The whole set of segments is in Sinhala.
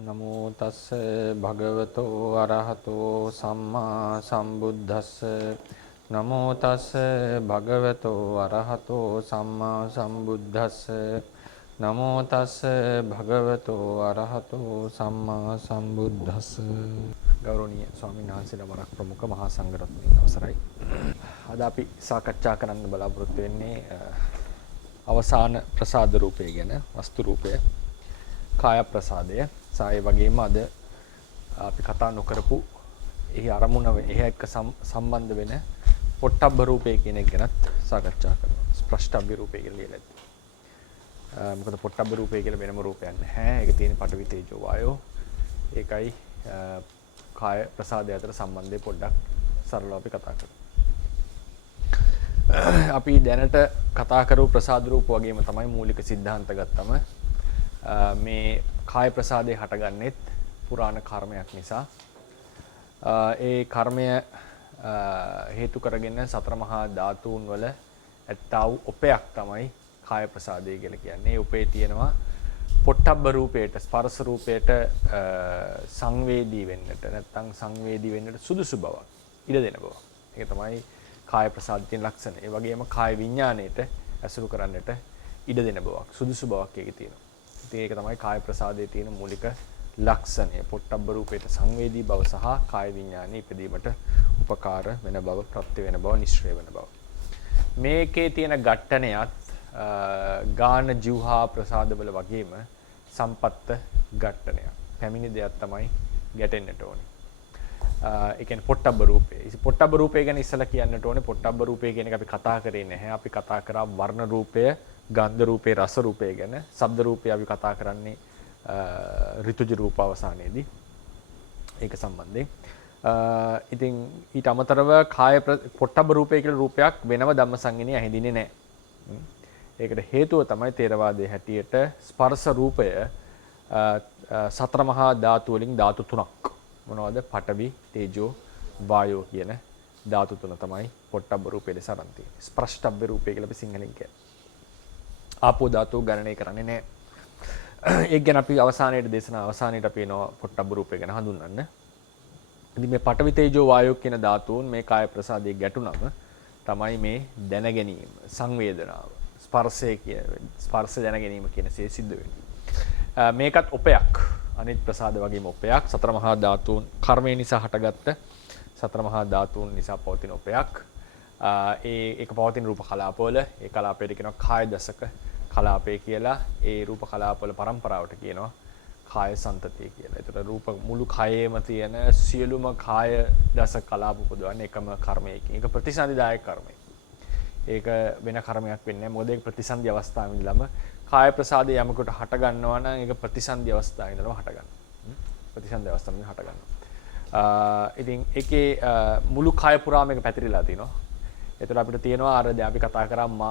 නමෝ තස්ස භගවතෝ අරහතෝ සම්මා සම්බුද්දස්ස නමෝ තස්ස භගවතෝ අරහතෝ සම්මා සම්බුද්දස්ස නමෝ තස්ස භගවතෝ අරහතෝ සම්මා සම්බුද්දස්ස ගෞරවනීය ස්වාමීන් වහන්සේලා වරක් ප්‍රමුඛ මහා සංඝරත්නයන් අවසරයි. අද අපි සාකච්ඡා කරන්න බලාපොරොත්තු වෙන්නේ අවසාන ප්‍රසාද රූපය ගැන, වස්තු රූපය, කාය ප්‍රසාදය. සාය වගේම අද අපි කතා නොකරපු එහි අරමුණ එහි එක්ක සම්බන්ධ වෙන පොට්ටබ්බ රූපය කියන එක ගැනත් සාකච්ඡා කරනවා. ස්ප්‍රෂ්ටබ්බ රූපය කියලා ලියලා තියෙනවා. මොකද පොට්ටබ්බ රූපය කියලා වෙනම රූපයක් නැහැ. ඒක තියෙන පඨවි තේජෝ වායෝ. ඒකයි කාය ප්‍රසාදය අතර සම්බන්ධය පොඩ්ඩක් සරලව අපි කතා කරමු. අපි දැනට කතා කරපු ප්‍රසාද රූප වගේම තමයි මූලික સિદ્ધාන්ත ගත්තම මේ කාය ප්‍රසාදේ හටගන්නෙත් පුරාණ කර්මයක් නිසා. ඒ කර්මය හේතු කරගෙන සතර මහා ධාතුන් වල ඇත්තා වූ උපයක් තමයි කාය ප්‍රසාදය කියලා කියන්නේ. ඒ උපේ තියෙනවා පොට්ටබ්බ රූපයට, ස්පර්ශ රූපයට සංවේදී වෙන්නට නැත්නම් සංවේදී වෙන්නට සුදුසු බවක්, ඉඩ දෙන බවක්. ඒක තමයි කාය ප්‍රසාදයේ ලක්ෂණ. ඒ වගේම කාය විඥාණයට ඇසුරු කරන්නට ඉඩ දෙන බවක්, සුදුසු බවක් ඒකේ තියෙනවා. ඒක තමයි කාය ප්‍රසාදයේ තියෙන මූලික ලක්ෂණය. පොට්ටබ්බ රූපයට සංවේදී බව සහ කාය විඥානෙ ඉදීමට උපකාර වෙන බව, ප්‍රත්‍ය වෙන බව, නිශ්චය වෙන බව. මේකේ තියෙන ඝට්ටනයත් ගාන ජීවහා ප්‍රසාදවල වගේම සම්පත්ත ඝට්ටනයක්. පැමිණි දෙයක් තමයි ගැටෙන්නට ඕනේ. ඒ කියන්නේ පොට්ටබ්බ රූපය. පොට්ටබ්බ රූපය ගැන ඉස්සලා කියන්නට ඕනේ. පොට්ටබ්බ රූපය කියන එක අපි කතා කරේ නැහැ. අපි කතා කරා වර්ණ රූපය, ගන්ධ රූපේ, රස රූපය ගැන. ශබ්ද රූපය අපි කතා කරන්නේ ඍතුජ රූප අවසානයේදී. ඒක සම්බන්ධයෙන්. ඉතින් ඊට අමතරව කාය පොට්ටබ්බ රූපය කියලා රූපයක් වෙනම ධම්මසංගිනිය ඇහිඳින්නේ නැහැ. ඒකට හේතුව තමයි ථේරවාදයේ හැටියට ස්පර්ශ රූපය සතර මහා ධාතු වලින් ධාතු තුනක්. මොනවද? පඨවි, තේජෝ, වායෝ කියන ධාතු තුන තමයි පොට්ටබ්බ රූපේ ලෙස අරන් තියෙන්නේ. ස්ප්‍රෂ්ටබ්බ රූපය කියලා අපි සිංහලෙන් කියන්නේ. ආපෝ ධාතුව ගණනය කරන්නේ නැහැ. ඒක ගැන අපි අවසානයේදී දේශනා අවසානයේදී අපි එනවා පොට්ටබ්බ රූපය ගැන හඳුන්වන්න. ඉතින් මේ පඨවි තේජෝ වායෝ කියන ධාතුන් මේ කාය ප්‍රසාදයේ ගැටුණම තමයි මේ දැන ගැනීම, සංවේදනාව, ස්පර්ශය ස්පර්ශ දැන ගැනීම කියන සේ සිද්ධ වෙන්නේ. මේකත් උපයක්. අනිත් ප්‍රසාද වගේම උපයක්. සතර මහා ධාතුන් කර්මය නිසා හටගත්ත සතර මහා ධාතුන් නිසා පවතින උපයක්. ඒක පවතින රූප කලාපවල ඒ කලාපයට කියනවා කාය දසක කලාපය කියලා. ඒ රූප කලාපවල පරම්පරාවට කියනවා කාය සන්තතිය කියලා. ඒතර රූප මුළු කයෙම තියෙන සියලුම කාය දසක කලාප උපදවන්නේ එකම කර්මයකින්. ඒක ප්‍රතිසන්දිදායක කර්මයක්. ඒක වෙන කර්මයක් වෙන්නේ නැහැ. මොකද ඒක ප්‍රතිසන්දි අවස්ථාවේ ඉඳලම කාය ප්‍රසාදයේ යමකට හට ගන්නවා නම් ඒක ප්‍රතිසන්දි අවස්ථාවේ ඉඳලම හට ගන්නවා. ප්‍රතිසන්දි අවස්ථාවේ හට ගන්නවා. ඉතින් ඒකේ මුළු කය පුරාම මේක පැතිරිලා තිනවා. ඒතර අපිට තියෙනවා අර දැන් අපි කතා කරා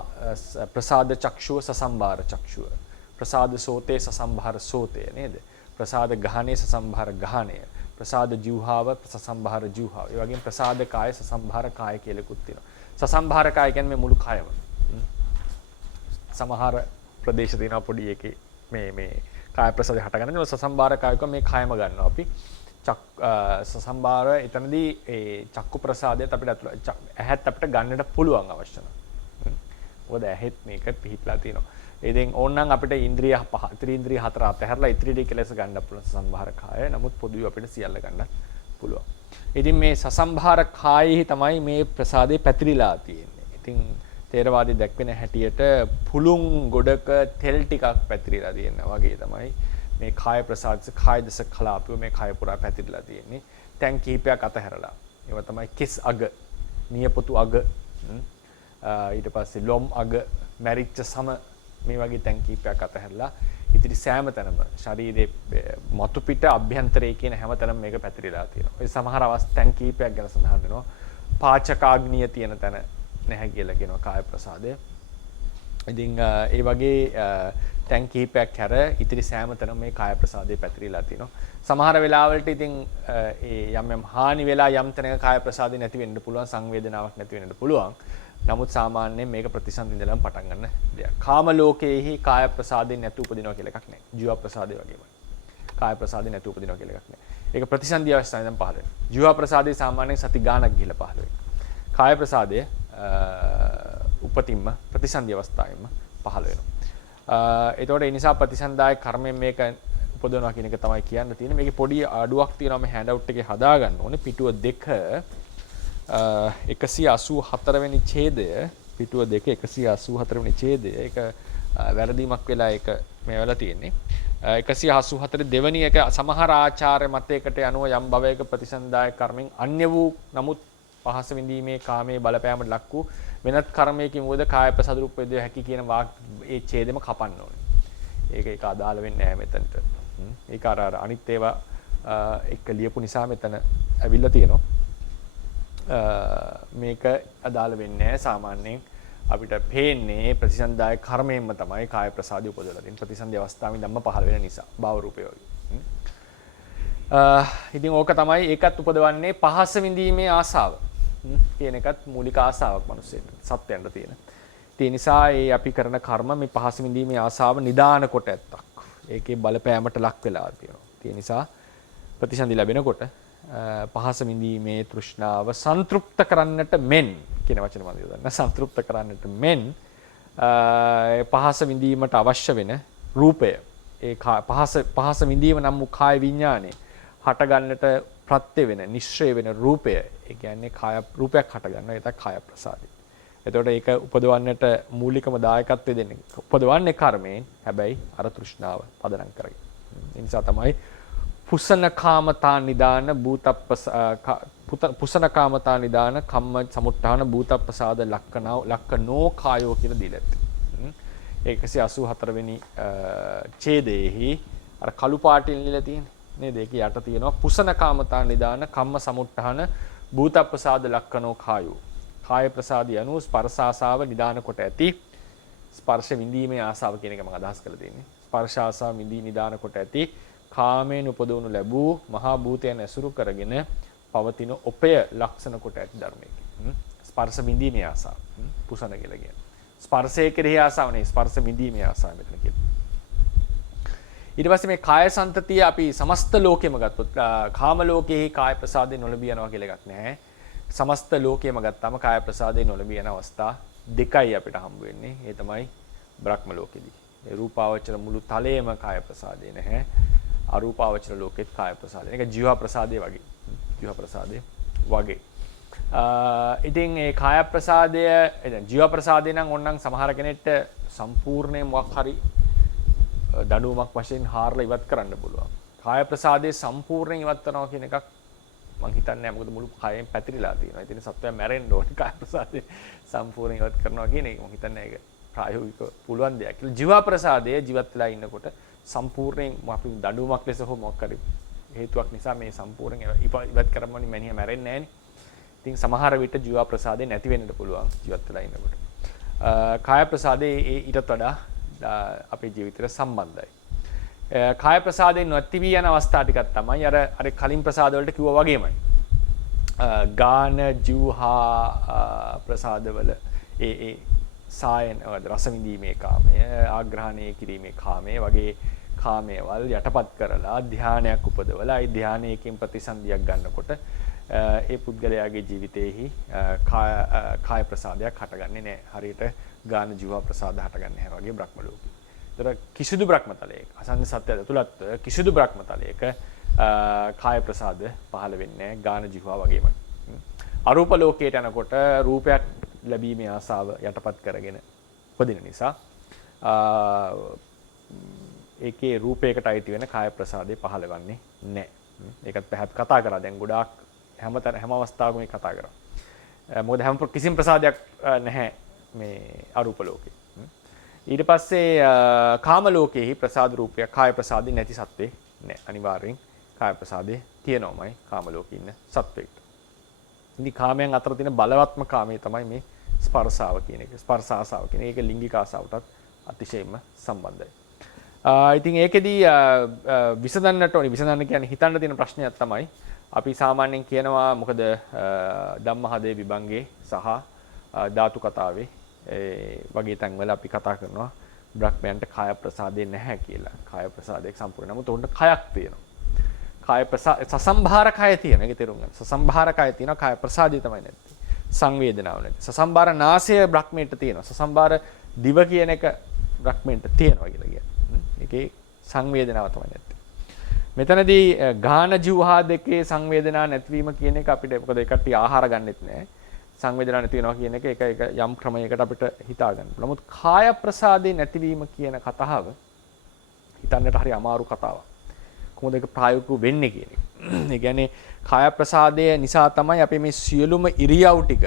ප්‍රසාද චක්ෂුව සසම්භාර චක්ෂුව. ප්‍රසාද සෝතේ සසම්භාර සෝතය නේද? ප්‍රසාද ගහනේ සසම්භාර ගහණය. ප්‍රසාද ජීවහාව සසම්භාර ජීවහාව. ඒ වගේම ප්‍රසාද කාය සසම්භාර කාය කියලාකුත් තියෙනවා. සසම්භාර කාය කියන්නේ මේ මුළු කයම. සමහර ප්‍රදේශ තියෙනවා පොඩි එකේ මේ කාය ප්‍රසාදේ හටගන්නේ. සසම්භාර කායක මේ කයම ගන්නවා අපි. සසම්භාර එතනදී ඒ චක්කු ප්‍රසාදයට අපිට ඇහත් අපිට ගන්නට පුළුවන් අවශ්‍ය නැහැ. මොකද ඇහෙත් මේක පිහිටලා තියෙනවා. ඉතින් ඕනනම් අපිට ඉන්ද්‍රිය පහ, ත්‍රිඉන්ද්‍රිය හතර අතහැරලා ඉතිරිදී කෙලස් ගන්න පුළුවන් සසම්භාර කාය. නමුත් පොදුවේ අපිට සියල්ල ගන්න පුළුවන්. ඉතින් මේ සසම්භාර කායෙහි තමයි මේ ප්‍රසාදේ පැතිරිලා තියෙන්නේ. ඉතින් ථේරවාදී දැක්වෙන හැටියට පුළුන් ගොඩක තෙල් ටිකක් පැතිරිලා තියෙනවා වගේ තමයි මේ කාය ප්‍රසාද කාය දස කලාපය මේ කාය පුරා පැතිරලා තියෙන්නේ. තැන් කිහිපයක් අතහැරලා. ඒවා තමයි කිස් අග, නියපොතු අග, ඊට පස්සේ ලොම් අග, මැරිච්ච සම මේ වගේ තැන් කිහිපයක් අතහැරලා ඉතිරි සෑම තැනම ශරීරයේ මතු පිට අභ්‍යන්තරයේ කියන හැම තැනම මේක පැතිරලා තියෙනවා. ඒ සමහර අවස්ථා තැන් කිහිපයක් ගැන සඳහන් වෙනවා. පාචකාග්නිය තියෙන තැන නැහැ කියලා කියනවා කාය ප්‍රසාදය. ඉතින් ඒ වගේ තැන් කිහිපයක් හැර ඉතිරි සෑම තැනම මේ කාය ප්‍රසාදේ පැතිරිලා තිනවා. සමහර වෙලාවලට ඉතින් ඒ යම් හානි වෙලා යම් තැනක කාය ප්‍රසාදේ නැති වෙන්න පුළුවන්, සංවේදනාවක් නැති වෙන්න පුළුවන්. නමුත් සාමාන්‍යයෙන් මේක ප්‍රතිසන්දි ඉඳලම පටන් ගන්න දෙයක්. කාම ලෝකයේහි කාය ප්‍රසාදෙන් නැතු උපදිනවා කියලා එකක් නැහැ. ජීව ප්‍රසාදේ වගේමයි. කාය ප්‍රසාදේ නැති උපදිනවා කියලා එකක් නැහැ. ඒක ප්‍රතිසන්දි අවස්ථාවේ ඉඳන් පහළ වෙනවා. ජීව ප්‍රසාදේ සාමාන්‍යයෙන් සති ගාණක් ගිහලා පහළ වෙනවා. කාය ප්‍රසාදය උපතින්ම ප්‍රතිසන්දි අවස්ථාවෙම පහළ වෙනවා. ඒතකොට ඒ නිසා ප්‍රතිසන්දායක කර්මයෙන් මේක උපදවනවා කියන එක තමයි කියන්න තියෙන්නේ. මේකේ පොඩි අඩුවක් තියෙනවා මේ හෑන්ඩ් අවුට් එකේ හදාගන්න ඕනේ. පිටුව 2 184 වෙනි ඡේදය පිටුව 2 184 වෙනි ඡේදය ඒක වැරදීමක් වෙලා ඒක මේ වෙලා තියෙන්නේ. 184 දෙවැනි එක සමහර ආචාර්ය මතයකට අනුව යම් භවයක ප්‍රතිසන්දායක කර්මෙන් අන්‍ය වූ නමුත් පහස විඳීමේ කාමයේ බලපෑමට ලක් වූ වෙනත් කර්මයකින් වූද කාය ප්‍රසාද රූප වේදේ හැකි කියන ඒ ඡේදෙම කපන්න ඕනේ. ඒක අදාළ වෙන්නේ නැහැ මෙතනට. ඒක අර අනිත් ඒවා එක ලියපු නිසා මෙතන ඇවිල්ලා තියෙනවා. මේක අදාළ වෙන්නේ නැහැ සාමාන්‍යයෙන් අපිට පේන්නේ ප්‍රතිසන්දායක කර්මයෙන්ම තමයි කාය ප්‍රසාදය උපදවලා තියෙන්නේ. ප්‍රතිසන්දි අවස්ථාවෙන් ධම්ම පහළ වෙන නිසා භව රූපය වගේ. ඉතින් ඕක තමයි ඒකත් උපදවන්නේ පහස විඳීමේ ආසාව. කියන එකත් මූලික ආසාවක් මිනිස්සෙන්ට සත්‍යයන්ට තියෙන. ඒ නිසා ඒ අපි කරන කර්ම මේ පහස විඳීමේ ආසාව නිදාන කොට ඇත්තක්. ඒකේ බලපෑමට ලක් වෙලා තියෙනවා. ඒ නිසා ප්‍රතිසන්දි ලැබෙනකොට පහස විඳීමේ තෘෂ්ණාව සන්තුෂ්ත කරන්නට මෙන් කියන වචන මම යොදන්න. සන්තුෂ්ත කරන්නට මෙන් පහස විඳීමට අවශ්‍ය වෙන රූපය ඒ පහස විඳීම නම් වූ කාය විඥානේ හට ගන්නට ප්‍රත්‍ය වෙන නිශ්චය වෙන රූපය ඒ කියන්නේ කාය රූපයක් හට ගන්නවා ඒක කාය ප්‍රසාදය. එතකොට ඒක උපදවන්නට මූලිකම දායකත්වය දෙන්නේ උපදවන්නේ කර්මයෙන් හැබැයි අර තෘෂ්ණාව පදනම් කරගෙන. ඒ නිසා තමයි පුසන කාමතා නිදාන පුසන කාමතා නිදාන කම්ම සමුත්ථාන භූතප්පසාද ලක්කනෝ කායෝ කියලා දීලා තියෙනවා. 184 වෙනි ඡේදයේහි අර කළු පාටින් ලියලා තියෙන්නේ නේද? ඒක යට තියෙනවා පුසන කාමතා නිදාන කම්ම සමුත්ථාන භූතප්පසාද ලක්කනෝ කායෝ. කාය ප්‍රසාදී අනු ස්පර්ශාසාව නිදාන කොට ඇති ස්පර්ශ විඳීමේ ආසාව කියන එක මම අදහස් කරලා තියෙන්නේ. ස්පර්ශ ආසාව විඳී නිදාන කොට ඇති කාමයෙන් උපදවනු ලැබූ මහා භූතයන් ඇසුරු කරගෙන පවතින ඔපය ලක්ෂණ කොට ඇති ධර්මයක. ස්පර්ශ විඳීමේ ආසාව. පුසන කියලා කියන්නේ. ස්පර්ශයේ කෙරෙහි ආසාව නෙවෙයි ස්පර්ශ විඳීමේ ආසාව මෙතන කියන්නේ. ඊට පස්සේ මේ කාය සංතතිය අපි සමස්ත ලෝකෙම ගත්තොත් කාම ලෝකයේ කාය ප්‍රසාදේ නොලබී යනවා කියලා එකක් නැහැ. සමස්ත ලෝකෙම ගත්තාම කාය ප්‍රසාදේ නොලබී යන අවස්ථා දෙකයි අපිට හම්බ වෙන්නේ. ඒ තමයි බ්‍රහ්ම ලෝකෙදී. ඒ රූපාවචර මුළු තලයේම කාය ප්‍රසාදේ නැහැ. අරූපාවචර ලෝකෙත් කාය ප්‍රසාදේ. ඒක ජීව ප්‍රසාදේ වගේ. ජීව ප්‍රසාදේ වගේ. ඉතින් ඒ කාය ප්‍රසාදය ජීව ප්‍රසාදේ නම් ඕනනම් සමහර කෙනෙක්ට සම්පූර්ණයෙන් මොකක් හරි දඬුවමක් වශයෙන් හාරලා ඉවත් කරන්න පුළුවන්. කාය ප්‍රසාදේ සම්පූර්ණයෙන් ඉවත් කරනවා කියන එකක් මම හිතන්නේ නැහැ. මොකද මුළු කයෙන් පැතිරිලා තියෙනවා. ඉතින් සත්වයා මැරෙන්න ඕනේ කාය ප්‍රසාදේ සම්පූර්ණයෙන් ඉවත් කරනවා කියන එක මම හිතන්නේ ඒක ප්‍රායෝගිකව පුළුවන් දෙයක් කියලා. ජීව ප්‍රසාදයේ ජීවත් වෙලා ඉන්නකොට සම්පූර්ණයෙන් අපි දඬුවමක් ලෙස හෝ මොකක් හරි හේතුවක් නිසා මේ සම්පූර්ණයෙන් ඉවත් කරමු මැනිය මැරෙන්නේ නැහැ නේ. ඉතින් සමහර විට ජීව ප්‍රසාදේ නැති වෙන්නත් පුළුවන් ජීවත් වෙලා ඉන්නකොට. කාය ප්‍රසාදේ ඊටත් වඩා අපේ ජීවිතේට සම්බන්ධයි. කාය ප්‍රසාදේ නැති වී යන අවස්ථා ටිකක් තමයි අර කලින් ප්‍රසාද වලට කිව්වා වගේමයි. ගාන ජීවහා ප්‍රසාදවල ඒ සායන රස විඳීමේ කාමය ආග්‍රහණය කිරීමේ කාමය වගේ කාමයේවල් යටපත් කරලා ධානයක් උපදවලා ඒ ධානයකින් ප්‍රතිසන්දියක් ගන්නකොට ඒ පුද්ගලයාගේ ජීවිතයේහි කාය ප්‍රසාදයක් හටගන්නේ නැහැ. හරියට ගාන ජීව ප්‍රසාද හටගන්නේ නැහැ වගේ බ්‍රහ්ම ලෝකේ. ඒතර කිසිදු බ්‍රහ්මතලයක අසන්න සත්‍ය ඇතුළත් කිසිදු බ්‍රහ්මතලයක කාය ප්‍රසාද පහළ වෙන්නේ නැහැ ගාන ජීව වගේම. අරූප ලෝකයට යනකොට රූපයක් ලැබීමේ ආසාව යටපත් කරගෙන උපදින නිසා ඒකේ රූපයකට අයිති වෙන කාය ප්‍රසාදේ පහළවන්නේ නැහැ. ඒකත් පැහැදිලි කතා කරා දැන් ගොඩාක් හැම අවස්ථාවකම මේ කතා කරා. මොකද හැම කිසිම ප්‍රසාදයක් නැහැ මේ අරූප ලෝකේ. ඊට පස්සේ කාම ලෝකයේහි ප්‍රසාද රූපයක් කාය ප්‍රසාදේ නැති සත්වේ නැහැ. අනිවාර්යෙන් කාය ප්‍රසාදේ තියෙනවමයි කාම ලෝකේ ඉන්න සත්වෙට. ඉතින් කාමයන් අතර තියෙන බලවත්ම කාමයේ තමයි මේ ස්පර්ශාව කියන එක. ස්පර්ශ ආසාව කියන එක ලිංගික ආසාවටත් අතිශයින්ම සම්බන්ධයි. ඉතින් ඒකෙදී විසඳන්නට ඕනි විසඳන්න කියන්නේ හිතන්න තියෙන ප්‍රශ්නයක් තමයි අපි සාමාන්‍යයෙන් කියනවා මොකද ධම්මහදේ විභංගේ සහ ධාතු කතාවේ වගේ තැන්වල අපි කතා කරනවා බ්‍රහ්මයන්ට කාය ප්‍රසාදේ නැහැ කියලා. කාය ප්‍රසාදයක් සම්පූර්ණ. නමුත් උන්ට කයක් තියෙනවා. කාය සසම්භාර කය තියෙන. ඒක තේරුම් ගන්න. සසම්භාර කය තියෙනවා කාය ප්‍රසාදේ තමයි නැත්තේ. සංවේදනාව නැති. සසම්භාර නාසය බ්‍රහ්මයට තියෙනවා. සසම්භාර දිව කියන එක බ්‍රහ්මයට තියෙනවා කියලා කියන්නේ. ඒකේ සංවේදනාව තමයි නැත්තේ. මෙතනදී ගාන ජීවහා දෙකේ සංවේදනා නැතිවීම කියන එක අපිට මොකද ඒකට ආහාර ගන්නෙත් නැහැ. සංවේදනා නැති වෙනවා කියන එක යම් ක්‍රමයකට අපිට හිතා ගන්න පුළුවන්. නමුත් කාය ප්‍රසාදේ නැතිවීම කියන කතාව හිතන්නට හරි අමාරු කතාවක්. කොහොමද ඒක ප්‍රායෝගිකව වෙන්නේ කියන එක. ඒ කියන්නේ කාය ප්‍රසාදය නිසා තමයි අපි මේ සියලුම ඉරියව් ටික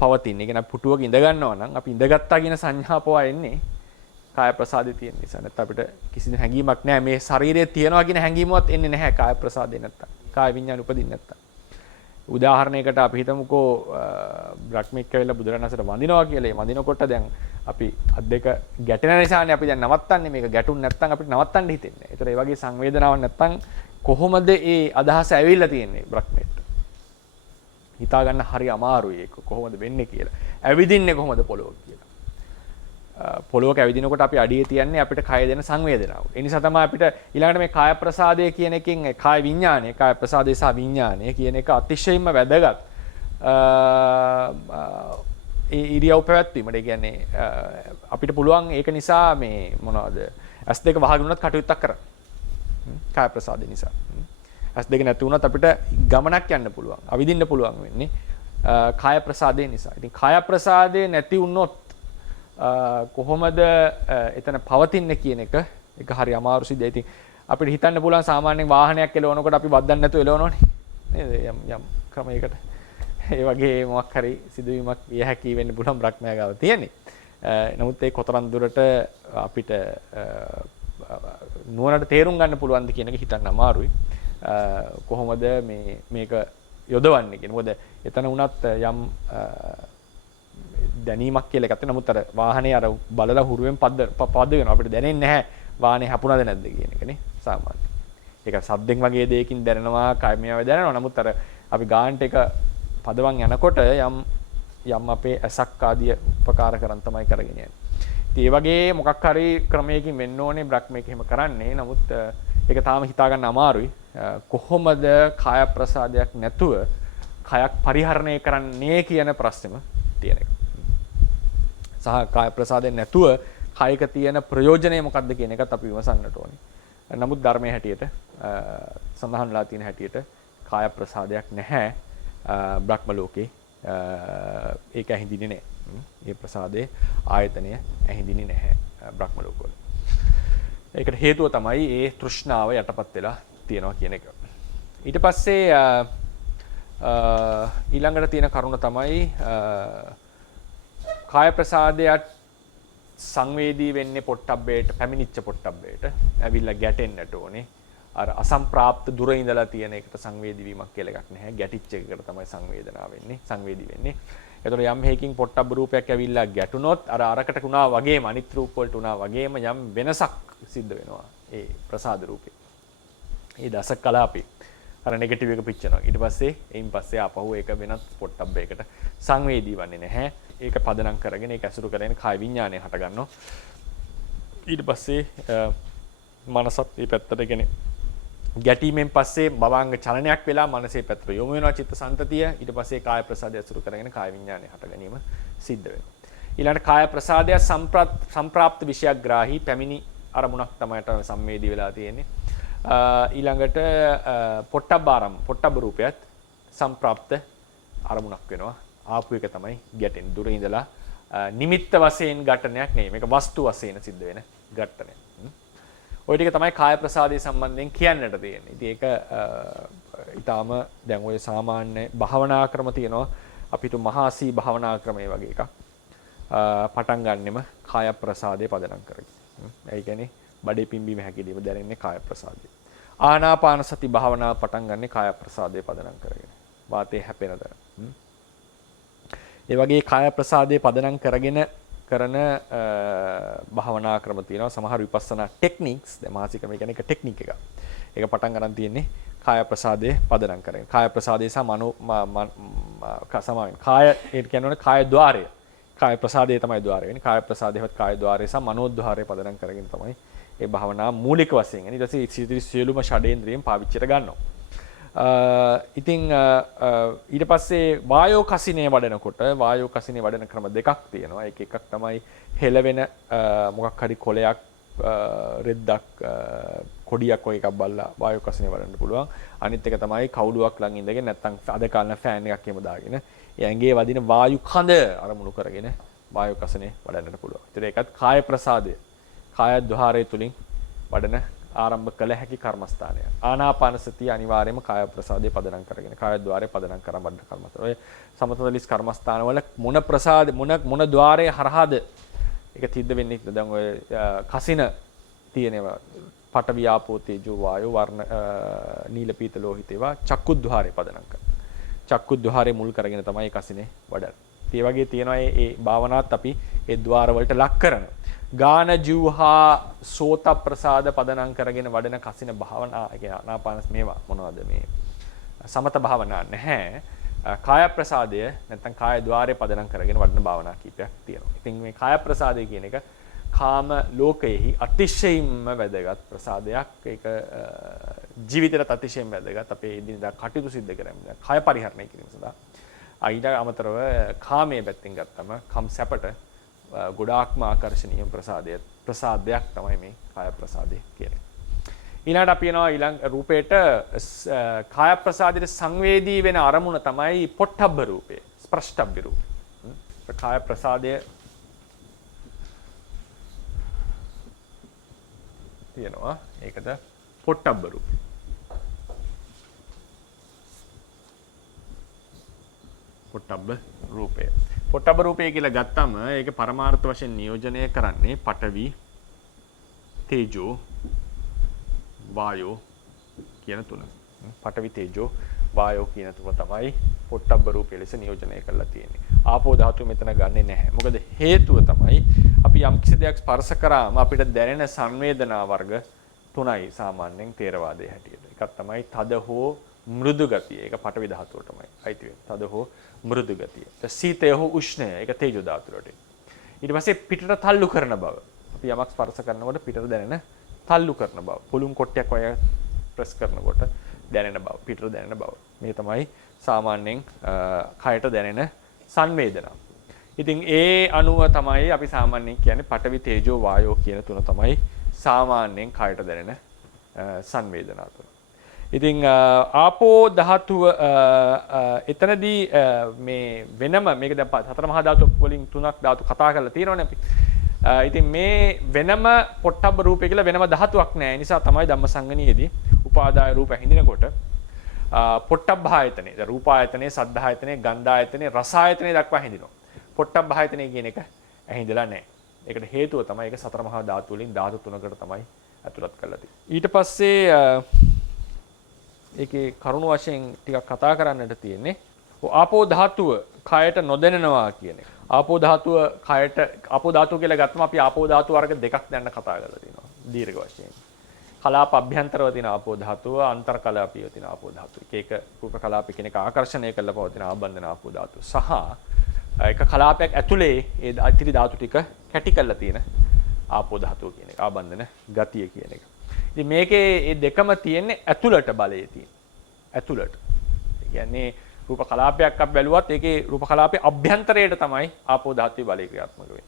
පවතින්නේ. ඒ කියන්නේ පුටුවක ඉඳ ගන්නවා නම් අපි ඉඳගත්තා කියන සංඥාපව එන්නේ කාය ප්‍රසාදේ තියෙන නිසා. නැත්නම් අපිට කිසිදු හැඟීමක් නැහැ මේ ශරීරයේ තියනවා කියන හැඟීමවත් එන්නේ නැහැ කාය ප්‍රසාදේ නැත්තම්. කාය විඤ්ඤාණ උපදින්නේ නැත්තම්. උදාහරණයකට අපි හිතමුකෝ බ්‍රහ්මික කැවිලා බුදුරණසට වඳිනවා කියලා. ඒ වඳිනකොට දැන් අපි අත් දෙක ගැටෙන නිසානේ අපි දැන් නවත්තන්නේ. මේක ගැටුන් නැත්තම් අපිට නවත්තන්න හිතෙන්නේ නැහැ. ඒතර ඒ වගේ සංවේදනාවක් නැත්තම් කොහොමද ඒ අදහස ඇවිල්ලා තියෙන්නේ බ්‍රහ්මෙට? හිතා ගන්න හරි අමාරුයි ඒක කොහොමද වෙන්නේ කියලා. ඇවිදින්නේ කොහොමද පොළොව කියලා. පොළොවක ඇවිදිනකොට අපි අඩියේ තියන්නේ අපිට කය දෙන සංවේදනාව. ඒ නිසා තමයි අපිට ඊළඟට මේ කාය ප්‍රසාදය කියන එකෙන් කාය විඥානය, කාය ප්‍රසාදය සහ විඥානය කියන එක අතිශයින්ම වැදගත්. ඒ ඉරියව් පැවැත්වීමට. ඒ කියන්නේ අපිට පුළුවන් ඒක නිසා මේ මොනවද? S2 වහගෙන උනත් කටයුත්තක් කරන්න. කාය ප්‍රසාදය නිසා. S2 නැති වුණත් අපිට ගමනක් යන්න පුළුවන්. අවිදින්න පුළුවන් වෙන්නේ කාය ප්‍රසාදය නිසා. ඉතින් කාය ප්‍රසාදය නැති වුණොත් කොහොමද එතන පවතින්නේ කියන එක හරි අමාරු සිද්ධියක්. ඉතින් අපිට හිතන්න පුළුවන් සාමාන්‍යයෙන් වාහනයක් එලවනකොට අපි වද්දන්න නැතුව එලවනවනේ නේද? යම් ක්‍රමයකට. ඒ වගේ මොකක් හරි සිදුවීමක් විය හැකි වෙන්න පුළුවන් බ්‍රහ්මයා ගාව තියෙන්නේ. නමුත් ඒ කොතරම් දුරට අපිට නුවණට තේරුම් ගන්න පුළුවන්ද කියන එක හිතන්න අමාරුයි. කොහොමද මේක යොදවන්නේ කියන. මොකද එතන උනත් යම් දැනීමක් කියලා එකක් තියෙනවා. නමුත් අර වාහනේ අර බලලා හුරුවෙන් පද වෙනවා. අපිට දැනෙන්නේ නැහැ වාහනේ හපුණාද නැද්ද කියන එකනේ සාමාන්‍යයෙන්. ඒක සද්දෙන් වගේ දෙයකින් දැනෙනවා, කයමයාව දැනෙනවා. නමුත් අර අපි ගානට එක පදවන් යනකොට යම් අපේ ඇසක් ආදිය උපකාර කරන් තමයි කරගෙන යන්නේ. ඉතින් ඒ වගේ මොකක් හරි ක්‍රමයකින් වෙන්න ඕනේ බ්‍රහ්මයක එහෙම කරන්නේ. නමුත් ඒක තාම හිතා ගන්න අමාරුයි. කොහොමද කාය ප්‍රසාදයක් නැතුව කයක් පරිහරණය කරන්නේ කියන ප්‍රශ්නෙම තියෙන එක. සහ කාය ප්‍රසාදයෙන් නැතුව කායික තියෙන ප්‍රයෝජනය මොකක්ද කියන එකත් අපි විමසන්නට ඕනේ. නමුත් ධර්මයේ හැටියට සඳහන්ලා තියෙන හැටියට කාය ප්‍රසාදයක් නැහැ බ්‍රහ්ම ලෝකේ. ඒක ඇහිඳින්නේ නැහැ. මේ ප්‍රසාදයේ ආයතනය ඇහිඳින්නේ නැහැ බ්‍රහ්ම ලෝකවල. ඒකට හේතුව තමයි ඒ තෘෂ්ණාව යටපත් වෙලා තියෙනවා කියන එක. ඊට පස්සේ ඊළඟට තියෙන කරුණ තමයි කාය ප්‍රසාදයට සංවේදී වෙන්නේ පොට්ටබ්බේට පැමිණිච්ච පොට්ටබ්බේට ඇවිල්ලා ගැටෙන්නට ඕනේ. අර අසම්ප්‍රාප්ත දුර ඉඳලා තියෙන එකට සංවේදී වීමක් කියලා එකක් නැහැ. ගැටිච්ච එකකට තමයි සංවේදනාව වෙන්නේ, සංවේදී වෙන්නේ. ඒතකොට යම් හේකින් පොට්ටබ්බ රූපයක් ඇවිල්ලා ගැටුනොත් අර අරකට වුණා වගේම අනිත් රූප වලට වුණා වගේම යම් වෙනසක් සිද්ධ වෙනවා ඒ ප්‍රසාද රූපේ. ඒ දස කලාපේ අර නෙගටිව් එක පිච්චෙනවා. ඊට පස්සේ එයින් පස්සේ ආපහු ඒක වෙනත් පොට්ටබ්බයකට සංවේදී වන්නේ නැහැ. ඒක පදනම් කරගෙන ඒක ඇසුරු කරගෙන කාය විඥානය හට ගන්නවා. ඊට පස්සේ මනසත් මේ පැත්තට කියන්නේ ගැටීමෙන් පස්සේ භවංග චලනයක් වෙලා මනසේ පැත්තට යොමු වෙනවා චිත්ත සංතතිය. ඊට පස්සේ කාය ප්‍රසාදය ඇසුරු කරගෙන කාය විඥානය හට ගැනීම සිද්ධ වෙනවා. ඊළඟට කාය ප්‍රසාදය සම්ප්‍රාප්ත විෂයග්‍රාහී පැමිණි අරමුණක් තමයි සම්මේදී වෙලා තියෙන්නේ. ඊළඟට පොට්ටබ්බ රූපයත් සම්ප්‍රාප්ත අරමුණක් වෙනවා. ආපු එක තමයි ගැටෙන දුර ඉඳලා නිමිත්ත වශයෙන් ඝටනයක් නෙවෙයි. මේක වස්තු වශයෙන් සිද්ධ වෙන ඝටනයක්. ওই ටික තමයි කාය ප්‍රසාදයේ සම්බන්ධයෙන් කියන්නට තියෙන්නේ. ඉතින් ඒක ඊටාම දැන් ඔය සාමාන්‍ය භාවනා ක්‍රම තියෙනවා. අපිට මහාසී භාවනා ක්‍රමයේ වගේ එකක්. පටන් ගන්නෙම කාය ප්‍රසාදයේ පදනම් කරගෙන. ඒ කියන්නේ බඩේ පිම්බීම හැකිලිම දැනෙන්නේ කාය ප්‍රසාදයේ. ආනාපාන සති භාවනාව පටන් ගන්නෙ කාය ප්‍රසාදයේ පදනම් කරගෙන. වාතයේ හැපෙන තැන. ඒ වගේ කාය ප්‍රසාදයේ පදනම් කරගෙන කරන භාවනා ක්‍රම තියෙනවා. සමහර විපස්සනා ටෙක්නික්ස් දැන් මානසික ක්‍රම කියන්නේ එක ටෙක්නික් එකක්. ඒක පටන් ගන්න තියෙන්නේ කාය ප්‍රසාදයේ පදනම් කරගෙන. කාය ප්‍රසාදයේ සහ මනෝ සමාවෙන්. කාය ඒ කියන්නේ කාය ద్వාරය. කාය ප්‍රසාදයේ තමයි ద్వාරය වෙන්නේ. කාය ප්‍රසාදයවත් කාය ద్వාරය සහ මනෝද්වාරය පදනම් කරගෙන තමයි ඒ භාවනා මූලික වශයෙන්. ඊට පස්සේ සියලුම ෂඩේන්ද්‍රියෙන් පාවිච්චියට ගන්නවා. ඉතින් ඊට පස්සේ වායෝ කසිනේ වඩන ක්‍රම දෙකක් තියෙනවා. එකක් තමයි හෙලවෙන මොකක් හරි කොලයක් රෙද්දක් කොඩියක් වගේ එකක් බලලා වායෝ කසිනේ වඩන්න පුළුවන්. අනිත් එක තමයි කවුළුවක් ළඟ ඉඳගෙන නැත්නම් අද කාලේ ෆෑන් එකක් එහෙම දාගෙන ඒ ඇඟේ වදින වායු කඳ අරමුණු කරගෙන වායෝ කසිනේ වඩන්නට පුළුවන්. ඒතර ඒකත් කාය ප්‍රසාදය. කාය ద్వාරය තුලින් වඩන ආරම්භ කළ හැකි කර්මස්ථානය. ආනාපාන සතිය අනිවාර්යයෙන්ම කාය ප්‍රසාදයේ පදනම් කරගෙන කාය ద్వාරයේ පදනම් කරන් වඩන කර්මස්ථාන. ඔය සමතලිස් කර්මස්ථානවල මොන ප්‍රසාද මොන ద్వාරයේ හරහාද ඒක සිද්ධ වෙන්නේ දැන් ඔය කසින තියෙනවා පඨවි ආපෝ තේජෝ වායෝ වර්ණ නීල පීත ලෝහිත ඒවා චක්කුද්්වාරේ පදනම් කරනවා. චක්කුද්්වාරේ මුල් කරගෙන තමයි කසිනේ වඩන්නේ. ඒ වගේ තියෙනවා ඒ භාවනාවත් අපි ඒ ద్వාර වලට ලක් කරනවා. ගාන ජීවහා සෝත ප්‍රසාද පදනම් කරගෙන වඩන කසින භාවනා ඒ ආනාපාන මේවා මොනවද මේ සමත භාවනා නැහැ. කාය ප්‍රසාදය නැත්නම් කාය ద్వාරේ පදනම් කරගෙන වඩන භාවනා කීපයක් තියෙනවා. ඉතින් මේ කාය ප්‍රසාදය කියන එක කාම ලෝකයේහි අතිශයින්ම වැදගත් ප්‍රසාදයක්. ඒක ජීවිතයට අතිශයින්ම වැදගත්. අපේ ඉදිනදා කටයුතු සිද්ධ කරන්නේ කාය පරිහරණය කිරීම සඳහා. ඊට අමතරව කාමයේ පැත්තෙන් ගත්තම කම් සැපට ගොඩාක්ම ආකර්ශනීය ප්‍රසාදයක් තමයි මේ කාය ප්‍රසාදය කියන්නේ. ඊළඟට අපි යනවා ඊළඟ රූපේට කාය ප්‍රසාදයට සංවේදී වෙන අරමුණ තමයි පොට්ටබ්බ රූපය, ස්ප්‍රෂ්ටබ්බ රූපය. කාය ප්‍රසාදය තියෙනවා. ඒකද පොට්ටබ්බ රූපය. පොට්ටබ්බ රූපය. පොට්ටබ්බ රූපය කියලා ගත්තම ඒක පරමාර්ථ වශයෙන් නියෝජනය කරන්නේ පඨවි, තේජෝ, වායෝ කියන තුන. පඨවි, තේජෝ, වායෝ කියන තුන තමයි පොට්ටබ්බ රූපය ලෙස නියෝජනය කරලා තියෙන්නේ. ආපෝ ධාතුව මෙතන ගන්නෙ නැහැ. මොකද හේතුව තමයි අපි යම් කිසි දෙයක් ස්පර්ශ කරාම අපිට දැනෙන සංවේදනා වර්ග තුනයි සාමාන්‍යයෙන් තේරවාදයේ හැටියට. එකක් තමයි තද හෝ මෘදු ගතිය. ඒක පඨවි ධාතුවටමයි අයිති වෙන්නේ. තද හෝ මෘදු ගතිය. සීතය හෝ උෂ්ණය. ඒක තේජෝ ධාතුවට. ඊට පස්සේ පිටට තල්ලු කරන බව. අපි යමක් ස්පර්ශ කරනකොට පිටට දැනෙන තල්ලු කරන බව. පුළුන් කොටයක් වගේ ප්‍රෙස් කරනකොට දැනෙන බව. පිටට දැනෙන බව. මේ තමයි සාමාන්‍යයෙන් කයට දැනෙන සංවේදනා. ඉතින් ඒ අනුව තමයි අපි සාමාන්‍යයෙන් කියන්නේ පඨවි, තේජෝ, වායෝ කියන තුන තමයි සාමාන්‍යයෙන් කයට දැනෙන සංවේදනා තුන. ඉතින් ආපෝ ධාතුව එතනදී මේ වෙනම මේක දැන් හතර මහා ධාතු වලින් තුනක් ධාතු කතා කරලා තියෙනවනේ අපි. ඉතින් මේ වෙනම පොට්ටබ්බ රූපය කියලා වෙනම ධාතුවක් නෑ. ඒ නිසා තමයි ධම්මසංගණියේදී උපාදාය රූප හිඳිනකොට පොට්ටබ්බායතනේ, රූපායතනේ, සද්ධායතනේ, ගන්ධායතනේ, රසායතනේ දක්වා හිඳිනවා. පොට්ටබ්බායතනේ කියන එක ඇහිඳලා නෑ. ඒකට හේතුව තමයි ඒක සතර මහා ධාතු වලින් ධාතු තුනකට තමයි ඇතුළත් කරලා තියෙන්නේ. ඊට පස්සේ ඒකේ කරුණු වශයෙන් ටිකක් කතා කරන්නට තියෙන්නේ ආපෝ ධාතුව කයට නොදැනෙනවා කියන එක. ආපෝ ධාතුව කයට ආපෝ ධාතුව කියලා ගත්තම අපි ආපෝ ධාතු වර්ග දෙකක් දැන් කතා කරලා තියෙනවා දීර්ඝ වශයෙන්. කලාප අභ්‍යන්තරව තියෙන ආපෝ ධාතුව, අන්තර් කලාපීය තියෙන ආපෝ ධාතුව. එක රූප කලාපී කෙනෙක් ආකර්ෂණය කරලා පවතින ආබන්ධන ආපෝ ධාතුව සහ එක කලාපයක් ඇතුලේ ඒ අතිරි ධාතු ටික කැටි කරලා තියෙන ආපෝ ධාතුව කියන එක. ආබන්ධන ගතිය කියන එක. ඉතින් මේකේ මේ දෙකම තියෙන්නේ ඇතුළට බලයේ තියෙන. ඇතුළට. ඒ කියන්නේ රූප කලාපයක් අපි බැලුවත් ඒකේ රූප කලාපයේ අභ්‍යන්තරයට තමයි ආපෝ ධාතුවේ බලය ක්‍රියාත්මක වෙන්නේ.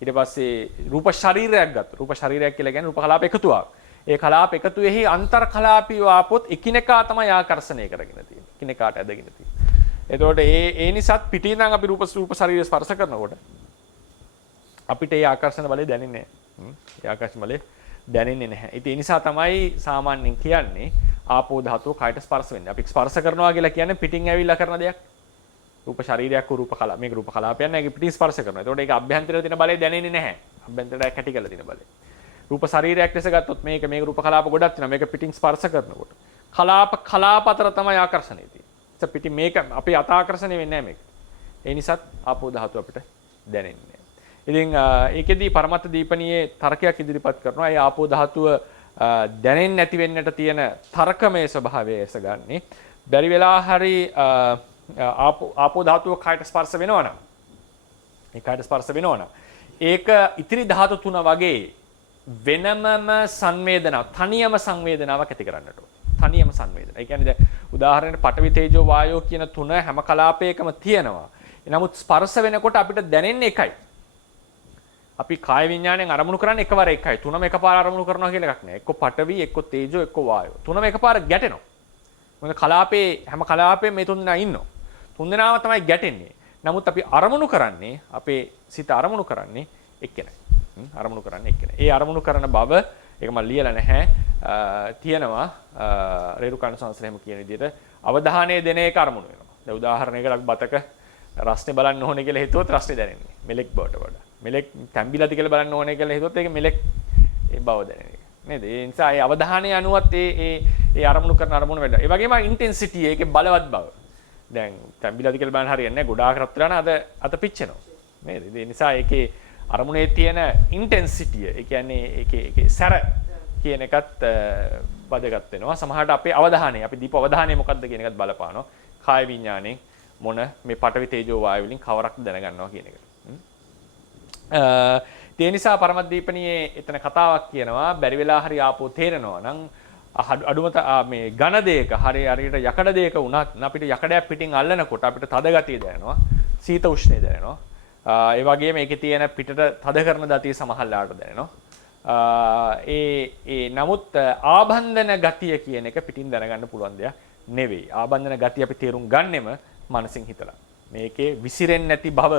ඊට පස්සේ රූප ශරීරයක් ගත්තා. රූප ශරීරයක් කියලා කියන්නේ රූප කලාප එකතුවක්. ඒ කලාප එකතුවේහි අන්තර් කලාපීව ආපොත් එකිනෙකා තමයි ආකර්ෂණය කරගෙන තියෙන්නේ. එකිනෙකාට ඇදගෙන තියෙන්නේ. එතකොට ඒ නිසාත් පිටින් නම් අපි රූප ශරීරය ස්පර්ශ කරනකොට අපිට ඒ ආකර්ෂණ බලය දැනෙන්නේ නැහැ. ඒ ආකර්ෂණ බලය දැනෙන්නේ නැහැ. ඉතින් ඒ නිසා තමයි සාමාන්‍යයෙන් කියන්නේ ආපෝ ධාතුව කයට ස්පර්ශ වෙන්නේ. අපි ස්පර්ශ කරනවා කියලා කියන්නේ පිටින් ඇවිල්ලා කරන දෙයක්. රූප ශරීරයක් රූප කලාප මේක රූප කලාපයක් නෑ. ඒක පිටින් ස්පර්ශ කරනවා. ඒතකොට ඒක අභ්‍යන්තරයේ තියෙන බලය දැනෙන්නේ නැහැ. අභ්‍යන්තරයට කැටි කරලා තියෙන බලය. රූප ශරීරයක් ලෙස ගත්තොත් මේක රූප කලාප ගොඩක් තියෙනවා. මේක පිටින් ස්පර්ශ කරනකොට කලාප අතර තමයි ආකර්ෂණය තියෙන්නේ. ඒක පිටින් මේක අපේ අත ආකර්ෂණය වෙන්නේ නැහැ මේක. ඒ නිසාත් ආපෝ ධාතුව අපිට දැනෙන්නේ. ඉතින් ඒකෙදී පරමත්ත දීපණියේ තර්කයක් ඉදිරිපත් කරනවා. ඒ ආපෝ ධාතුව දැනෙන්නේ නැති වෙන්නට තියෙන තර්කමය ස්වභාවය එසගන්නේ. බැරි වෙලා හරි ආපෝ ධාතුව කයට ස්පර්ශ වෙනවා නම් ඒ කයට ස්පර්ශ වෙනවනම් ඒක ඉතිරි ධාතු තුන වගේ වෙනමම සංවේදනාවක් තනියම සංවේදනාවක් ඇති කරන්නට ඕන. තනියම සංවේදන. ඒ කියන්නේ දැන් උදාහරණයක් පඨවි තේජෝ වායෝ කියන තුන හැම කලාපයකම තියෙනවා. නමුත් ස්පර්ශ වෙනකොට අපිට දැනෙන්නේ එකයි. අපි කාය විඥාණයෙන් අරමුණු කරන්නේ එකවර එකයි. තුනම එකපාර අරමුණු කරනවා කියලා එකක් නෑ. එක්ක පඨවි, එක්ක තේජෝ, එක්ක වායෝ. තුනම එකපාර ගැටෙනවා. මොකද කලාපේ හැම කලාපෙම මේ තුන් දෙනා ඉන්නවා. තුන් දෙනාම තමයි ගැටෙන්නේ. නමුත් අපි අරමුණු කරන්නේ අපේ සිත අරමුණු කරන්නේ එක්කෙනයි. අරමුණු කරන්නේ එක්කෙනයි. ඒ අරමුණු කරන බව ඒක මම ලියලා නැහැ. තියෙනවා රේරුකාණ සංස්කෘතෙම කියන විදිහට අවධානය දෙන එක අරමුණු වෙනවා. දැන් උදාහරණයකට අපි බතක රස්නේ බලන්න ඕනේ කියලා හිතුවොත් රස්නේ දැනෙන්නේ. මෙලෙක් බවට වඩා. මෙලෙක් තැඹිලාද කියලා බලන්න ඕනේ කියලා හිතුවොත් ඒක මෙලෙක් ඒ බව දැනෙන එක. නේද? ඒ නිසා ඒ අවධානය අනුවත් ඒ අරමුණු කරන අරමුණු වැඩ. ඒ වගේම ඉන්ටෙන්සිටි ඒකේ බලවත් බව. දැන් තැඹිලාද කියලා බලන්න හරියන්නේ නැහැ. ගොඩාක් රත් වෙලා නම් අත පිච්චෙනවා. නේද? ඒ නිසා ඒකේ අරමුණේ තියෙන ඉන්ටෙන්සිටිය, ඒ කියන්නේ ඒකේ සැර කියන එකත් වැදගත් වෙනවා. සමහරවිට අපේ අවධානය, අපි දීප අවධානය මොකක්ද කියන එකත් බලපානවා. කාය විඥාණයෙන් මොන මේ පඨවි තේජෝ වායු වලින් කවරක්ද දැනගන්නවා කියන එක. ඒ නිසා පරමදීපණියේ එතන කතාවක් කියනවා බැරි වෙලා හරි ආපෝ තේරෙනවා නම් අඩුම මේ ඝන දෙයක හරියට යකඩ දෙයක වුණත් අපිට යකඩයක් පිටින් අල්ලනකොට අපිට තද ගතිය දැනෙනවා, සීත උෂ්ණය දැනෙනවා. ඒ වගේම ඒකේ තියෙන පිටට තද කරන ගතිය සමහරලාට දැනෙනවා. නමුත් ආබන්ධන ගතිය කියන එක පිටින් දැනගන්න පුළුවන් දෙයක් නෙවෙයි. ආබන්ධන ගතිය අපි තේරුම් ගන්නෙම මනසින් හිතලා. මේකේ විසිරෙන්නේ නැති බව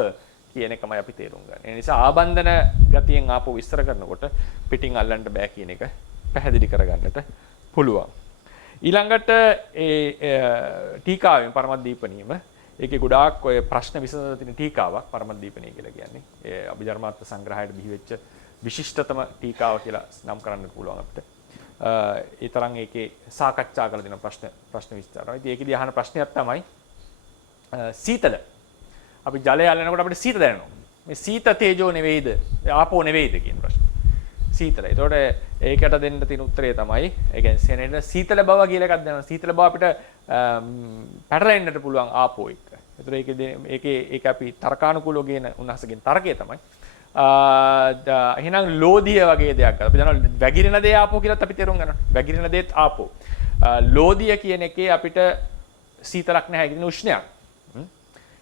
කියන එකමයි අපි තේරුම් ගන්න. ඒ නිසා ආබන්ධන ගතියෙන් ආපහු විස්තර කරනකොට පිටින් අල්ලන්න බෑ කියන එක පැහැදිලි කරගන්නට පුළුවන්. ඊළඟට ටීකාවෙන් පරමදීපණීයම ඒකේ ගොඩාක් ඔය ප්‍රශ්න විසඳන තියෙන ටීකාවක් පරමදීපණීය කියලා කියන්නේ. ඒ අභිධර්මාර්ථ සංග්‍රහයට බිහි වෙච්ච විශිෂ්ටතම ටීකාව කියලා නම් කරන්න පුළුවන් අපිට. ඒ තරම් ඒකේ සාකච්ඡා කරලා දෙන ප්‍රශ්න විස්තර. ඉතින් ඒකෙදී අහන ප්‍රශ්නයක් තමයි සීතල. අපි ජලය අල්ලනකොට අපිට සීත දැනෙනවා. මේ සීත තේජෝ නෙවෙයිද? ආපෝ නෙවෙයිද කියන ප්‍රශ්න. සීතල. ඒතකොට ඒකට දෙන්න තියෙන උත්තරය තමයි ඒ කියන්නේ සෙනෙන සීතල බව කියලා එකක් දැනෙනවා. සීතල බව අපිට පැටලෙන්නට පුළුවන් ආපෝ එක්ක. ඒතර ඒක අපි තර්කානුකූලව කියන උන්වහන්සේගෙන් තර්කය තමයි. එහෙනම් ලෝධිය වගේ දෙයක්. අපි දන්නවා වැగిරෙන දේ ආපෝ කියලාත් අපි තේරුම් ගන්නවා. වැగిරෙන දේත් ආපෝ. ලෝධිය කියන එකේ අපිට සීතලක් නැහැ කියන උෂ්ණයක්.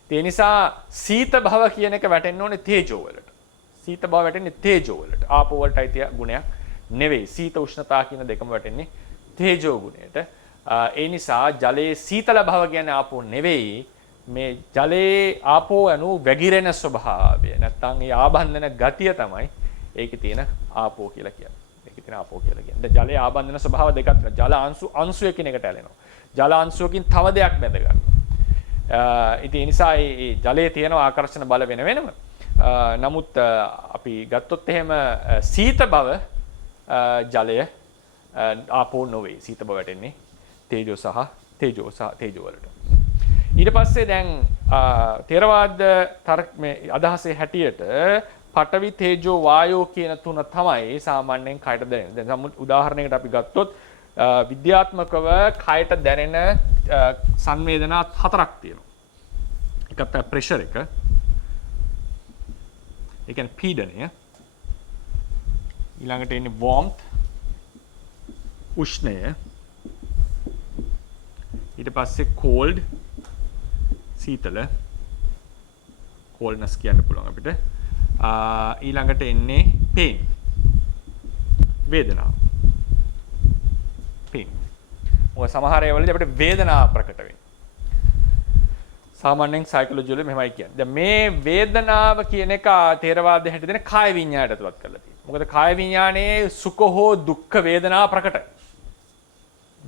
ඒ නිසා සීත භව කියන එක වැටෙන්න ඕනේ තේජෝ වලට. සීත භව වැටෙන්නේ තේජෝ වලට. ආපෝ වලට අයිති ගුණයක් නෙවෙයි. සීත උෂ්ණතා කියන දෙකම වැටෙන්නේ තේජෝ ගුණයට. ඒ නිසා ජලයේ සීතල භව කියන්නේ ආපෝ නෙවෙයි. මේ ජලයේ ආපෝ අනු වැగిරෙන ස්වභාවය. නැත්තම් ඒ ආබන්ධන ගතිය තමයි ඒකේ තියෙන ආපෝ කියලා කියන්නේ. ඒකේ තියෙන ආපෝ කියලා කියන්නේ. දැන් ජලයේ ආබන්ධන ස්වභාව දෙකක් තියෙනවා. ජල අංශුවකින් එකට ඇලෙනවා. ජල අංශුවකින් තව දෙයක් බැඳ ගන්නවා. ඉතින් ඒ නිසා ඒ ජලයේ තියෙන ආකර්ෂණ බල වෙනම. නමුත් අපි ගත්තොත් එහෙම සීත බව ජලය ආපෝ නොවේ. සීත බව වැටෙන්නේ තේජෝ වලට. ඊට පස්සේ දැන් ථේරවාද මේ අදහසේ හැටියට පඨවි තේජෝ වායෝ කියන තුන තමයි සාමාන්‍යයෙන් කයට දැනෙන්නේ. දැන් උදාහරණයකට අපි ගත්තොත් විද්‍යාත්මකව කයට දැනෙන සංවේදනා හතරක් තියෙනවා. එකක් තමයි ප්‍රෙෂර් එක. ඒ කියන්නේ පීඩනය. ඊළඟට එන්නේ warmth උෂ්ණය. ඊට පස්සේ cold සීතල coldness කියන්න පුළුවන් අපිට. ඊළඟට එන්නේ pain වේදනාව. pain. මොකද සමහර ඒවාවලදී අපිට වේදනාව ප්‍රකට වෙනවා. සාමාන්‍යයෙන් සයිකොලොජි වල මෙහෙමයි කියන්නේ. දැන් මේ වේදනාව කියන එක ථේරවාදයේ හැටියට දෙන කාය විඤ්ඤාණයට ඇතුළත් කරලා තියෙනවා. මොකද කාය විඤ්ඤාණයේ සුඛ හෝ දුක්ඛ වේදනාව ප්‍රකටයි.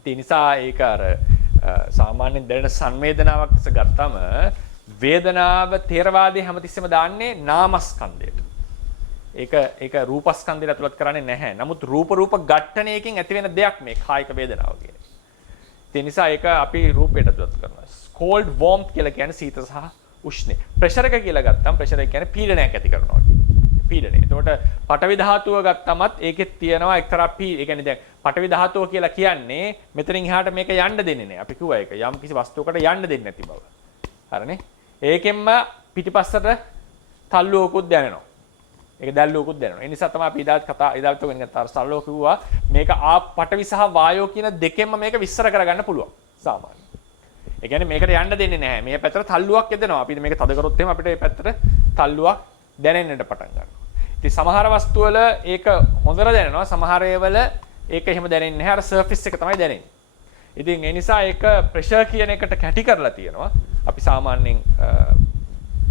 ඒ නිසා ඒක අර සාමාන්‍යයෙන් දැනෙන සංවේදනාවක් ලෙස ගත්තම වේදනාව ථේරවාදයේ හැමතිස්සෙම දාන්නේ නාමස්කන්ධයට. ඒක රූපස්කන්ධයට ඇතුළත් කරන්නේ නැහැ. නමුත් රූප ඝට්ටණයකින් ඇති වෙන දෙයක් මේ කායික වේදනාව කියන්නේ. ඒ නිසා ඒක අපි රූපයට ඇතුළත් කරනවා. cold warmth කියලා කියන්නේ සීත සහ උෂ්ණ. ප්‍රෙෂර් එක කියලා ගත්තම ප්‍රෙෂර් එක කියන්නේ පීඩනයක් ඇති කරනවා කියන්නේ. පීඩනය. එතකොට පඨවි ධාතුව ගත්තමත් ඒකෙත් තියෙනවා එක්තරා ඒ කියන්නේ දැන් පඨවි ධාතුව කියලා කියන්නේ මෙතනින් එහාට මේක යන්න දෙන්නේ නැහැ. අපි කිව්වා ඒක යම් කිසි වස්තුවකට යන්න දෙන්නේ නැති බව. හරිනේ? ඒකෙන්ම පිටිපස්සට තල්ලුවකුත් දැනෙනවා. ඒක දැල්ලුවකුත් දැනෙනවා. ඒ නිසා තමයි අපි ඉදාත් වෙන තල්ලුව කිව්වා මේක පඨවි සහ වායෝ කියන දෙකෙන්ම මේක විස්තර කරගන්න පුළුවන් සාමාන්‍යයෙන්. ඒ කියන්නේ මේකට යන්න දෙන්නේ නැහැ. මේ පැත්තට තල්ලුවක් යදෙනවා. අපි මේක තද කරොත් එහෙම අපිට මේ පැත්තට තල්ලුවක් දැනෙන්නට පටන් ගන්නවා. ඉතින් සමහර වස්තු වල ඒක හොඳට දැනෙනවා. සමහර ඒවල ඒක එහෙම දැනෙන්නේ නැහැ. අර සර්ෆිස් එක තමයි දැනෙන්නේ. ඉතින් ඒ නිසා ඒක ප්‍රෙෂර් කියන එකට කැටි කරලා තියෙනවා. අපි සාමාන්‍යයෙන්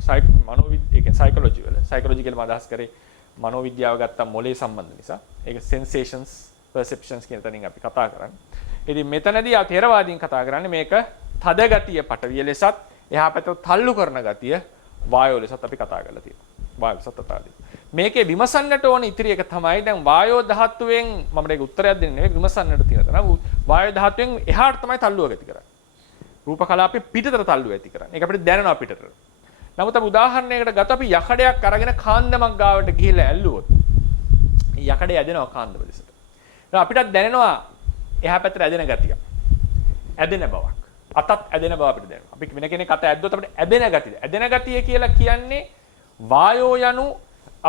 සයිකොලොජි වල සයිකොලොජි කියලා අදහස් කරේ මනෝවිද්‍යාව ගත්තම මොලේ සම්බන්ධ නිසා. ඒක sensations perceptions කියන තැනින් අපි කතා කරන්නේ. ඉතින් මෙතනදී ආ ථේරවාදීන් කතා කරන්නේ මේක තද ගතිය පටවිය ලෙසත් එහා පැත්තට තල්ලු කරන ගතිය වායෝ ලෙසත් අපි කතා කරලා තියෙනවා. වායෝ ලෙසත් අතාදී. මේකේ විමසන්නට ඕන ඉතිරි එක තමයි දැන් වායෝ ධාතුවෙන් මම මේක උත්තරයක් දෙන්නේ නෙවෙයි විමසන්නට තියෙන තරම් වායෝ ධාතුවෙන් එහාට තමයි තල්ලුව ගති කරන්නේ. රූප කලාපේ පිටතට තල්ලුව ඇති කරන්නේ. ඒක අපිට දැනෙනවා පිටතට. නමුත් අපි උදාහරණයකට ගත්ත අපි යකඩයක් අරගෙන කාන්දමක් ගාවට ගිහිල්ලා ඇල්ලුවොත් යකඩය ඇදෙනවා කාන්දම දෙසට. අපිටත් දැනෙනවා එහා පැත්තට ඇදෙන ගතිය. ඇදෙන බවක්. අතත් ඇදෙන බව අපිට දැනෙනවා. අපි වෙන කෙනෙක් අත ඇද්දොත් අපිට ඇදෙන ගතිය. ඇදෙන ගතිය කියලා කියන්නේ වායෝ යනු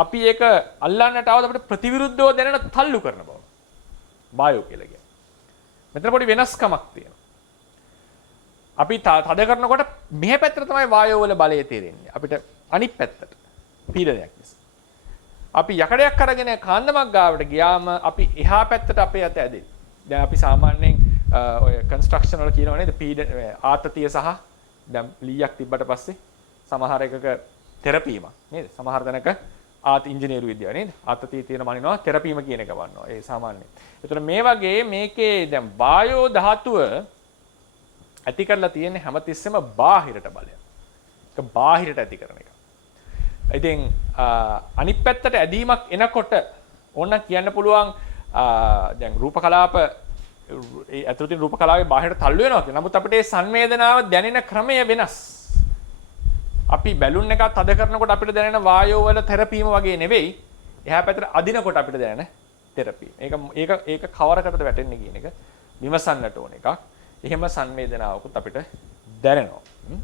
අපි ඒක අල්ලන්නට આવද අපිට ප්‍රතිවිරුද්ධව දැනෙන තල්ලු කරන බව. වායෝ කියලා කියන්නේ. මෙතන පොඩි වෙනස්කමක් තියෙනවා. අපි තද කරනකොට මෙහෙ පැත්තට තමයි වායෝ වල බලය තේරෙන්නේ. අපිට අනිත් පැත්තට පීඩනයක් නිසා. අපි යකඩයක් අරගෙන කාන්දමක් ගාවට ගියාම අපි එහා පැත්තට අපේ අත ඇදෙන්නේ. දැන් අපි සාමාන්‍යයෙන් ඔය කන්ස්ට්‍රක්ෂන් වල කියනවා නේද ආතතිය සහ දැන් ලීයක් තිබ්බට පස්සේ සමහර එකක තෙරපීමක් නේද? සමහර තැනක ඉංජිනේරු විද්‍යාව නේද? ආතතිය තියෙන මනිනවා තෙරපීම කියන එක වන්නවා. ඒ සාමාන්‍යයෙන්. ඒතර මේ වගේ මේකේ දැන් වායෝ ධාතුව ඇති කරලා තියෙන්නේ හැමතිස්සෙම බාහිරට බලය. ඒක බාහිරට ඇති කරන එක. ඉතින් අනිත් පැත්තට ඇදීමක් එනකොට ඕන කියන්න පුළුවන් දැන් රූප කලාප ඒ ඇතුළතින් රූප කලාවේ බාහිරට තල්ලු වෙනවා කියලා. නමුත් අපිට මේ සංවේදනාව දැනෙන ක්‍රමය වෙනස්. අපි බැලුන් එකක් තද කරනකොට අපිට දැනෙන වායෝ වල තෙරපීම වගේ නෙවෙයි. එහා පැත්තට අදිනකොට අපිට දැනෙන තෙරපීම. ඒක කවරකටද වැටෙන්නේ කියන එක විමසන්නට ඕන එකක්. එහෙම සංවේදනාවකුත් අපිට දැනෙනවා.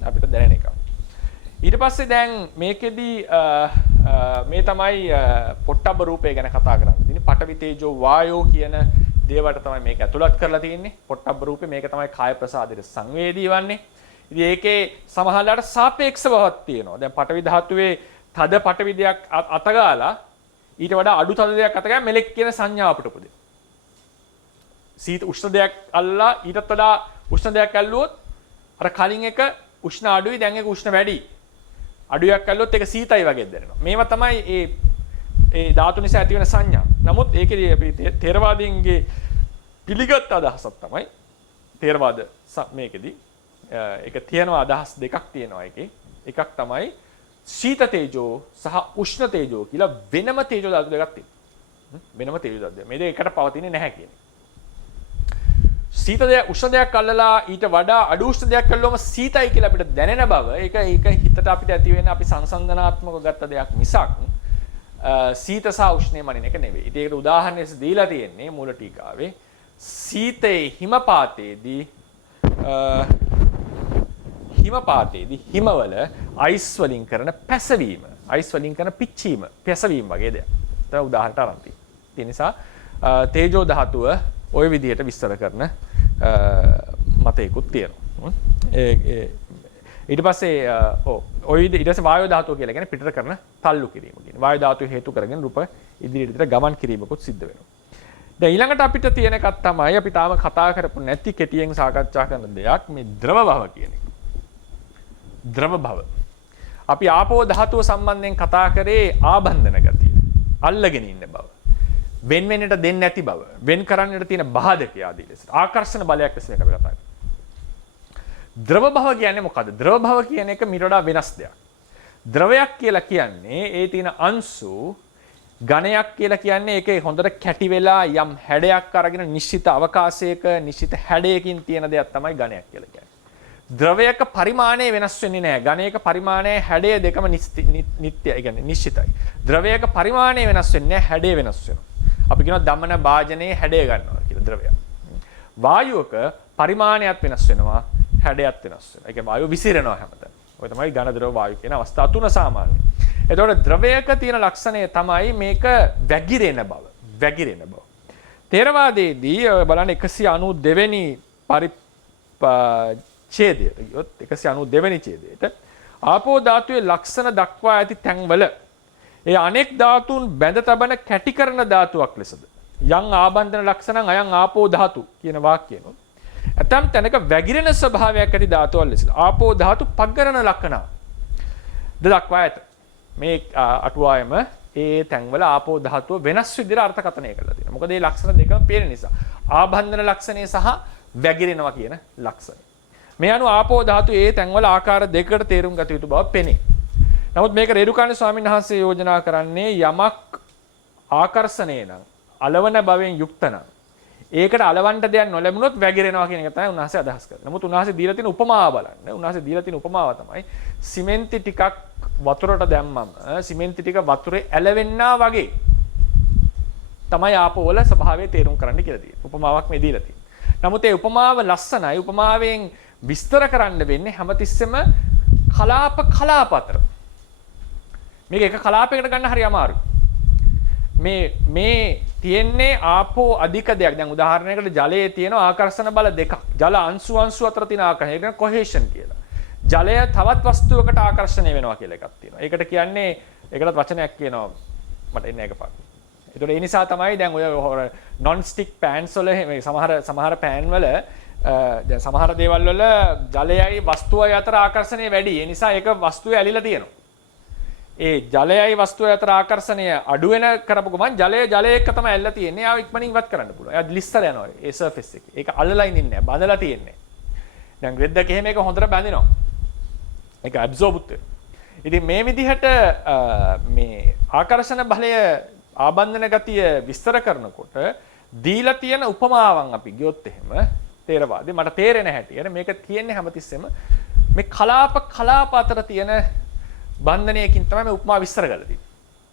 අපිට දැනෙන එක. ඊට පස්සේ දැන් මේකෙදි මේ තමයි පොට්ටබ්බ රූපය ගැන කතා කරන්න තියෙන්නේ. පඨවි තේජෝ වායෝ කියන දේවල්ට තමයි මේක ඇතුළත් කරලා තියෙන්නේ. පොට්ටබ්බ රූපේ මේක තමයි කාය ප්‍රසාදයට සංවේදී වන්නේ. ඉතින් ඒකේ සමහරලාට සාපේක්ෂ බවක් තියෙනවා. දැන් පඨවි ධාතුවේ තද පඨවි දෙයක් අතගාලා ඊට වඩා අඩු තද දෙයක් අතගා මෙලෙක් කියන සංඥාව අපිට උපදිනවා. සීත උෂ්ණ දෙයක් අල්ලලා ඊටත් වඩා උෂ්ණ දෙයක් ඇල්ලුවොත් අර කලින් එක උෂ්ණ අඩුයි දැන් එක උෂ්ණ වැඩි. අඩුවක් ඇල්ලුවොත් ඒක සීතයි වගේ දැනෙනවා. මේවා තමයි ඒ ධාතු නිසා ඇති වෙන සංඥා. නමුත් ඒකේදී අපි ථේරවාදීන්ගේ පිළිගත් අදහසක් තමයි ථේරවාද මේකෙදී ඒක තියෙනවා අදහස් දෙකක් තියෙනවා ඒකේ. එකක් තමයි ශීත තේජෝ සහ උෂ්ණ තේජෝ කියලා වෙනම තේජෝ ධාතු දෙකක් තියෙනවා. වෙනම තේජෝ ධාතු. මේ දෙක එකට පවතින්නේ නැහැ කියන්නේ. සීත දෙයක් උෂ්ණ දෙයක් අල්ලලා ඊට වඩා අඩු උෂ්ණ දෙයක් අල්ලුවම සීතයි කියලා අපිට දැනෙන බව ඒක හිතට අපිට ඇති වෙන අපි සංසන්දනාත්මකව ගත්ත දෙයක් මිසක් සීත සහ උෂ්ණය මනින එක නෙවෙයි. ඉතින් ඒකට උදාහරණයක් දීලා තියෙන්නේ මූල ටීකාවේ සීතේ හිමපාතයේදී හිමවල අයිස් වලින් කරන පැසවීම අයිස් වලින් කරන පිච්චීම පැසවීම වගේ දෙයක්. ඒක උදාහරණයක් අරන් තියෙනවා. ඒ නිසා තේජෝ ධාතුව ওই විදිහට විස්තර කරන මතයකුත් තියෙනවා. ඊට පස්සේ ওই විදිහ ඊට පස්සේ වායෝ ධාතුව කියලා කියන්නේ පිටට කරන තල්ලු කිරීම කියන්නේ. වායෝ ධාතුව හේතු කරගෙන රූප ඉදිරියට ගමන් කිරීමකුත් සිද්ධ වෙනවා. දැන් ඊළඟට අපිට තියෙන එකක් තමයි අපි තාම කතා කරපු නැති කෙටියෙන් සාකච්ඡා කරන දෙයක් මේ ද්‍රව භව කියන එක. ද්‍රව භව. අපි ආපෝ ධාතුව සම්බන්ධයෙන් කතා කරේ ආබන්ධන ගතිය. අල්ලගෙන ඉන්න බව. වෙන වෙනට දෙන්නේ නැති බව. වෙන් කරන්නට තියෙන බාධක ආදී ලෙස. ආකර්ෂණ බලයක් ලෙස මේක අපි කතා කරා. ද්‍රව භව කියන්නේ මොකද්ද? ද්‍රව භව කියන එක මීට වඩා වෙනස් දෙයක්. ද්‍රවයක් කියලා කියන්නේ ඒ තියෙන අංශු ඝණයක් කියලා කියන්නේ ඒකේ හොඳට කැටි වෙලා යම් හැඩයක් අරගෙන නිශ්චිත අවකාශයක නිශ්චිත හැඩයකින් තියෙන දෙයක් තමයි ඝණයක් කියලා කියන්නේ. ද්‍රවයක පරිමාණය වෙනස් වෙන්නේ නැහැ. ඝණයක පරිමාණය හැඩය දෙකම නිත්‍යයි. ඒ කියන්නේ නිශ්චිතයි. ද්‍රවයක පරිමාණය වෙනස් වෙන්නේ නැහැ. හැඩය වෙනස් වෙනවා. අපි කියනවා දමන භාජනයේ හැඩය ගන්නවා කියලා ද්‍රවයක්. වායුවක පරිමාණයත් වෙනස් වෙනවා. හැඩයත් වෙනස් වෙනවා. ඒ කියන්නේ වායුව විසිරෙනවා හැමතැන. ඔය තමයි ඝන ද්‍රව වායු කියන අවස්ථා තුන සාමාන්‍යයෙන්. එතකොට ද්‍රවයක තියෙන ලක්ෂණය තමයි මේක වැగిරෙන බව. වැగిරෙන බව. තේරවාදයේදී බලන්න 192 වෙනි ඡේදයට ගියොත් 192 වෙනි ඡේදයට ආපෝ ධාතුවේ ලක්ෂණ දක්වා ඇති තැන්වල ඒ අනෙක් ධාතුන් බැඳ තබන කැටි කරන ධාතුවක් ලෙසද යම් ආබන්ධන ලක්ෂණං අයං ආපෝ ධාතු කියන වාක්‍යනොත් ඇතම් තැනක වැగిරෙන ස්වභාවයක් ඇති ධාතුවක් ලෙසද ආපෝ ධාතු පග්ගරණ ලක්ෂණ දක්වා ඇත. මේ අටුවායම ඒ තැන්වල ආපෝ ධාතුව වෙනස් විදිහට අර්ථකථනය කරලා තියෙනවා. මොකද මේ ලක්ෂණ දෙකම පේන නිසා. ආබන්ධන ලක්ෂණය සහ වැగిරෙනවා කියන ලක්ෂණය. මේ අනුව ආපෝ ධාතු ඒ තැන්වල ආකාර දෙකකට තේරුම් ගත යුතු බව පෙනේ. නමුත් මේක රේරුකාණ ස්වාමීන් වහන්සේ යෝජනා කරන්නේ යමක් ආකර්ෂණේ නම් අලවන භවෙන් යුක්ත නම් ඒකට අලවන්න දෙයක් නොලැබුණොත් වැగిරෙනවා කියන එක තමයි උන්වහන්සේ අදහස් කරන්නේ. නමුත් උන්වහන්සේ දීලා තියෙන උපමාව බලන්න. උන්වහන්සේ දීලා තියෙන උපමාව තමයි සිමෙන්ති ටිකක් වතුරට දැම්මම සිමෙන්ති ටික වතුරේ ඇලවෙන්නා වගේ තමයි ආපෝ වල ස්වභාවය තේරුම් කරන්න කියලා තියෙන්නේ. උපමාවක් මේ දීලා තියෙන්නේ. නමුත් ඒ උපමාව ලස්සනයි. උපමාවෙන් විස්තර කරන්න වෙන්නේ හැමතිස්සෙම කලාප අතර. මේක එක කලාපයකට ගන්න හරි අමාරුයි. මේ තියෙන්නේ ආපෝ අධික දෙයක්. දැන් උදාහරණයකට ජලයේ තියෙන ආකර්ෂණ බල දෙකක්. ජල අංශු අතර තියෙන ආකර්ෂණය. ඒක කියන්නේ කොහෙෂන් කියලා. ජලය තවත් වස්තුවකට ආකර්ෂණය වෙනවා කියලා එකක් තියෙනවා. ඒකට කියන්නේ ඒකටත් වචනයක් කියනවා මට එන්නේ එකපාරට. ඒතකොට ඒ නිසා තමයි දැන් ඔය non stick pans වල මේ සමහර pan වල දැන් සමහර දේවල් වල ජලයයි වස්තුවයි අතර ආකර්ෂණය වැඩි. ඒ නිසා ඒක වස්තුවේ ඇලිලා තියෙනවා. ඒ ජලයයි වස්තුවයි අතර ආකර්ෂණය අඩු වෙන කරපු ගමන් ජලය එක්ක තමයි ඇල්ලලා තියෙන්නේ. ආව ඉක්මනින් ඉවත් කරන්න පුළුවන්. එයා ලිස්සලා යනවා ඒ සර්ෆේස් එකේ. ඒක අල්ලලා ඉන්නේ නැහැ. බඳලා තියෙන්නේ. දැන් රෙද්දක එහෙම ඒක හොඳට බැඳිනවා. ඒක ඇබ්සෝබ්ත් වෙනවා. ඉතින් මේ විදිහට මේ ආකර්ෂණ බලය ආබන්ධන ගතිය විස්තර කරනකොට දීලා තියෙන උපමාවන් අපි ගියොත් එහෙම තේරවාදී මට තේරෙන හැටියට මේක කියන්නේ හැමතිස්සෙම මේ කලාප අතර තියෙන බන්ධනයකින් තමයි මේ උපමා විස්තර කරලා තියෙන්නේ.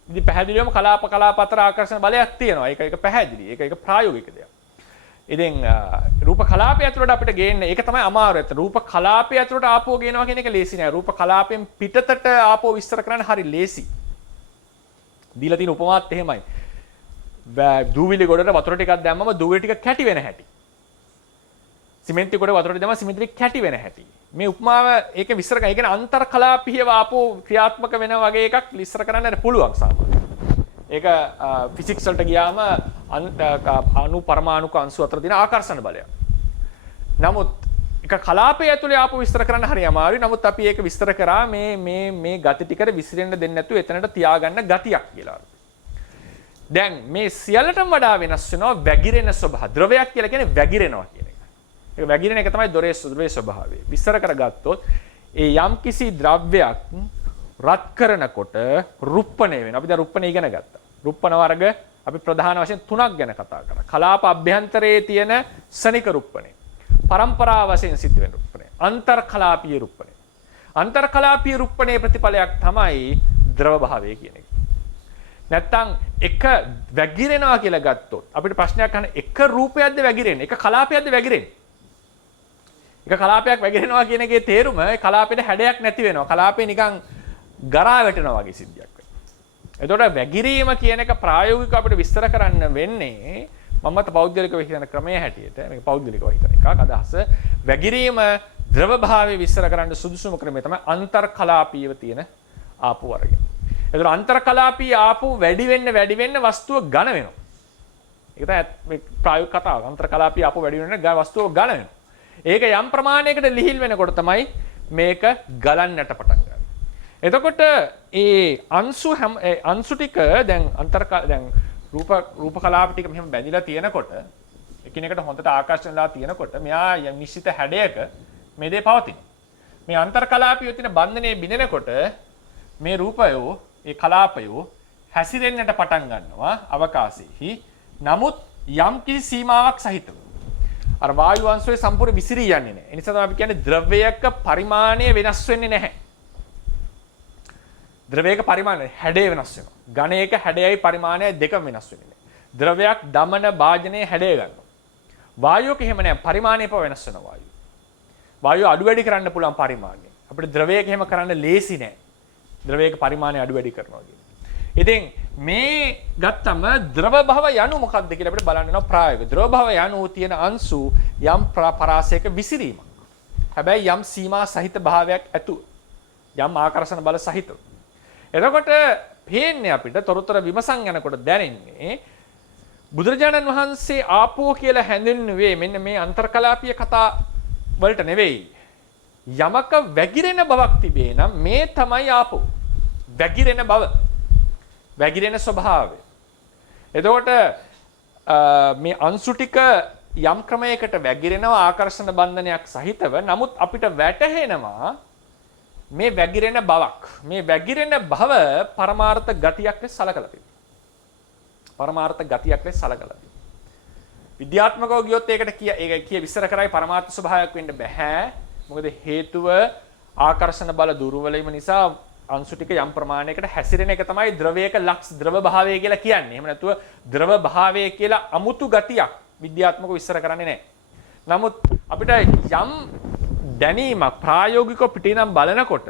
ඉතින් පැහැදිලිවම කලාප අතර ආකර්ෂණ බලයක් තියෙනවා. ඒක පැහැදිලි. ඒක ප්‍රායෝගික දෙයක්. ඉතින් රූප කලාපය ඇතුළට අපිට ගේන්න ඒක තමයි අමාරු. රූප කලාපය ඇතුළට ආපෝ ගේනවා කියන එක ලේසි නෑ. රූප කලාපයෙන් පිටතට ආපෝ විස්තර කරන්න හරි ලේසි. දීලා තියෙන උපමාත් එහෙමයි. දූවිලි ගොඩට වතුර ටිකක් දැම්මම දූවිලි ටික කැටි වෙන හැටි. සිමෙන්ති ගොඩ වතුරට දැම්මම සිමෙන්ති ටික කැටි වෙන හැටි. මේ උපමාව ඒක විස්තර කරන. ඒ කියන්නේ අන්තර් කලාපීයව ආපෝ ක්‍රියාත්මක වෙන වගේ එකක් විස්තර කරන්න පුළුවන් සාමාන්‍යයෙන්. ඒක ෆිසික්ස් වලට ගියාම අණු පරමාණුක අංශු අතර තියෙන ආකර්ෂණ බලයක්. නමුත් ඒක කලාපය ඇතුලේ ආපු විස්තර කරන්න හරි අමාරුයි. නමුත් අපි ඒක විස්තර කරා මේ ගති ටිකට විසිරෙන්න දෙන්නේ නැතුව එතනට තියාගන්න ගතියක් කියලා. දැන් මේ සියල්ලටම වඩා වෙනස් වෙනවා වැగిරෙන ස්වභාව. ද්‍රවයක් කියලා කියන්නේ වැగిරෙනවා කියන එක. ඒක වැగిරෙන එක තමයි ද්‍රවයේ ස්වභාවය. විස්තර කරගත්තොත් ඒ යම් කිසි ද්‍රව්‍යයක් රත් කරනකොට රුප්පණය වෙනවා. අපි දැන් රුප්පණය ඉගෙන ගත්තා. රුප්පණ වර්ග අපි ප්‍රධාන වශයෙන් තුනක් ගැන කතා කරා. කලාප අභ්‍යන්තරයේ තියෙන ශනික රුප්පණය. පරම්පරා වශයෙන් සිද්ධ වෙන රුප්පණය. අන්තර්කලාපීය රුප්පණය. අන්තර්කලාපීය රුප්පණයේ ප්‍රතිඵලයක් තමයි ද්‍රව භාවය කියන එක. නැත්තම් එක වැగిරෙනවා කියලා ගත්තොත් අපිට ප්‍රශ්නයක් අහන්න එක රූපයක්ද වැగిරෙන්නේ? එක කලාපයක්ද වැగిරෙන්නේ? එක කලාපයක් වැగిරෙනවා කියන එකේ තේරුම ඒ කලාපෙට හැඩයක් නැති වෙනවා. කලාපේ නිකන් ගරා වැටෙනවා වගේ සිද්ධියක් වෙනවා. එතකොට වැగిරීම කියන එක ප්‍රායෝගිකව අපිට විස්තර කරන්න වෙන්නේ මමත් පෞද්ගලිකව හිතන ක්‍රමයේ හැටියට මේක පෞද්ගලිකව හිතන එකක් අදහස වැగిරීම ද්‍රව භාවයේ විස්තර කරන්න සුදුසුම ක්‍රමය තමයි අන්තර්කලාපීයව තියෙන ආපු වර්ගය. එතකොට අන්තර්කලාපීය ආපු වැඩි වෙන්න වස්තුව ඝන වෙනවා. ඒක තමයි ප්‍රායෝගික කතාව. අන්තර්කලාපීය ආපු වැඩි වෙන වස්තුව ඝන වෙනවා. ඒක යම් ප්‍රමාණයකට ලිහිල් වෙනකොට තමයි මේක ගලන්නට පටන් ගන්නේ. එතකොට ඒ අංශු ටික දැන් දැන් රූප කලාප ටික මෙහෙම බැඳිලා තියෙනකොට එකිනෙකට හොඳට ආකර්ෂණලා තියෙනකොට මෙයා නිශ්චිත හැඩයක මේ දේ පවතින. මේ අන්තර්කලාපීය තියෙන බන්ධනයේ බිඳෙනකොට මේ රූපයෝ ඒ කලාපයෝ හැසිරෙන්නට පටන් ගන්නවා අවකාශයේහි. නමුත් යම් කිසි සීමාවක් සහිතව. අර වායු අංශයේ සම්පූර්ණ විසිරී යන්නේ නැහැ. ඒ නිසා තමයි අපි කියන්නේ ද්‍රව්‍යයක පරිමාණය වෙනස් වෙන්නේ නැහැ. ද්‍රවයක පරිමාණය හැඩය වෙනස් වෙනවා. ඝනයක හැඩයයි පරිමාණයයි දෙකම වෙනස් වෙන්නේ නැහැ. ද්‍රවයක් දමන භාජනයේ හැඩය ගන්නවා. වායුවක එහෙම නැහැ. පරිමාණය පව වෙනස් වෙනවා වායුව. වායුව අඩු වැඩි කරන්න පුළුවන් පරිමාණය. අපිට ද්‍රවයක එහෙම කරන්න ලේසි නෑ. ද්‍රවයක පරිමාණය අඩු වැඩි කරනවා කියන්නේ. ඉතින් මේ ගත්තම ද්‍රව භව යනු මොකක්ද කියලා අපිට බලන්න වෙනවා ප්‍රායෝගික. ද්‍රව භව යනු තියෙන අංශු යම් පරාසයක විසිරීමක්. හැබැයි යම් සීමා සහිත භාවයක් ඇතුව. යම් ආකර්ෂණ බල සහිතව. එතකොට පේන්නේ අපිට තොරතුරු විමසන් යනකොට දැනෙන්නේ බුදුරජාණන් වහන්සේ ආපෝ කියලා හැඳින්වුවේ මෙන්න මේ අන්තර්කලාපීය කතා වලට නෙවෙයි. යමක වැగిරෙන බවක් තිබේ නම් මේ තමයි ආපෝ. වැగిරෙන බව. වැగిරෙන ස්වභාවය. එතකොට මේ අංශු ටික යම් ක්‍රමයකට වැగిරෙනවා ආකර්ෂණ බන්ධනයක් සහිතව. නමුත් අපිට වැටහෙනවා මේ වැగిරෙන බවක්. මේ වැగిරෙන බව පරමාර්ථ ගතියක් ලෙස සලකලා තියෙනවා. පරමාර්ථ ගතියක් ලෙස සලකලා තියෙනවා. විද්‍යාත්මකව ගියොත් ඒකට කිය විස්තර කරයි පරමාර්ථ ස්වභාවයක් වෙන්න බෑ. මොකද හේතුව ආකර්ෂණ බල දුර්වල වීම නිසා අංශු ටික යම් ප්‍රමාණයකට හැසිරෙන එක තමයි ද්‍රවයක ලක්ෂ ද්‍රව භාවය කියලා කියන්නේ. එහෙම නැතුව ද්‍රව භාවය කියලා අමුතු ගතියක් විද්‍යාත්මකව විස්තර කරන්නේ නැහැ. නමුත් අපිට යම් දැනීමක් ප්‍රායෝගිකව පිටිනම් බලනකොට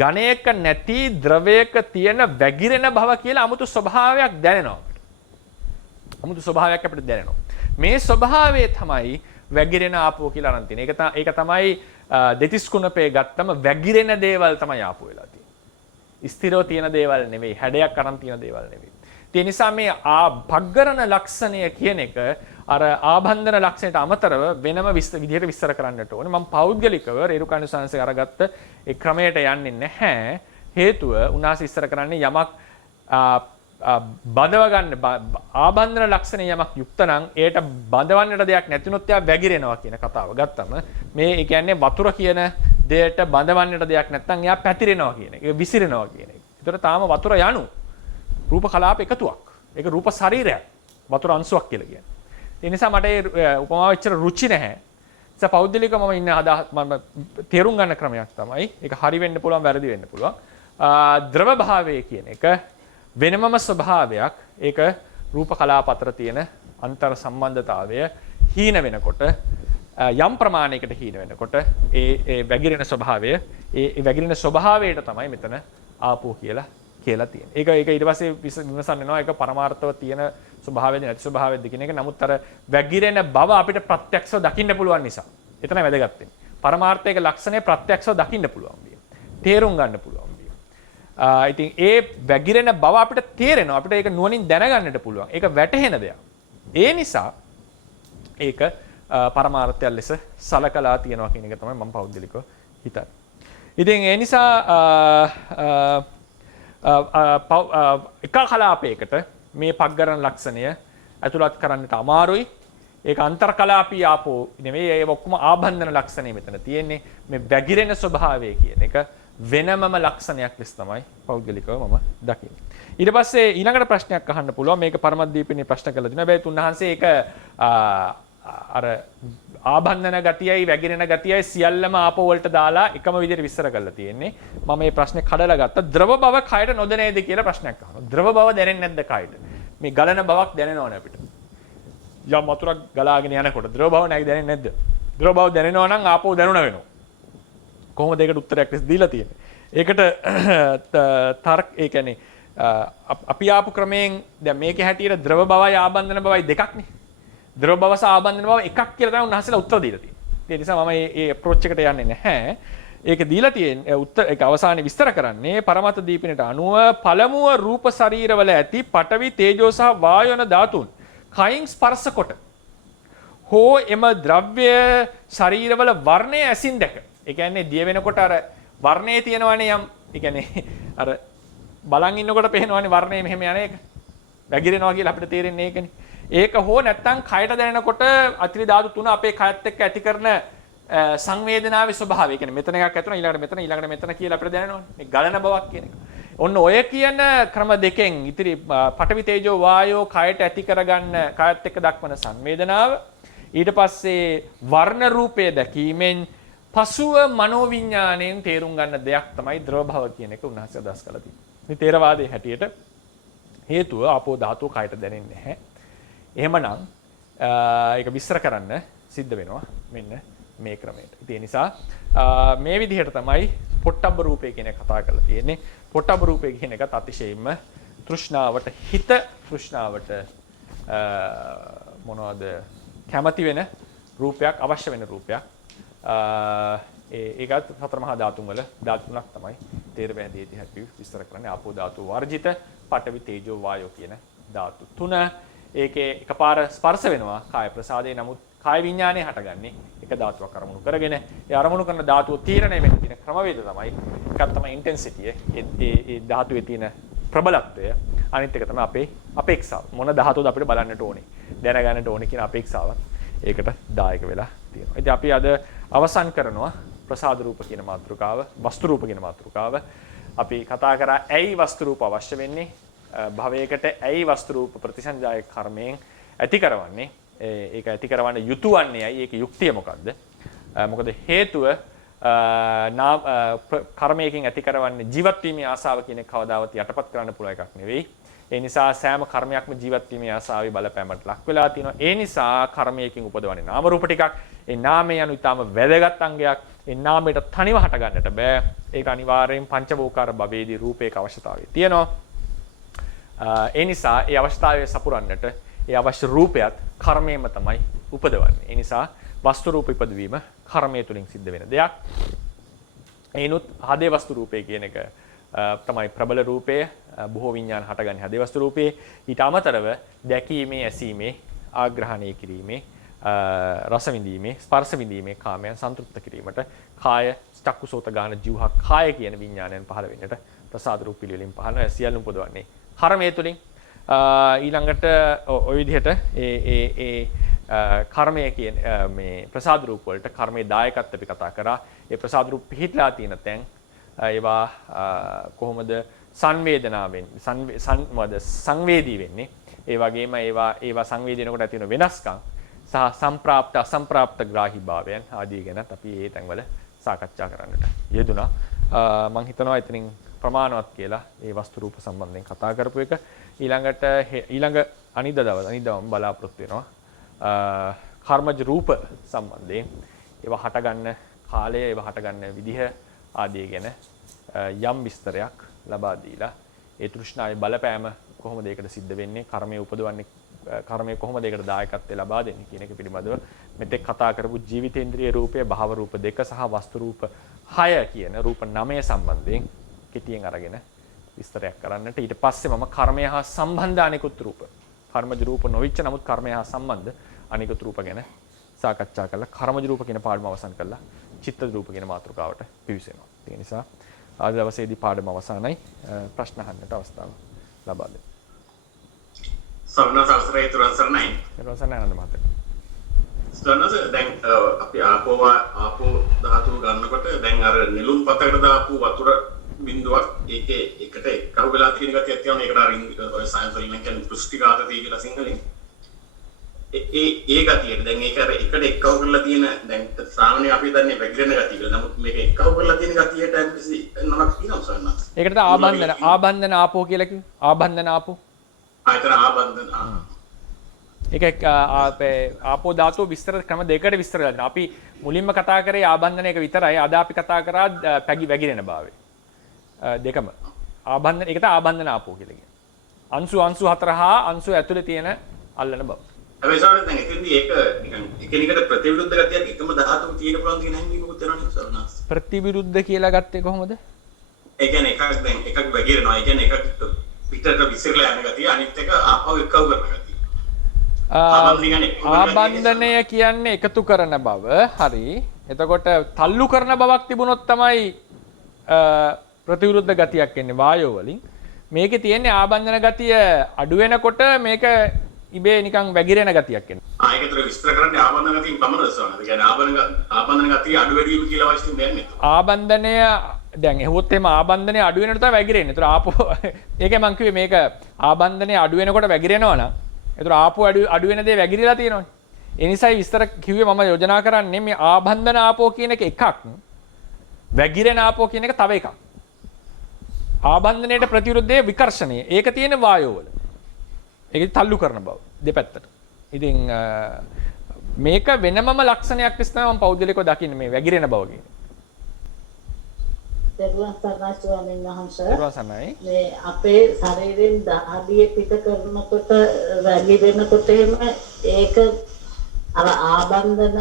ඝණයක නැති ද්‍රවයක තියෙන වැగిරෙන භව කියලා අමුතු ස්වභාවයක් දැනෙනවා. අමුතු ස්වභාවයක් අපිට දැනෙනවා. මේ ස්වභාවය තමයි වැగిරෙන ආපෝ කියලා අරන් තියෙන. ඒක තමයි දෙතිස් කුණපේ ගත්තම වැగిරෙන දේවල් තමයි ආපෝ වෙලා තියෙන්නේ. ස්ථිරව තියෙන දේවල් නෙවෙයි, හැඩයක් අරන් තියෙන දේවල් නෙවෙයි. ඒ නිසා මේ පග්ගරණ ලක්ෂණය කියන එක අර ආබන්ධන ලක්ෂණයට අමතරව වෙනම විදිහට විස්තර කරන්නට ඕනේ. මම පෞද්ගලිකව රේරුකාණු සංසය අරගත්ත ඒ ක්‍රමයට යන්නේ නැහැ. හේතුව උනාස විස්තර කරන්නේ යමක් බඳව ගන්න ආබන්ධන ලක්ෂණ යමක් යුක්ත නම් ඒට බඳවන්නට දෙයක් නැතිනොත් එයා වැగిරෙනවා කියන කතාව ගත්තම මේ ඒ කියන්නේ වතුර කියන දෙයට බඳවන්නට දෙයක් නැත්නම් එයා පැතිරෙනවා කියන එක. ඒක විසිරෙනවා කියන එක. ඒතර තාම වතුර යනු රූප කලාප එකතුවක්. ඒක රූප ශරීරයක්. වතුර අංශුවක් කියලා කියන්නේ. ඒ නිසා මට ඒ උපමාව එච්චර රුචි නැහැ. ඒ පෞද්ගලිකව මම ඉන්න මම තේරුම් ගන්න ක්‍රමයක් තමයි. ඒක හරි වෙන්න පුළුවන් වැරදි වෙන්න පුළුවන්. ද්‍රව භාවය කියන එක වෙනමම ස්වභාවයක්. ඒක රූප කලාප අතර තියෙන අන්තර් සම්බන්ධතාවය හීන වෙනකොට යම් ප්‍රමාණයකට හීන වෙනකොට ඒ වැగిරෙන ස්වභාවය ඒ වැగిරෙන ස්වභාවයට තමයි මෙතන ආපෝ කියලා තියෙන්නේ. ඒක ඊට පස්සේ විමසන්න වෙනවා ඒක පරමාර්ථව තියෙන ස්වභාවයද නැති ස්වභාවයද කියන එක. නමුත් අර වැగిරෙන බව අපිට ප්‍රත්‍යක්ෂව දකින්න පුළුවන් නිසා. එතන වැදගත් වෙන්නේ. පරමාර්ථයක ලක්ෂණය ප්‍රත්‍යක්ෂව දකින්න පුළුවන් විය. තේරුම් ගන්න පුළුවන්. ඉතින් ඒ වැగిරෙන බව අපිට තේරෙනවා. අපිට ඒක නුවණින් දැනගන්නට පුළුවන්. ඒක වැටහෙන දෙයක්. ඒ නිසා ඒක පරමාර්ථය ලෙස සලකලා තියෙනවා කියන එක තමයි මම පෞද්ගලිකව හිතන්නේ. ඉතින් ඒ නිසා එක කලාපයකට මේ පග්ගරණ ලක්ෂණය ඇතුළත් කරන්නට අමාරුයි. ඒක අන්තර්කලාපී ආපෝ නෙවෙයි. ඒ ඔක්කොම ආබන්ධන ලක්ෂණය මෙතන තියෙන්නේ. මේ වැగిරෙන ස්වභාවය කියන එක වෙනමම ලක්ෂණයක් ලෙස තමයි පෞද්ගලිකව මම දකින්නේ. ඊට පස්සේ ඊළඟට ප්‍රශ්නයක් අහන්න පුළුවන්. මේක පරමද්දීපිනේ ප්‍රශ්න කළා දිනවා. හැබැයි තුන්වහන්සේ ඒක අර ආබන්ධන ගතියයි වැగిරෙන ගතියයි සියල්ලම ආපෝ වලට දාලා එකම විදිහට විස්තර කරලා තියෙන්නේ. මම මේ ප්‍රශ්නේ කඩලා ගත්තා. ද්‍රව බව කයට නොදැනේද කියලා ප්‍රශ්නයක් අහනවා. ද්‍රව බව දැනෙන්නේ නැද්ද කයට? මේ ගලන බවක් දැනෙනවනේ අපිට. යම් වතුරක් ගලාගෙන යනකොට ද්‍රව බව නැයි දැනෙන්නේ නැද්ද? ද්‍රව බව දැනෙනවා නම් ආපෝ දැනුණා වෙනවා. කොහොමද ඒකට උත්තරයක් ලෙස දීලා තියෙන්නේ? ඒකට ඒ කියන්නේ අපි ආපු ක්‍රමයෙන් දැන් මේකේ හැටියට ද්‍රව බවයි ආබන්ධන බවයි දෙකක්නේ. ද්‍රව බව සහ ආබන්ධන බව එකක් කියලා තමයි උන්වහන්සේලා උත්තර දීලා තියෙන්නේ. ඒ නිසා මම මේ අප්‍රෝච් එකට යන්නේ නැහැ. ඒක දීලා තියෙන්නේ උත්තර ඒක අවසානයේ විස්තර කරන්නේ පරමත දීපිනට අනුව පළමුව රූප ශරීරවල ඇති පඨවි තේජෝ සහ වායු යන ධාතුන් කයින් ස්පර්ශ කොට හෝ එම ද්‍රව්‍ය ශරීරවල වර්ණය ඇසින් දැක. ඒ කියන්නේ දිය වෙනකොට අර වර්ණයේ තියෙනවනේ යම් ඒ කියන්නේ අර බලන් ඉන්නකොට පේනවනේ වර්ණය මෙහෙම යන එක. වැగిරෙනවා කියලා අපිට තේරෙන්නේ ඒකනේ. ඒක හෝ නැත්තම් කයට දැනෙනකොට අතිරි ධාතු තුන අපේ කයත් එක්ක ඇති කරන සංවේදනාවේ ස්වභාවය. ඒ කියන්නේ මෙතන එකක් ඇතුණ ඊළඟට මෙතන කියලා අපිට දැනෙනවනේ. මේ ගලන බවක් කියන එක. ඔන්න ඔය කියන ක්‍රම දෙකෙන් ඉතිරි පඨවි තේජෝ වායෝ කයට ඇති කරගන්න කයත් එක්ක දක්වන සංවේදනාව ඊට පස්සේ වර්ණ රූපය දැකීමෙන් පසුව මනෝවිඤ්ඤාණයෙන් තේරුම් ගන්න දෙයක් තමයි ද්‍රව භව කියන එක උන්වහන්සේ අදහස් කළා තියෙන්නේ. මේ තේරවාදයේ හැටියට හේතුව ආපෝ ධාතුව කයට දැනෙන්නේ නැහැ. එහෙමනම් ඒක විස්තර කරන්න සිද්ධ වෙනවා මෙන්න මේ ක්‍රමයට. ඒ නිසා මේ විදිහට තමයි පොට්ටබ්බ රූපය කියන කතා කරලා තියෙන්නේ. පොට්ටබ රූපය කියන එකත් අතිශයින්ම තෘෂ්ණාවට හිත තෘෂ්ණාවට මොනවද කැමති වෙන රූපයක් අවශ්‍ය වෙන රූපයක්. ඒකත් සතර මහා ධාතුන් වල ධාතු තුනක් තමයි තේර බැඳීදී හැටි විස්තර කරන්නේ. ආපෝ ධාතු වර්ජිත, පඨවි තේජෝ වායෝ කියන ධාතු තුන. ඒකේ එකපාර ස්පර්ශ වෙනවා කාය ප්‍රසාදේ. නමුත් කාය විඥානේ හටගන්නේ එක ධාතුවක් අරමුණු කරගෙන. ඒ අරමුණු කරන ධාතුව තීරණය වෙන්න තියෙන ක්‍රමවේද තමයි එකක් තමයි ඉන්ටෙන්සිටි. ඒ ධාතුවේ තියෙන ප්‍රබලත්වය. අනිත් එක තමයි අපේ අපේක්ෂාව. මොන ධාතුවද අපිට බලන්නට ඕනේ, දැනගන්නට ඕනේ කියන අපේක්ෂාවත් ඒකට දායක වෙලා තියෙනවා. ඉතින් අපි අද අවසන් කරනවා ප්‍රසාද රූප කියන මාතෘකාව, වස්තු රූප කියන මාතෘකාව. අපි කතා කරා ඇයි වස්තු රූප අවශ්‍ය වෙන්නේ, භවයකට ඇයි වස්තු රූප ප්‍රතිසංජායක කර්මයෙන් ඇති කරවන්නේ, ඒක ඇති කරවන්න යුතු වන්නේ ඇයි, ඒක යුක්තිය මොකද්ද? මොකද හේතුව කර්මයකින් ඇති කරවන්නේ ජීවත් වීමේ ආසාව කියන කවදාවත් යටපත් කරන්න පුළුවන් එකක් නෙවෙයි. ඒ නිසා සෑම කර්මයක්ම ජීවත් වීමේ ආසාවේ බලපෑමට ලක් වෙලා තියෙනවා. ඒ නිසා කර්මයකින් උපදවන්නේ නාම රූප ටිකක්. ඒ නාමය යනු ඊටම වැදගත් අංගයක්. ඒ නාමයට තනිව හට ගන්නට බෑ. ඒක අනිවාර්යෙන් පංචවෝකාර භවයේදී රූපයක අවශ්‍යතාවය තියෙනවා. ඒ නිසා ඒ අවශ්‍යතාවය සපුරන්නට ඒ අවශ්‍ය රූපයත් කර්මයෙන්ම තමයි උපදවන්නේ. ඒ නිසා වස්තු රූප ඉපදවීම කර්මය තුලින් සිද්ධ වෙන දෙයක්. ඒනොත් හදේ වස්තු රූපය කියන එක තමයි ප්‍රබල රූපය. බොහෝ විඥාන හටගන්නේ හදේ වස්තු රූපේ. ඊට අමතරව දැකීමේ, ඇසීමේ, ආග්‍රහණය කිරීමේ, රස විඳීමේ, ස්පර්ශ විඳීමේ කාමයන් සන්තුෂ්ත කිරීමට කාය, චක්කුසෝත ගාන, ජීවහ කාය කියන විඥානයන් පහළ වෙන්නට ප්‍රසාද රූප පිළිවෙලින් පහළ වෙන සියල්ලම උපදවන්නේ කර්මය තුලින්. ඊළඟට ওই විදිහට ඒ කර්මය කියන මේ ප්‍රසාද රූප වලට කර්මයේ දායකත්ව අපි කතා කරා. ඒ ප්‍රසාද රූප පිහිටලා තියෙන තැන් ඒවා කොහොමද සංවේදනාවෙන් සංවේදී වෙන්නේ. ඒ වගේම ඒවා සංවේදී වෙනකොට ඇති වෙන වෙනස්කම් සහ සම්ප්‍රාප්ත අසම්ප්‍රාප්ත ග්‍රාහී භාවයන් ආදී ගැනත් අපි මේ තැන්වල සාකච්ඡා කරන්නට යෙදුණා. මම හිතනවා එතනින් ප්‍රමාණවත් කියලා ඒ වස්තු රූප සම්බන්ධයෙන් කතා කරපු එක. ඊළඟ අනිද්දාම බලාපොරොත්තු වෙනවා කර්මජ රූප සම්බන්ධයෙන් ඒවා හටගන්න කාලය, ඒවා හටගන්න විදිහ ආදී ගැන යම් විස්තරයක් ලබා දීලා ඒ තෘෂ්ණාවේ බලපෑම කොහොමද ඒකට සිද්ධ වෙන්නේ, කර්මයේ උපදවන්නේ, කර්මයේ කොහොමද ඒකට දායකත්වය ලබා දෙන්නේ කියන එක පිළිබඳව මෙතෙක් කතා කරපු ජීවිතේන්ද්‍රිය රූපය, භව රූප 2 සහ වස්තු රූප 6 කියන රූප 9 සම්බන්ධයෙන් කෙටියෙන් අරගෙන විස්තරයක් කරන්නට. ඊට පස්සේ මම කර්මය හා සම්බන්ධ අනිකුත් රූප, කර්මජ රූප නොවිච්ච නමුත් කර්මය හා සම්බන්ධ අනිකුත් රූප ගැන සාකච්ඡා කරලා කර්මජ රූප කියන පාඩම අවසන් කරලා චිත්ත රූප කියන මාතෘකාවට පිවිසෙනවා. ඒ නිසා අද දවසේදී පාඩම අවසానයි. ප්‍රශ්න අහන්නට අවස්ථාව ලබා දෙන්න. සම්නස අවසරයි තුරන් සරණයි. රොසන් ආනන්ද මහත්තයා. සම්නස දැන් අපි ආපෝ ධාතුව ගන්නකොට දැන් අර නිලුම් පතකට දාපු වතුර බිඳුවක් ඒකේ එකට එකව වෙලා තියෙන ගතියක් තියෙනවා. ඒකට අර ඔය සයන්ස් වලින් කියන්නේ පෘෂ්ටිඝාතය කියලා සිංහලෙන්. ඒ ගතියට දැන් ඒක අර එකට එකව කරලා තියෙන දැන් සාමාන්‍යයෙන් අපි දන්නේ වැగిරෙන ගතිය කියලා. නමුත් මේක එකව කරලා තියෙන ගතියට ඇම්පිසි නමක් තියෙනවා සම්නස. ඒකට ආබන්ධන ආපෝ කියලා කිව්වේ. ආබන්ධන ආපෝ. ආයතන ආබන්ධන ඒක ආපෝ ධාතුව විස්තර ක්‍රම දෙකකට විස්තර කරලා අපි මුලින්ම කතා කරේ ආබන්ධන එක විතරයි. අද අපි කතා කරා වැగిරෙන භාවය. දෙකම ආබන්ධන ඒකට ආබන්ධන ආපෝ කියලා කියන්නේ. අංශු 4 හා අංශු ඇතුලේ තියෙන අල්ලන බව. හැබැයි සාමාන්‍යයෙන් දැන් එතෙන්දී ඒක නිකන් එකිනෙකට ප්‍රතිවිරුද්ධ ගතියක් එකම ධාතුව තියෙන පුළුවන් කියන හැඟීමකුත් වෙනවා සරණස්. ප්‍රතිවිරුද්ධ කියලා ගත්තේ කොහොමද? ඒ කියන්නේ එකක් වැగిරෙනවා. ඒ කියන්නේ එකක් පිටට විසිරලා යන ගතිය, අනිත් එක ආපහු එකව කරන ගතිය. ආබන්ධනය කියන්නේ එකතු කරන බව. හරි. එතකොට තල්ලු කරන බවක් තිබුණොත් තමයි ප්‍රතිවිරුද්ධ ගතියක් එන්නේ වායෝ වලින්. මේකේ තියෙන්නේ ආබන්ධන ගතිය අඩු වෙනකොට මේක ඉබේ නිකන් වැగిරෙන ගතියක් එනවා. ඒකතර විස්තර කරන්නේ ආබන්ධන ගතියෙන් පමණද සවනද? ඒ කියන්නේ ආබන්ධන ගතිය අඩු වැඩි වීම කියලා අවශ්‍ය දෙන්නේ නැහැ. ආබන්ධනය දැන් එහෙවොත් එහම ආබන්ධනය අඩු වෙනකොට තමයි වැగిරෙන්නේ. ඒතර ආපෝ ඒකයි මම කිව්වේ මේක ආබන්ධනය අඩු වෙනකොට වැగిරෙනවා නම් ඒතර ආපෝ අඩු වෙන දේ වැగిරිලා තියෙනවනේ. ඒ නිසායි විස්තර කිව්වේ මම යෝජනා කරන්නේ මේ ආබන්ධන ආපෝ කියන එක එකක්. වැగిරෙන ආපෝ කියන එක තව එකක්. ආබන්ධනයට ප්‍රතිවිරුද්ධයේ විකර්ෂණය. ඒක තියෙන වායෝ වල. ඒක තල්ලු කරන බව දෙපැත්තට. ඉතින් මේක වෙනමම ලක්ෂණයක් විස්තර මම පෞද්ගලිකව දකින්නේ මේ වැగిරෙන බව කියන්නේ. තෙරුවන් සරණයි ස්වාමීන් වහන්සේ. ඊට පස්සේ මේ අපේ ශරීරයෙන් දහදිය පිට කරනකොට වැగిරෙනකොට එහෙම ඒක අර ආබන්ධන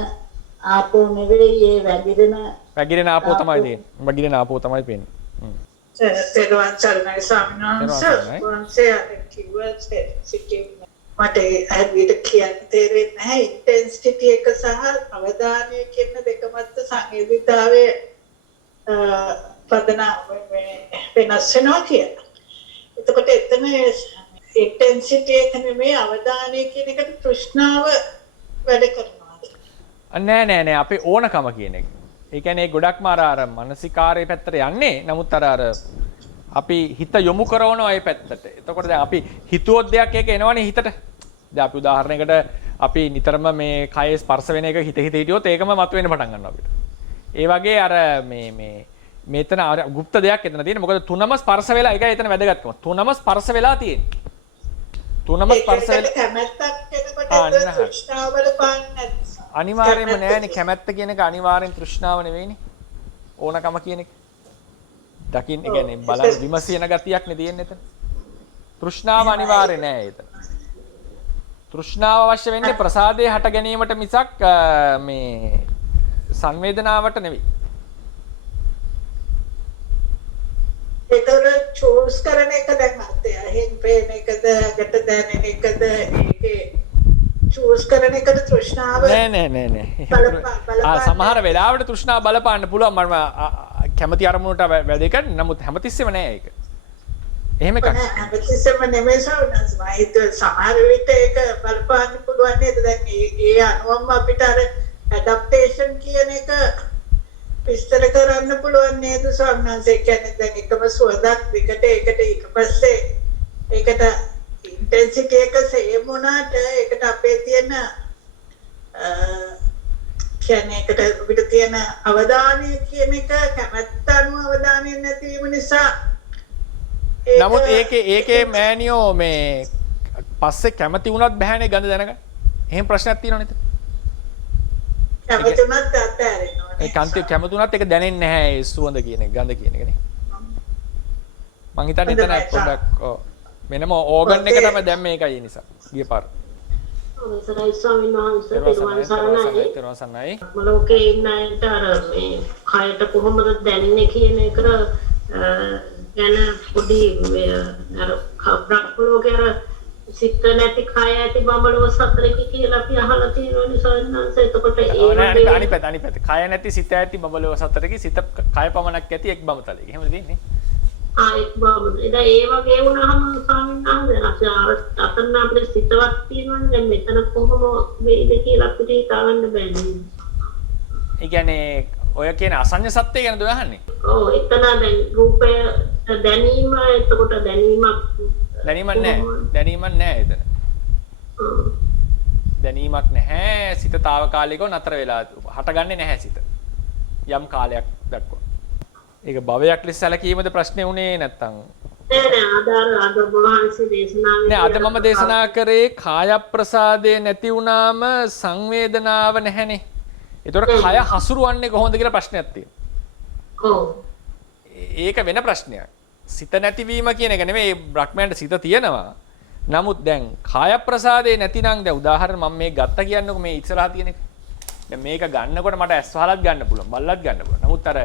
ආපෝ නෙවෙයි ඒ වැగిරෙන ආපෝ තමයි තියෙන්නේ. වැగిරෙන ආපෝ තමයි පේන්නේ. තෙරුවන් සරණයි ස්වාමීන් වහන්සේ. වහන්සේ කිව්වා මට හරියට කියන්න තේරෙන්නේ නැහැ ඉන්ටෙන්සිටි එක සහ අවධානය කියන දෙකමත් සංවේදීතාවයේ පදන වෙනස් වෙනවා කියලා. එතකොට එතන ඉන්ටෙන්සිටි එක නෙමෙයි අවධානය කියන එකට තෘෂ්ණාව වැඩ කරනවා. නෑ අපේ ඕනකම කියන එක. ඒ කියන්නේ ගොඩක්ම අර මානසිකාරයේ පැත්තට යන්නේ. නමුත් අර අපි හිත යොමු කරනවා ඒ පැත්තට. එතකොට දැන් අපි හිතුවොත් දෙයක් ඒක එනවනේ හිතට. දැන් අපි උදාහරණයකට අපි නිතරම මේ කයේ ස්පර්ශ වෙන එක හිත හිටියොත් ඒකම මතුවෙන්න පටන් ගන්නවා අපිට. ඒ වගේ අර මෙතන গুপ্ত දෙයක් එතන තියෙන. මොකද තුනම ස්පර්ශ වෙලා ඒකයි එතන වැදගත්කම. තුනම ස්පර්ශ වෙලා තියෙන්නේ. තුනම ස්පර්ශ වෙලා කැමැත්තක් එනකොට තෘෂ්ණාවල පාන්නේ අනිවාර්යයෙන්ම නෑනේ කැමැත්ත කියන එක අනිවාර්යෙන් තෘෂ්ණාව නෙවෙයිනේ. ඕනකම කියන එක. දකින්න කියන්නේ බලන විමසින ගතියක් නේ තියෙන්නේ එතන. තෘෂ්ණාව අනිවාර්ය නෑ එතන. තෘෂ්ණාව අවශ්‍ය වෙන්නේ ප්‍රසාදයේ හට ගැනීමට මිසක් මේ සංවේදනාවට නෙවෙයි. ඒතර චූස් කරන එක දැන් අර්ථය. එහෙන් පේන එකද, ගැට දැනෙන එකද, ඒකේ චූස් කරන එකට තෘෂ්ණාව නෑ. සමහර වෙලාවට තෘෂ්ණාව බලපාන්න පුළුවන්. මම කැමති අරමුණට වැඩ කරන. නමුත් හැමතිස්සෙම නෑ ඒක. එහෙම එකක්. හැමතිස්සෙම නෙමෙයි සවනස්. මම හිතුව සමහර විට ඒක බලපාන්න පුළුවන් නේද? දැන් ඒ අනුවම අපිට අර ඇඩැප්ටේෂන් කියන එක විස්තර කරන්න පුළුවන් නේද සවනස්? ඒ කියන්නේ දැන් එකම සුවඳක් විකට ඒකට ඊට පස්සේ ඒකට ඉන්ටෙන්සිටි එක සේම් වුණාට ඒකට අපේ තියෙන කියන්නේ ඒකට අපිට තියෙන අවධානය කියන එක කැමැත්ත අනුව අවධානය නැතිවීම නිසා නමුත් ඒකේ මෑනියෝ මේ පස්සේ කැමති වුණත් බෑනේ ගඳ දැනගන්න. එහෙම ප්‍රශ්නයක් තියෙනව නේද? කැමති වුණත් අත්හැරෙනවා. ඒ කන්ති කැමති වුණත් ඒක දැනෙන්නේ නැහැ ඒ සුවඳ කියන එක ගඳ කියන එක නේ. මං හිතන්නේ එතන පොඩ්ඩක් මෙන්නම ඕගන් එක තමයි දැන් මේකයි ඒ නිසා. ගිය පාර. අවසරයි ස්වාමීන් වහන්සේ තෙරුවන් සරණයි. මොලෝකේ ඉන්න අයට අර මේ කයට කොහොමද දැනෙන්නේ කියන එක ගැන පොඩි අර බ්‍රහ්මලෝකේ අර සිත් නැති කය ඇති බඹලව සතරක කියලා අපි අහලා තියෙනවනේ සවන්නන්ස. එතකොට ඒ වගේ අනිපැත කය නැති සිත ඇති බඹලව සතරක සිත කය පමණක් ඇති එක් බඹතලයක. එහෙමද තියෙන්නේ? එක් බඹ. එදා ඒ වගේ වුණාම ස්වාමීන් වහන්සේ අතන අපිට සිතවත් තියෙනවනේ. දැන් මෙතන කොහොම වෙයිද කියලා අපිට හිතාගන්න බෑනේ. ඒ කියන්නේ ඔය කියන අසඤ්ඤ සත්‍ය ගැනද අහන්නේ? ඔව් එතන දැන් රූපය දැනීම එතකොට දැනීමක් නැහැ එතන. දැනීමක් නැහැ. සිත తాවකාලිකව නතර වෙලා හටගන්නේ නැහැ සිත. යම් කාලයක් දක්වා. ඒක භවයක් ලෙස සැලකීමද ප්‍රශ්නේ උනේ නැත්තම්? නෑ අද මම දේශනා කරේ කාය ප්‍රසාදේ නැති වුණාම සංවේදනාව නැහැනේ. ඒතකොට කය හසුරුවන්නේ කොහොමද කියලා ප්‍රශ්නයක් තියෙනවා. ඔව්. ඒක වෙන ප්‍රශ්නයක්. සිත නැතිවීම කියන එක නෙමෙයි. බ්‍රහ්මයන්ට සිත තියෙනවා. නමුත් දැන් කාය ප්‍රසාදේ නැතිනම් දැන් උදාහරණ මම මේ ගත්ත කියන්නකො මේ ඉස්සරහා තියෙන එක. දැන් මේක ගන්නකොට මට ඇස් වහලත් ගන්න පුළුවන්, බල්ලත් ගන්න පුළුවන්. නමුත් අර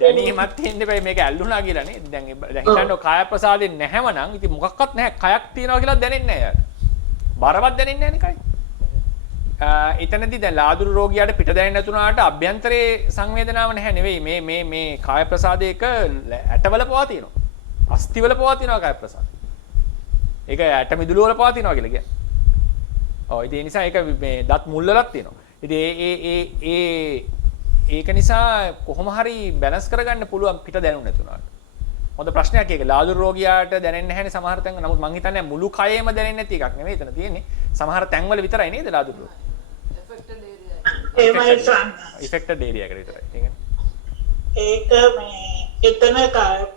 දැනීමක් තියෙන්න බෑ මේක ඇල්ලුණා කියලා නේ. දැන් හිතන්න කාය ප්‍රසාදේ නැහැවනම් ඉතින් මොකක්වත් නැහැ. කයක් තියනවා කියලා දැනෙන්නේ නැහැ යාට. බරවත් දැනෙන්නේ නැහැ නේ කයි. එතනදී දැන් ලාදුරු රෝගියාට පිට දැනෙන්නේ නැතුණාට අභ්‍යන්තරේ සංවේදනාව නැහැ නෙවෙයි මේ කාය ප්‍රසාදයක ඇටවල පවා තියෙනවා. අස්තිවල පවා තියෙනවා කාය ප්‍රසාද. ඒක ඇට මිදුළු වල පවා තියෙනවා කියලා කියන්නේ. ඔව් ඒ නිසා ඒක මේ දත් මුල් වලක් තියෙනවා. ඉතින් ඒක නිසා කොහොම හරි බැලන්ස් කරගන්න පුළුවන් පිට දැනුනේ නැතුණාට. හොඳ ප්‍රශ්නයක් ඒක. ලාදුරු රෝගියාට දැනෙන්නේ නැහැනේ සමහර තැන්. නමුත් මං හිතන්නේ මුළු කයෙම දැනෙන්නේ නැති එකක් නෙවෙයි එතන තියෙන්නේ. සමහර තැන්වල විතරයි නේද ලාදුරු රෝග. ඉෆෙක්ටඩ් ඒරියා එකට විතරයි. ඒක මේ එතන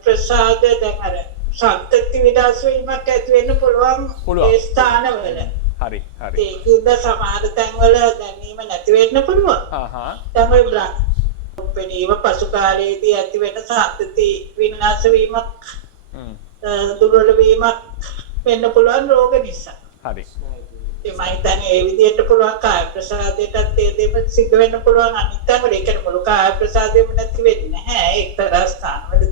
ප්‍රසාද දැන් අර සත්ත්‍ය විනාශ වීමක් ඇති වෙන්න පුළුවන් ඒ ස්ථානවල. හරි. ඒකද සමහර තැන්වල දැනීම නැති වෙන්න පුළුවන්. ආහා. තමයි පෙනීම පසු කාලයේදී ඇති වෙන සාන්තති විනාශ වීමක් දුර්වල වීමක් වෙන්න පුළුවන් රෝග නිසා. හරි. ඒ මම හිතන්නේ ඒ විදිහට පුළුවන් කාය ප්‍රසාදයටත් ඒ දෙම සිද්ධ වෙන්න පුළුවන් අනිත් අංගවල ඒ කියන්නේ මුළු කාය ප්‍රසාදෙම නැති වෙන්නේ නැහැ. එක්තරා ස්ථානවල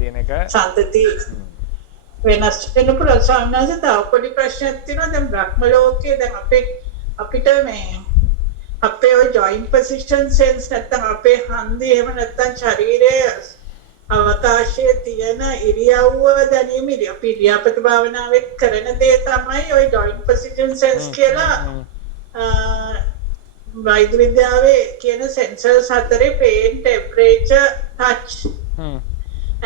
තියෙන එක සාන්තති වෙනස් වෙන්න පුළුවන්. සාමාන්‍යයෙන් තව පොඩි ප්‍රශ්නයක් තියෙනවා. දැන් බ්‍රහ්ම ලෝකයේ දැන් අපිට මේ අපේ ඔය ජොයින්ට් පොසිෂන් සෙන්ස් නැත්තම් අපේ හන්දිය එහෙම නැත්තම් ශරීරයේ අවකාශයේ තියෙන ඉරියව්ව දැනීම අපි ඉරියාපත භාවනාවෙත් කරන දේ තමයි ඔය ජොයින්ට් පොසිෂන් සෙන්ස් කියලා වෛද්‍ය විද්‍යාවේ කියන සෙන්සර්ස් හතරේ pain temperature touch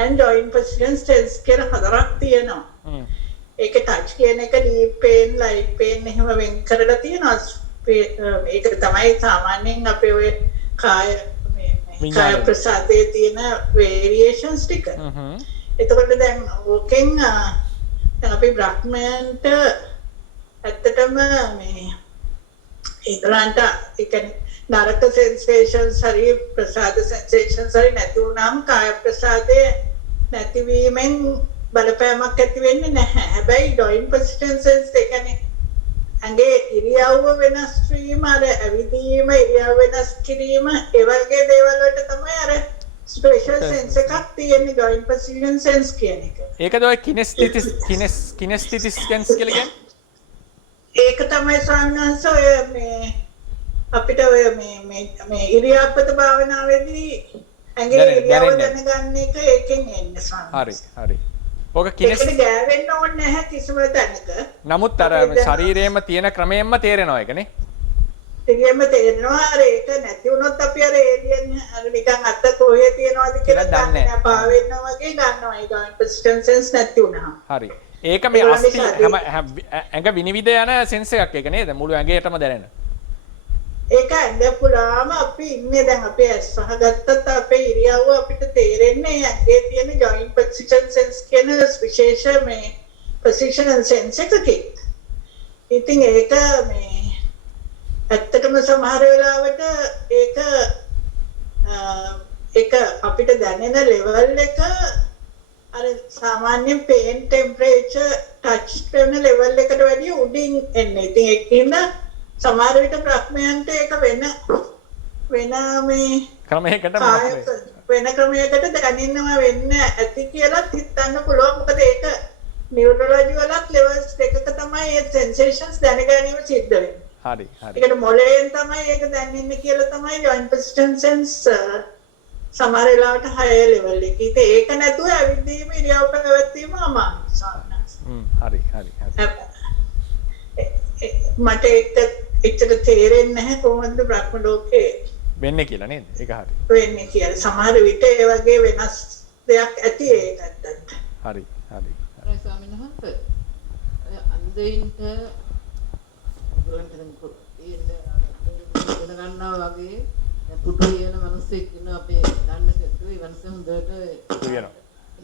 and joint position sense කියලා හතරක් තියෙනවා. ඒක ටච් කියන එක deep pain light pain එහෙම වෙන් කරලා තියෙනවා. ඒක තමයි සාමාන්‍යයෙන් අපේ ඔය කාය ප්‍රසාදයේ තියෙන variations ටික. එතකොට දැන් ඕකෙන් දැන් අපි බ්‍රහ්මයන්ට ඇත්තටම මේ ඒතරන්ට ඒ කියන්නේ නරක sensations හරි ප්‍රසාද sensations හරි නැති වුණාම කාය ප්‍රසාදයේ නැතිවීමෙන් බලපෑමක් ඇති වෙන්නේ නැහැ. හැබැයි joint position sense ඒ කියන්නේ ඇඟේ ඉරියව්ව වෙනස් වීම අර ඇවිදීම ඉරියව් වෙනස් කිරීම ඒ වගේ දේවල් වලට තමයි අර ස්පෙෂල් සෙන්ස් එකක් තියෙන්නේ joint position sense කියන එක. ඒකද ඔය kinesthetic sense කියලා කියන්නේ? ඒක තමයි සාමාන්‍යයෙන් ඔය මේ අපිට ඔය මේ ඉරියාපත භාවනාවේදී ඇඟේ ඉරියව්ව දැනගන්න එක ඒකෙන් එන්නේ සාමාන්‍යයෙන්. හරි. ඔක ඒකට ගෑවෙන්න ඕනේ නැහැ කිසිම තැනක. නමුත් අර ශරීරයේම තියෙන ක්‍රමයෙන්ම තේරෙනවා ඒකනේ. තේරෙම තේරෙනවා. අර ඒක නැති වුණොත් අපි අර ඒලියන් අර නිකන් අත කොහේ තියනවද කියලා දන්නේ නැහැ. පාවෙන්නා වගේ ගන්නවා. ඒ joint position sense නැති වුණාම. හරි. ඒක මේ අස්ති හැම ඇඟ විනිවිද යන සෙන්ස් එකක් ඒක නේද? මුළු ඇඟේටම දැනෙන. ඒක ඇඟ පුරාම අපි ඉන්නේ දැන් අපි ඇස් වහගත්තත් අපේ ඉරියව්ව අපිට තේරෙන්නේ ඇඟේ තියෙන joint position sense කියන විශේෂ මේ position sense එකකින්. ඉතින් ඒක මේ ඇත්තටම සමහර වෙලාවට ඒක අපිට දැනෙන level එක අර සාමාන්‍ය pain temperature touch කරන level එකට වැඩිය උඩින් එන්නේ. ඉතින් ඒකින්ද සමහර විට බ්‍රහ්මයන්ට ඒක වෙන මේ ක්‍රමයකට වෙන ක්‍රමයකට දැනෙනවා වෙන්න ඇති කියලා හිතන්න පුළුවන්. මොකද ඒක නියුරොලොජි වලත් levels දෙකක තමයි ඒ sensations දැනගැනීම සිද්ධ වෙන්නේ. හරි. ඒකට මොළයෙන් තමයි ඒක දැනෙන්නේ කියලා තමයි joint position sense සමහර වෙලාවට higher level එකේ. ඉතින් ඒක නැතුව ඇවිදීම ඉරියව් පැවැත්වීම අමාරුයි සාමාන්‍යයෙන්. හරි. මට එච්චර තේරෙන්නේ නැහැ කොහොමද බ්‍රහ්ම ලෝකේ වෙන්නේ කියලා නේද? ඒක හරි. වෙන්නේ කියලා. සමහර විට ඒ වගේ වෙනස් දෙයක් ඇති ඒකට. හරි. ස්වාමීන් වහන්සේ අන්දයින්ට ඉගෙන ගන්නවා වගේ පුටු කියන මිනිස්සෙක් ඉන්න අපේ දන්න කෙනෙක් ඉවන්ස හොඳට කියනවා.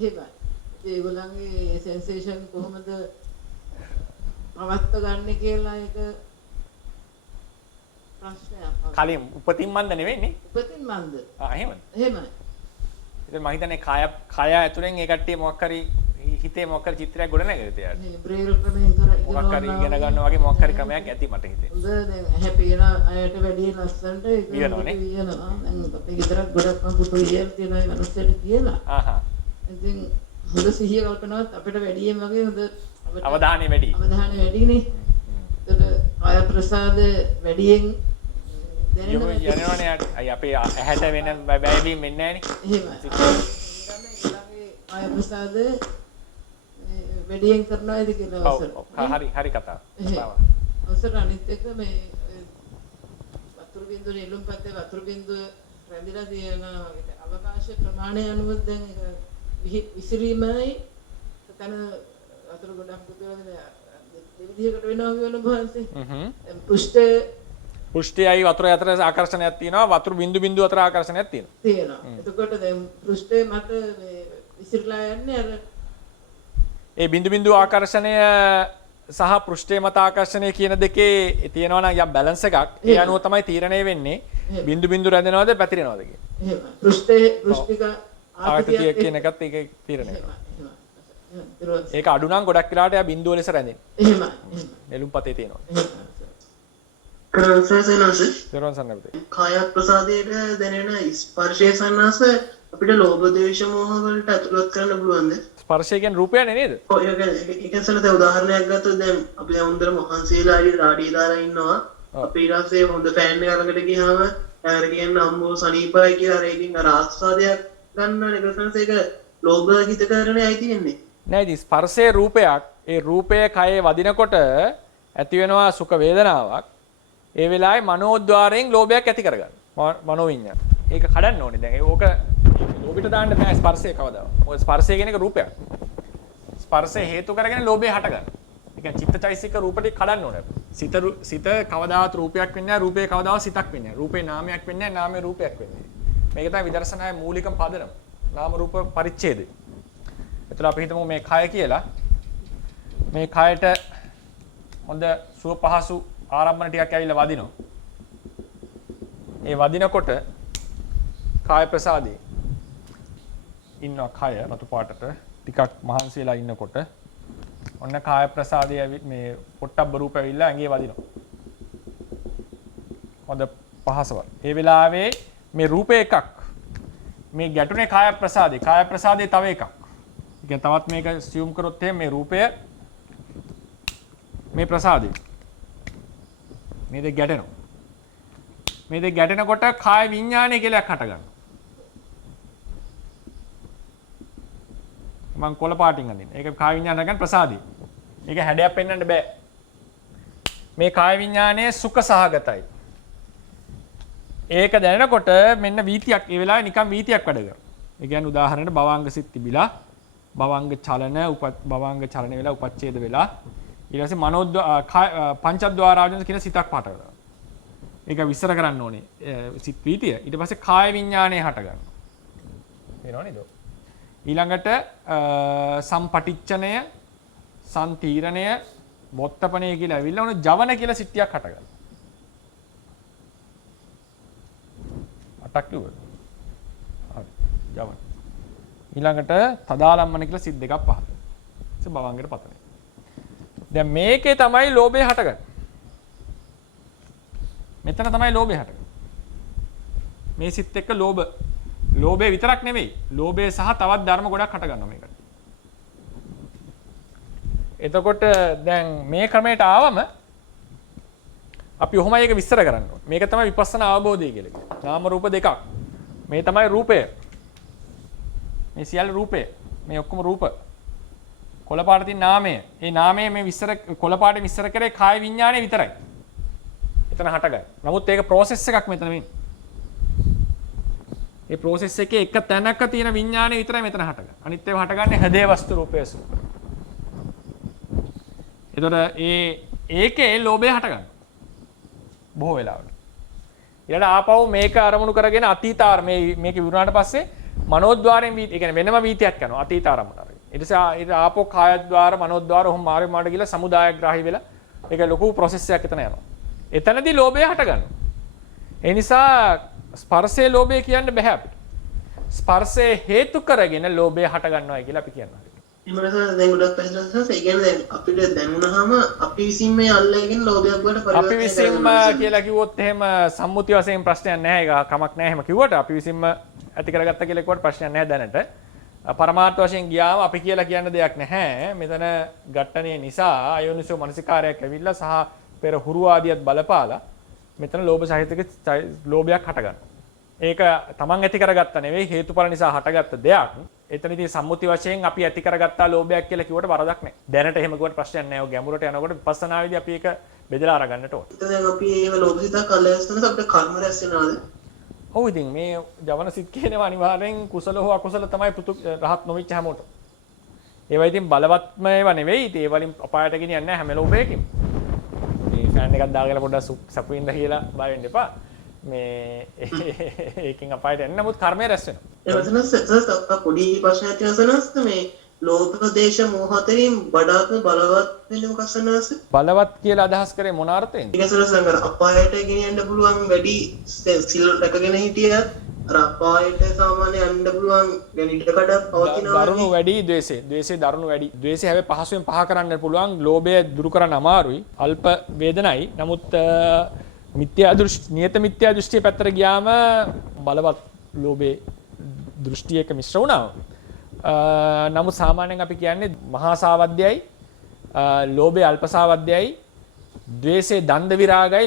එහෙමයි. ඒගොල්ලන්ගේ සෙන්සේෂන් කොහොමද පවත්ත ගන්න කියලා ඒක ප්‍රශ්නයක්. කලින් උපතින් මන්ද නෙවෙයිනේ. උපතින් මන්ද. එහෙමයි. එහෙමයි. ඉතින් මම හිතන්නේ කය ඇතුලෙන් ඒ කට්ටිය මොකක් හරි හිතේ මොකක් හරි චිත්‍රයක් ගොඩ නැගෙද තියාට. මේ බ්‍රේල් ක්‍රමයෙන් මොකක් හරි ඉගෙන ගන්නවා වගේ මොකක් හරි ක්‍රමයක් ඇති මට හිතේ. හොඳ දැන් හැපේන අයට වැඩි ලස්සනට ඒක කියනවනේ. කියනවා. දැන් අපේ ගෙදරක් ගොඩක් පුටු ඉයල් තියෙනවා ඒ මිනිස්සුන්ට කියලා. ඉතින් හොඳ සිහිය කල්පනාවත් අපිට වැඩියෙන් වගේ හොඳ අවධානය වැඩි. අවධානය වැඩිනේ. ඒතර කාය ප්‍රසාද වැඩියෙන් යනවනේ අය අපේ ඇහැට වෙන බෑවීම වෙන්නේ නැහනේ. එහෙමයි. කාය ප්‍රසාද වැඩියෙන් කරනවාද කියලා අවසර. හරි කතාව. අවසර අනිත් එක මේ වතුර බින්දුව නෙළුම් පතේ වතුර බින්දුව රැඳිලා තියෙන අවකාශ ප්‍රමාණය අනුව දැන් විසිරීමයි තන වතුර ගොඩක් පුදුවද දෙවිදිහකට වෙනවා කියලා බහන්සේ. පෘෂ්ඨයයි වතුර අතර ආකර්ෂණයක් තියෙනවා වතුර බින්දු අතර ආකර්ෂණයක් තියෙනවා. එතකොට දැන් පෘෂ්ඨයේ මත මේ විසිරලා යන්නේ අර ඒ බින්දු ආකර්ෂණය සහ පෘෂ්ඨයේ මත ආකර්ෂණය කියන දෙකේ තියෙනවා නම් යම් බැලන්ස් එකක්. ඒ අනුව තමයි තීරණය වෙන්නේ බින්දු රැඳෙනවද පැතිරෙනවද කියන්නේ. එහෙම පෘෂ්ඨික ආතතිය කියන එකත් ඒක තීරණය කරනවා. ඒක අඩු නම් ගොඩක් වෙලාවට යා බිඳුව ලෙස රැඳෙනවා. එහෙම නෙළුම් පතේ තියෙනවා. කරසසනස දරුවන් සන්නපතේ. කාය ප්‍රසාදයට දැනෙන ස්පර්ශය සන්නස අපිට ලෝභ දේශ මොහ වලට ඇතුළත් කරන්න පුළුවන්ද? ස්පර්ශය කියන්නේ රූපයනේ නේද? ඔය ඒක ඇසලත උදාහරණයක් ගත්තොත් දැන් අපි දැන් හොඳට මහන්සියලා රාඩිය දාලා ඉන්නවා. අපි ඊට පස්සේ හොඳ ෆෑන් එකක් ළඟට ගියාම අර කියන්නේ අම්මෝ සනීපයි කියලා ඒකින් අර ආස්වාදයක් ගන්න එකසනස ඒක ලෝභ හිතකරණේ අයි තියෙන්නේ. නෑ ඉතින් ස්පර්ශයේ රූපයක් ඒ රූපය කයේ වදිනකොට ඇති වෙනවා සුඛ වේදනාවක්. ඒ වෙලාවේ මනෝද්වාරයෙන් ලෝභයක් ඇති කරගන්න. මනෝවිඤ්ඤාණ. ඒක කඩන්න ඕනේ. දැන් ඕක ලෝභයට දාන්න බෑ ස්පර්ශය කවදාවත්. මොකද ස්පර්ශය කියන එක රූපයක්. ස්පර්ශය හේතු කරගෙන ලෝභය හටගන්න. ඒ කියන්නේ චිත්තචෛසික රූප ටික කඩන්න ඕනේ. සිත කවදාවත් රූපයක් වෙන්නේ නැහැ. රූපේ කවදාවත් සිතක් වෙන්නේ නැහැ. රූපේ නාමයක් වෙන්නේ නැහැ. නාමයේ රූපයක් වෙන්නේ නැහැ. මේක තමයි විදර්ශනාවේ මූලිකම පදනම. නාම රූප පරිච්ඡේදය. එතන අපි හිතමු මේ කය කියලා. මේ කයට හොඳ සුව පහසු ආරම්භන ටිකක් ඇවිල්ලා වදිනවා. ඒ වදිනකොට කාය ප්‍රසාදේ ඉන්නවා කය රතු පාටට ටිකක් මහන්සි වෙලා ඉන්නකොට ඔන්න කාය ප්‍රසාදේ මේ පොට්ටබ්බ රූප ඇවිල්ලා ඇඟේ වදිනවා. හොඳ පහසවත්. ඒ වෙලාවේ මේ රූපේ එකක්. මේ ගැටුනේ කාය ප්‍රසාදේ. කාය ප්‍රසාදේ තව එකක්. ඒ කියන්නේ තවත් මේක assume කරොත් මේ රූපය මේ ප්‍රසාදේ මේ දෙක ගැටෙනවා. මේ දෙක ගැටෙනකොට කාය විඥානය කියලා එකක් හට ගන්නවා. මම කොළ පාටින් අඳින්න. ඒක කාය විඥානය කියන්නේ ප්‍රසාදී. මේක හැඩයක් පෙන්වන්න බෑ. මේ කාය විඥානයේ සුඛ සහගතයි. ඒක දැනෙනකොට මෙන්න වීතියක් ඒ වෙලාවේ නිකන් වීතියක් වැඩ කරනවා. ඒ කියන්නේ උදාහරණයක් භවංග සිත් තිබිලා භවංග චලන භවංග චලන වෙලා උපච්ඡේද වෙලා ඊට පස්සේ පංචද්වාරාවජන කියන සිතක් පහට කරනවා. ඒක විස්තර කරන්න ඕනේ. සිත් වීතිය. ඊට පස්සේ කාය විඥානය හට ගන්නවා. තේරෙනව නේද? ඊළඟට සම්පටිච්ඡනය, සම්තීරණය, මොත්තපණය කියලා ඇවිල්ලා උන ජවන කියලා සිත්තියක් හට ගන්නවා. අටක් කිව්වද? හරි. ජවන. ඊළඟට තදාලම්මන කියලා සිත් දෙකක් පහළ. ඒක භවංගයට පතන. දැන් මේකේ තමයි ලෝභය හටගන්නේ. මෙතන තමයි ලෝභය හටගන්නේ. මේ සිත් එක්ක ලෝභය විතරක් නෙවෙයි. ලෝභය සහ තවත් ධර්ම ගොඩක් හට ගන්නවා මේකට. එතකොට දැන් මේ ක්‍රමයට ආවම අපි ඔහොමයි ඒක විස්තර කරන්න ඕනේ. මේක තමයි විපස්සනා අවබෝධය කියලා කියන්නේ. නාම රූප දෙකක්. මේ තමයි රූපය. මේ සියල්ල රූපය. මේ ඔක්කොම රූප. කොළ පාට තියෙන නාමය. ඒ නාමය මේ විස්තර කොළ පාටේ විස්තර කරේ කාය විඥානය විතරයි. එතන හටගන්න. නමුත් ඒක process එකක් මෙතන වෙන්නේ. ඒ process එකේ එක තැනක තියෙන විඥානය විතරයි මෙතන හටගන්නේ. අනිත් ඒවා හටගන්නේ හදේ වස්තු රූපය සූප. එතකොට ඒකේ ලෝභය හටගන්නවා. බොහෝ වෙලාවට. ඊළඟ ආපහු මේක අරමුණු කරගෙන අතීතාර මේක විරුණාට පස්සේ මනෝද්වාරයෙන් වීති, ඒ කියන්නේ වෙනම වීතියක් කරනවා අතීත ආරම්භන. ඊට පස්සේ ආපහු කායද්වාර මනෝද්වාර ඔහොම මාරු ගිහලා සමුදායග්‍රාහී වෙලා ඒක ලොකු process එකක් එතන යනවා. එතනදී ලෝභය හටගන්නවා. ඒ නිසා ස්පර්ශයේ ලෝභය කියන්න බෑ අපිට. ස්පර්ශයේ හේතු කරගෙන ලෝභය හට ගන්නවා කියලා අපි කියනවා. ඊමණස දැන් ගොඩක් පැහැදිලිවම ඒ කියන්නේ දැන් අපිට දැනුණාම අපි විසින් මේ අල්ලගෙන ලෝභයක් වලට පරිවර්තනය අපි විසින්ම කියලා කිව්වොත් එහෙම සම්මුති වශයෙන් ප්‍රශ්නයක් නැහැ. ඒක කමක් නැහැ එහෙම කිව්වට අපි විසින්ම ඇති කරගත්ත කියලා කිව්වට ප්‍රශ්නයක් නැහැ දැනට. පරමාර්ථ වශයෙන් ගියාම අපි කියලා කියන්න දෙයක් නැහැ. මෙතන ඝට්ටණය නිසා අයෝනිසෝ මනසිකාරයක් ඇවිල්ලා සහ පෙර හුරු ආදියත් බලපාලා මෙතන ලෝභ සහිතක ලෝභයක් හටගන්නවා. ඒක තමන් ඇති කරගත්ත නෙවෙයි හේතුඵල නිසා හටගත්ත දෙයක්. එතනදී සම්මුති වශයෙන් අපි ඇති කරගත්තා ලෝභයක් කියලා කිව්වට වරදක් නැහැ. දැනට එහෙම කිව්වට ප්‍රශ්නයක් නැහැ. ඔය ගැඹුරට යනකොට විපස්සනාවේදී අපි ඒක බෙදලා අරගන්නට ඕන. දැන් අපි ඒව ලෝභ හිතක් අල්ලගෙන අපිට කර්ම රැස් වෙනවාද? ඔව් ඉතින් මේ ජවන සිත් කියනවා අනිවාර්යෙන් කුසල හෝ අකුසල තමයි රහත් නොවිච්ච හැමෝටම. ඒවා ඉතින් බලවත්ම ඒවා නෙවෙයි. ඉතින් ඒ වලින් අපායට ගෙනියන්නේ නැහැ හැම ලෝභයකින්ම. ෆෑන් එකක් දාගෙන පොඩ්ඩක් සපුවින්ද කියලා බය වෙන්න එපා. මේ ඒකෙන් අපායට එන්න නමුත් කර්මය රැස් වෙනවා. ඒ වගේම පොඩි ප්‍රශ්නයක් තියෙනවා මේ ලෝභ දේශ මොහ අතරින් වඩාත්ම බලවත් වෙන මොකක්ද? බලවත් කියලා අදහස් කරේ මොන අර්ථයෙන්ද? ඒක සරසංගර අපායට ගෙනියන්න පුළුවන් වැඩි සිල් රැකගෙන හිටියත් අර අපායට සාමාන්‍ය යන්න පුළුවන් يعني ඉඩකඩ පවතිනවා. දරුණු වැඩි ද්වේෂයේ දරුණු වැඩි. ද්වේෂය හැබැයි පහසුවෙන් පහ කරන්න පුළුවන්. ලෝභය දුරු කරන්න අමාරුයි. අල්ප වේදනයි. නමුත් නියත මිත්‍යා දෘෂ්ටිය පැත්තට ගියාම බලවත් ලෝභයේ දෘෂ්ටි එක මිශ්‍ර වුණා. නමුත් සාමාන්‍යයෙන් අපි කියන්නේ මහා සාවද්‍යයි, ලෝභය අල්ප සාවද්‍යයි, ද්වේෂයේ දණ්ඩ විරාගයි,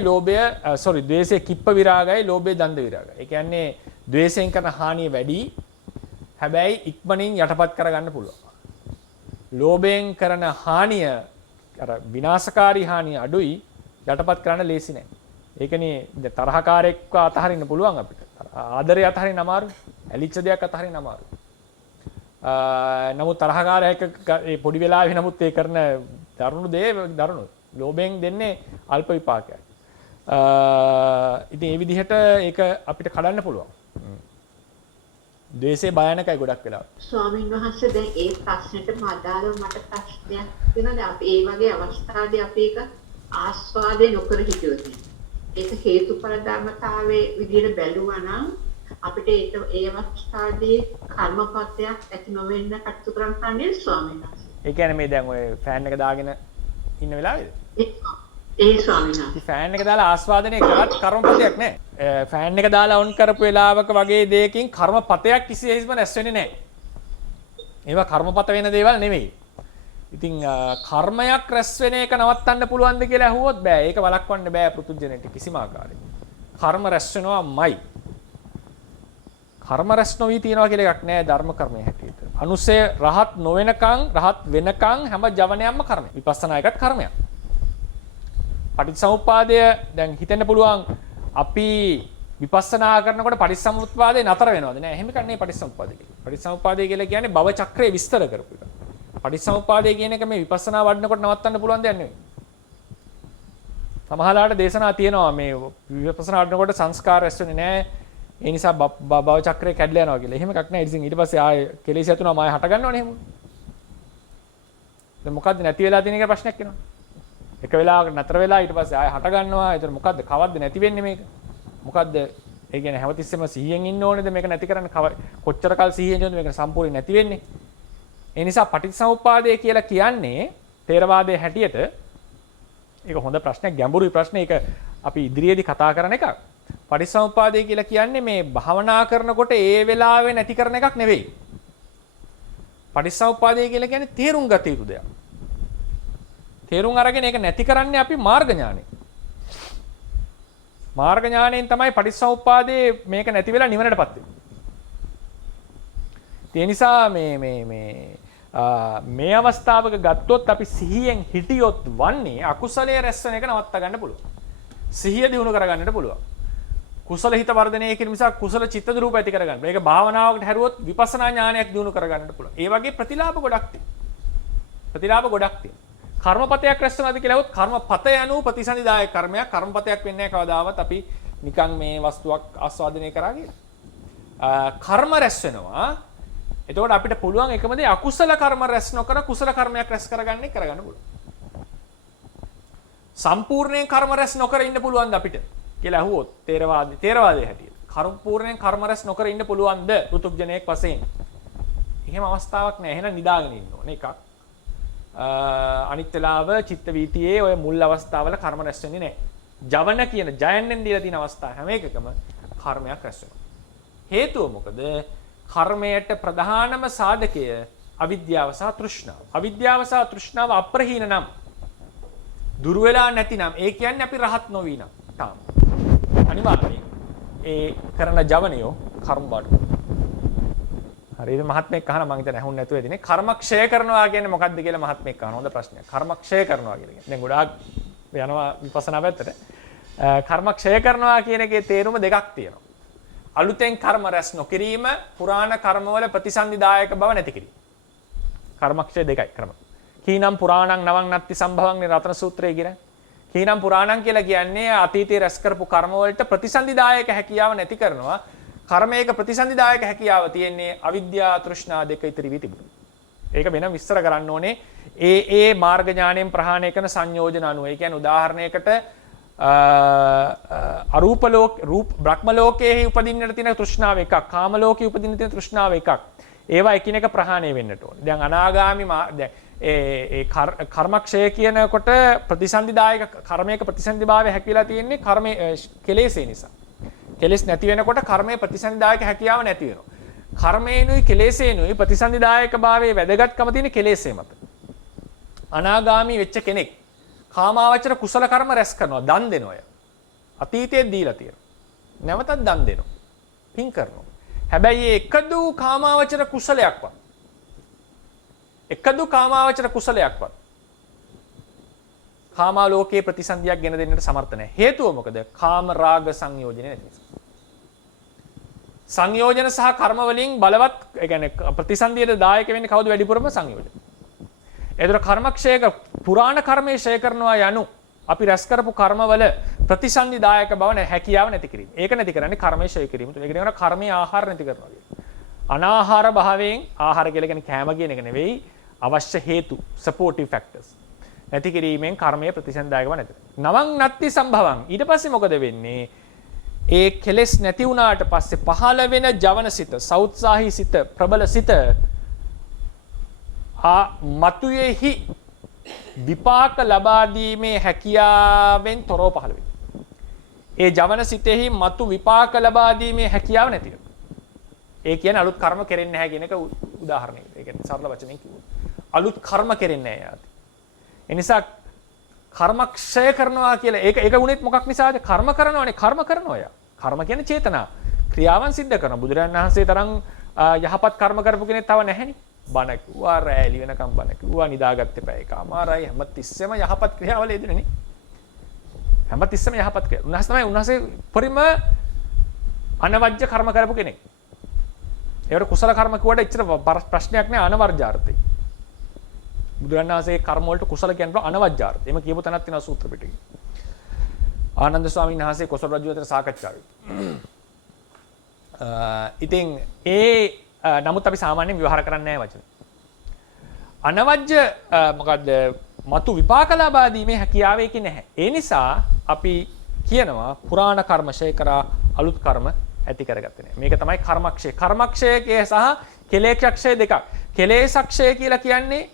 ද්වේෂයේ කිප්ප විරාගයි, ලෝභයේ දණ්ඩ විරාගයි. ඒ කියන්නේ ද්වේෂයෙන් කරන හානිය වැඩි. හැබැයි ඉක්මනින් යටපත් කරගන්න පුළුවන්. ලෝභයෙන් කරන හානිය අර විනාශකාරී හානිය අඩුයි, යටපත් කරන්න ලේසි නෑ. ඒකනේ තරහකාරයෙක්ව අතහරින්න පුළුවන් අපිට. ආදරය අතහරින්න අමාරුයි. ඇලිච්ච දෙයක් අතහරින්න අමාරුයි. නමුත් තරහකාරයෙක් ඒ පොඩි වෙලාවේ නමුත් ඒ කරන දරුණු දේ දරුණුයි. ලෝභයෙන් දෙන්නේ අල්ප විපාකයක්. ඉතින් මේ විදිහට ඒක අපිට කඩන්න පුළුවන්. ද්වේෂේ භයානකයි ගොඩක් වෙලාවට. ස්වාමීන් වහන්සේ දැන් ඒ ප්‍රශ්නෙට අදාළව මට ප්‍රශ්නයක් තියෙනවා. අපි ඒ වගේ අවස්ථාවේදී අපි ඒක ආස්වාදේ නොකර හිටියොත් ඒක හේතුඵල ධර්මතාවයේ විදිහට බැලුවා නම් අපිට ඒ අවස්ථාවේදී කර්මපත්‍යක් ඇති නොවෙන්න කටයුතු කරන්න කන්නේ ස්වාමීන් වහන්සේ. ඒ කියන්නේ මේ දැන් ඔය ෆෑන් එක දාගෙන ඉන්න වෙලාවේද? ඒ ස්වාමීන් වහන්සේ. ෆෑන් එක දාලා ආස්වාදනය කරත් කර්මපතයක් නැහැ. ෆෑන් එක දාලා ඔන් කරපු වෙලාවක වගේ දෙයකින් කර්මපතයක් කිසිසේත්ම රැස් වෙන්නේ නැහැ. ඒවා කර්මපත වෙන දේවල් නෙමෙයි. ඉතින් කර්මයක් රැස් වෙන එක නවත්තන්න පුළුවන්ද කියලා අහුවොත් බෑ. ඒක වළක්වන්න බෑ පෘථුජනට කිසිම ආකාරයකින්. කර්ම රැස් වෙනවාමයි. කර්ම රැස් නොවි තියනවා කියලා එකක් නෑ ධර්ම කර්මයේ හැටියට. අනුසය රහත් නොවෙනකන් රහත් වෙනකන් හැම ජවනයක්ම කර්මය. විපස්සනා එකත් කර්මයක්. පටිච්චසමුප්පාදය දැන් හිතෙන්න පුළුවන් අපි විපස්සනා කරනකොට පටිච්චසමුප්පාදේ නතර වෙනවද නෑ. එහෙම කන්නේ පටිච්චසමුප්පාදේ කියලා. පටිච්චසමුප්පාදේ කියලා කියන්නේ භව චක්‍රය විස්තර කරපු එක. පටිච්චසමුප්පාදේ කියන එක මේ විපස්සනා වඩනකොට නවත්තන්න පුළුවන් දෙයක් නෙවෙයි. සමහරවිට දේශනා තියෙනවා මේ විපස්සනා වඩනකොට සංස්කාර රැස් වෙන්නේ නැහැ. ඒ නිසා භව චක්‍රය කැඩලා යනවා කියලා. එහෙම එකක් නැහැ. ඉතින් ඊට පස්සේ ආයේ කෙලෙස් යතුනම ආයේ හට ගන්නවනේ එහෙම. දැන් මොකද්ද නැති වෙලා තියෙන එක ප්‍රශ්නයක් එනවා. එක වෙලාවකට නතර වෙලා ඊට පස්සේ ආයේ හට ගන්නවා. ඒතර මොකද්ද කවද්ද නැති වෙන්නේ මේක? මොකද්ද? ඒ කියන්නේ හැමතිස්සෙම සිහියෙන් ඉන්න ඕනේද මේක නැති කරන්න? කොච්චර කල් සිහියෙන් ඉන්නවද මේක සම්පූර්ණ නැති වෙන්නේ? ඒ නිසා පටිච්චසමුප්පාදය කියලා කියන්නේ ථේරවාදයේ හැටියට ඒක හොඳ ප්‍රශ්නයක්, ගැඹුරුයි ප්‍රශ්නේ. ඒක අපි ඉදිරියේදී කතා කරන එකක්. පටිච්චසමුප්පාදය කියලා කියන්නේ මේ භාවනා කරනකොට ඒ වෙලාවේ නැති කරන එකක් නෙවෙයි. පටිච්චසමුප්පාදය කියලා කියන්නේ තේරුම් ගත යුතු දෙයක්. තේරුම් අරගෙන ඒක නැති කරන්නේ අපි මාර්ග ඥානෙ. මාර්ග ඥාණයෙන් තමයි පටිච්චසමුප්පාදේ මේක නැති වෙලා නිවනටපත් වෙන්නේ. ඒ නිසා මේ අවස්ථාවක ගත්තොත් අපි සිහියෙන් හිටියොත් වන්නේ අකුසලයේ රැස් වෙන එක නවත්ත ගන්න පුළුවන්. සිහිය දිනු කර ගන්නට පුළුවන්. කුසල හිත වර්ධනය කිරීම නිසා කුසල චිත්ත රූප ඇති කර ගන්න. මේක භාවනාවකට හැරුවොත් විපස්සනා ඥානයක් දිනු කර ගන්නට පුළුවන්. ඒ වගේ ප්‍රතිලාභ ගොඩක් තියෙනවා. කර්මපතයක් රැස් වෙනවාද කියලා හොත් කර්මපතය anu ප්‍රතිසන්දිදායක කර්මයක්. කර්මපතයක් වෙන්නේ නැහැ කවදාවත් අපි නිකන් මේ වස්තුවක් ආස්වාදනය කරා කියලා. කර්ම රැස් වෙනවා. එතකොට අපිට පුළුවන් එකම දේ අකුසල කර්ම රැස් නොකර කුසල කර්මයක් රැස් කරගන්න පුළුවන්. සම්පූර්ණයෙන් කර්ම රැස් නොකර ඉන්න පුළුවන්ද අපිට කියලා අහුවොත් තේරවාදයේ හැටියට. සම්පූර්ණයෙන් කර්ම රැස් නොකර ඉන්න පුළුවන්ද ෘතුග්ජනයෙක් වශයෙන්? එහෙම අවස්ථාවක් නැහැ. එහෙනම් නිදාගෙන ඉන්න ඕනේ එකක්. අනිත් වෙලාව චිත්ත වීතියේ ඔය මුල් අවස්ථාවල කර්ම රැස් වෙන්නේ නැහැ. ජවන කියන ජයන්නෙන් දීලා තියෙන අවස්ථා හැම එකකම කර්මයක් රැස් වෙනවා. හේතුව මොකද? කර්මයට ප්‍රධානම සාධකය අවිද්‍යාව සහ තෘෂ්ණාව. අවිද්‍යාව සහ තෘෂ්ණාව අප්‍රහීන නම් දුර වෙලා නැතිනම් ඒ කියන්නේ අපි රහත් නොවි නම් තාම අනිවාර්යයෙන් ඒ කරන ජවනියෝ කර්ම බඩ. හරිද මහත්මයෙක් අහන මම හිතන්නේ ඇහුන්නේ නැතුව එදිනේ කර්ම ක්ෂය කරනවා කියන්නේ මොකක්ද කියලා මහත්මයෙක් අහන හොඳ ප්‍රශ්නයක්. කර්ම ක්ෂය කරනවා කියන්නේ. දැන් ගොඩාක් යනවා විපස්සනා පැත්තට. කර්ම ක්ෂය කරනවා කියන එකේ තේරුම දෙකක් තියෙනවා. අලුතෙන් කර්ම රැස් නොකිරීම, පුරාණ කර්මවල ප්‍රතිසන්දිදායක බව නැති කිරීම. කර්මක්ෂය දෙකයි ක්‍රම. කීනම් පුරාණං නවං නත්ති සම්භවං නේ රතන සූත්‍රයේ කියන. කීනම් පුරාණං කියලා කියන්නේ අතීතයේ රැස් කරපු කර්ම වලට ප්‍රතිසන්දිදායක හැකියාව නැති කරනවා. කර්මයක ප්‍රතිසන්දිදායක හැකියාව තියෙන්නේ අවිද්‍යාව තෘෂ්ණා දෙක ඉතිරි වී තිබුණා. ඒක වෙනම විස්තර කරන්න ඕනේ. ඒ මාර්ග ඥාණයෙන් ප්‍රහාණය කරන සංයෝජන අනුව. ඒ කියන්නේ උදාහරණයකට අරූප බ්‍රහ්ම ලෝකයේ උපදින්නට තියෙන තෘෂ්ණාව එකක්, කාම ලෝකයේ උපදින්න තියෙන තෘෂ්ණාව එකක්. ඒවා එකිනෙක ප්‍රහාණය වෙන්නට ඕනේ. දැන් අනාගාමි දැන් ඒ කර්මක්ෂය කියනකොට ප්‍රතිසන්දිදායක කර්මයක ප්‍රතිසන්දිභාවය හැකියලා තියෙන්නේ කර්මයේ කෙලෙසේ නිසා. කෙලෙස් නැති වෙනකොට කර්මයේ ප්‍රතිසන්දිදායක හැකියාව නැති වෙනවා. කර්මේනුයි කෙලෙසේනුයි ප්‍රතිසන්දිදායක භාවයේ වැදගත්කම තියෙන කෙලෙසේ මත. අනාගාමි වෙච්ච කෙනෙක් කාමාවචර කුසල කර්ම රැස් කරනවා, දන් දෙනවා. අතීතයේ දීලා තියෙනවා. නැවතත් දන් දෙනවා. පින් කරනවා. හැබැයි එකදු කාමාවචර කුසලයක්වත් කාමා ලෝකයේ ප්‍රතිසන්දියක් ගෙන දෙන්නට සමර්ථ නැහැ. හේතුව මොකද? කාම රාග සංයෝජන නැති නිසා. සංයෝජන සහ කර්ම වලින් බලවත්, ඒ කියන්නේ ප්‍රතිසන්දියට දායක වෙන්නේ කවුද වැඩිපුරම? සංයෝජන. ඒතර කර්මක්ෂයක පුරාණ කර්මයේ ඡය කරනවා යනු අපි රැස් කරපු කර්මවල ප්‍රතිසන්දිදායක බව හැකියාව නැති කිරීම. ඒක නැති කරන්නේ කර්මයේ ඡය කිරීම. ඒක කියනවා කර්මයේ ආහාර නැති කරනවා කියන්නේ. අනාහාර භාවයෙන් ආහාර කියලා කියන්නේ කෑම කියන එක නෙවෙයි, අවශ්‍ය හේතු සපෝටිව් ෆැක්ටර්ස් නැති කිරීමෙන් කර්මයේ ප්‍රතිසන්දිදායක බව නැති. නවං නත්ති සම්භවං. ඊට පස්සේ මොකද වෙන්නේ? ඒ කෙලෙස් නැති වුණාට පස්සේ පහළ වෙන ජවනසිත, සෞත්සාහී සිත, ප්‍රබල සිත මතුයේහි විපාක ලබා දීමේ හැකියාවෙන් තොරව පහළ වෙනවා. ඒ ජවන සිතෙහි මතු විපාක ලබා දීමේ හැකියාව නැති වෙනවා. ඒ කියන්නේ අලුත් කර්ම කෙරෙන්නේ නැහැ කියන එක උදාහරණයක්. ඒ කියන්නේ සරල වචනෙන් කිව්වොත් අලුත් කර්ම කෙරෙන්නේ නැහැ යාති. ඒ නිසා කර්මක්ෂය කරනවා කියලා ඒක උනේත් මොකක් නිසාද? කර්ම කරනවානේ. කර්ම කරනවා යා. කර්ම කියන්නේ චේතනා. ක්‍රියාවන් සිද්ධ කරනවා. බුදුරජාණන් වහන්සේ තරම් යහපත් කර්ම කරපු කෙනෙක් තව නැහැනේ. බණ කිව්වා, රැලි වෙනකම් බණ කිව්වා, නිදාගත්තේ පැය එකමාරයි. හැමතිස්සෙම යහපත් ක්‍රියාවල යෙදුනේ නේ. හැමතිස්සෙම යහපත් ක්‍රියා. උන්වහන්සේ පරිම අනවජ්‍ය කර්ම කරපු කෙනෙක්. ඒවට කුසල කර්ම කිව්වට එච්චර ප්‍රශ්නයක් නෑ අනවර්ජාර්ථේ. බුදුරජාණන් වහන්සේ කර්ම වලට කුසල කියනවා අනවජ්ජාර්ථ. එimhe කියපු තැනක් තියෙනවා සූත්‍ර පිටකේ. ආනන්ද ස්වාමීන් වහන්සේ කොසල් රජු අතර සාකච්ඡා ඉතින් නමුත් අපි සාමාන්‍යයෙන් විවහාර කරන්නේ නැහැ වචන. අනවජ්‍ය මොකද්ද? මතු විපාක ලබා දීමේ හැකියාව ඒකේ නැහැ. ඒ නිසා අපි කියනවා පුරාණ කර්ම ඡය කරා අලුත් කර්ම ඇති කරගත්තේ නැහැ. මේක තමයි කර්මක්ෂය. කර්මක්ෂයකේ සහ කෙලේශක්ෂය දෙකක්. කෙලේශක්ෂය කියලා කියන්නේ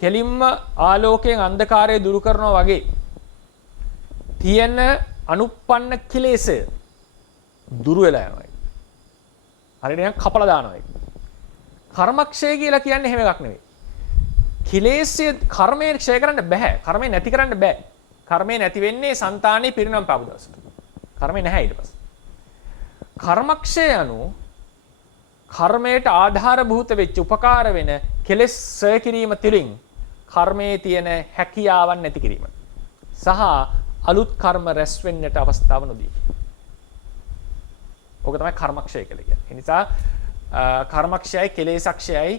කෙලින්ම ආලෝකයෙන් අන්ධකාරය දුරු කරනවා වගේ තියෙන අනුප්පන්න කෙලෙසය දුරු වෙලා යනවා. හරියට නිකන් කපලා දානවා ඒක. කර්මක්ෂය කියලා කියන්නේ එහෙම එකක් නෙවෙයි. කෙලෙස්ය කර්මයේ ක්ෂය කරන්න බෑ. කර්මය නැති කරන්න බෑ. කර්මය නැති වෙන්නේ సంతානේ පිරිනම් පාපු දවසට. කර්මය නැහැ ඊට පස්සේ. කර්මක්ෂය anu කර්මයට ආධාරභූත වෙච්ච උපකාර වෙන කෙලෙස් ඡය කිරීම තුළින් කර්මයේ තියෙන හැකියාවන් නැති කිරීම සහ අලුත් කර්ම රැස් වෙන්නට අවස්ථාව නොදී. ඕක තමයි කර්මක්ෂය කියලා කියන්නේ. ඒ නිසා කර්මක්ෂයයි කෙලෙසක්ෂයයි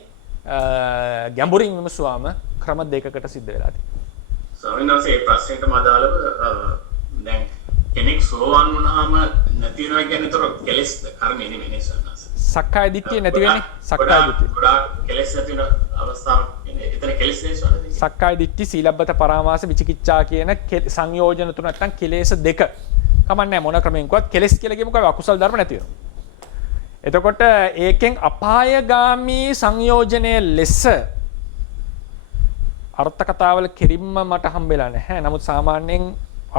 ගැඹුරින් විමසුවාම ක්‍රම දෙකකට සිද්ධ වෙලා තියෙනවා. ස්වාමීන් වහන්සේ මේ ප්‍රශ්නෙටම අදාළව දැන් කෙනෙක් සෝවන් වුණාම නැති වෙනවා කියන්නේ ඒතර කෙලෙස් කර්මෙ නෙමෙයි නේද? සක්කාය දිට්ඨිය නැති වෙන්නේ. සක්කාය දිට්ඨිය. ගොඩාක් කෙලෙස් නැති වෙන අවස්ථාවක් එතන කෙලෙස් නේ. සක්කාය දිට්ඨි, සීලබ්බත පරාමාස, විචිකිච්ඡා කියන සංයෝජන තුන නැත්තම් කෙලෙස් දෙක. කමන්නේ මොන ක්‍රමෙන්කවත් කෙලෙස් කියලා කියමුකෝ අකුසල ධර්ම නැති වෙනවා. එතකොට ඒකෙන් අපායගාමී සංයෝජනයේ ලෙස අර්ථ කතාවල කෙරින්ම මට හම්බෙලා නැහැ. නමුත් සාමාන්‍යයෙන්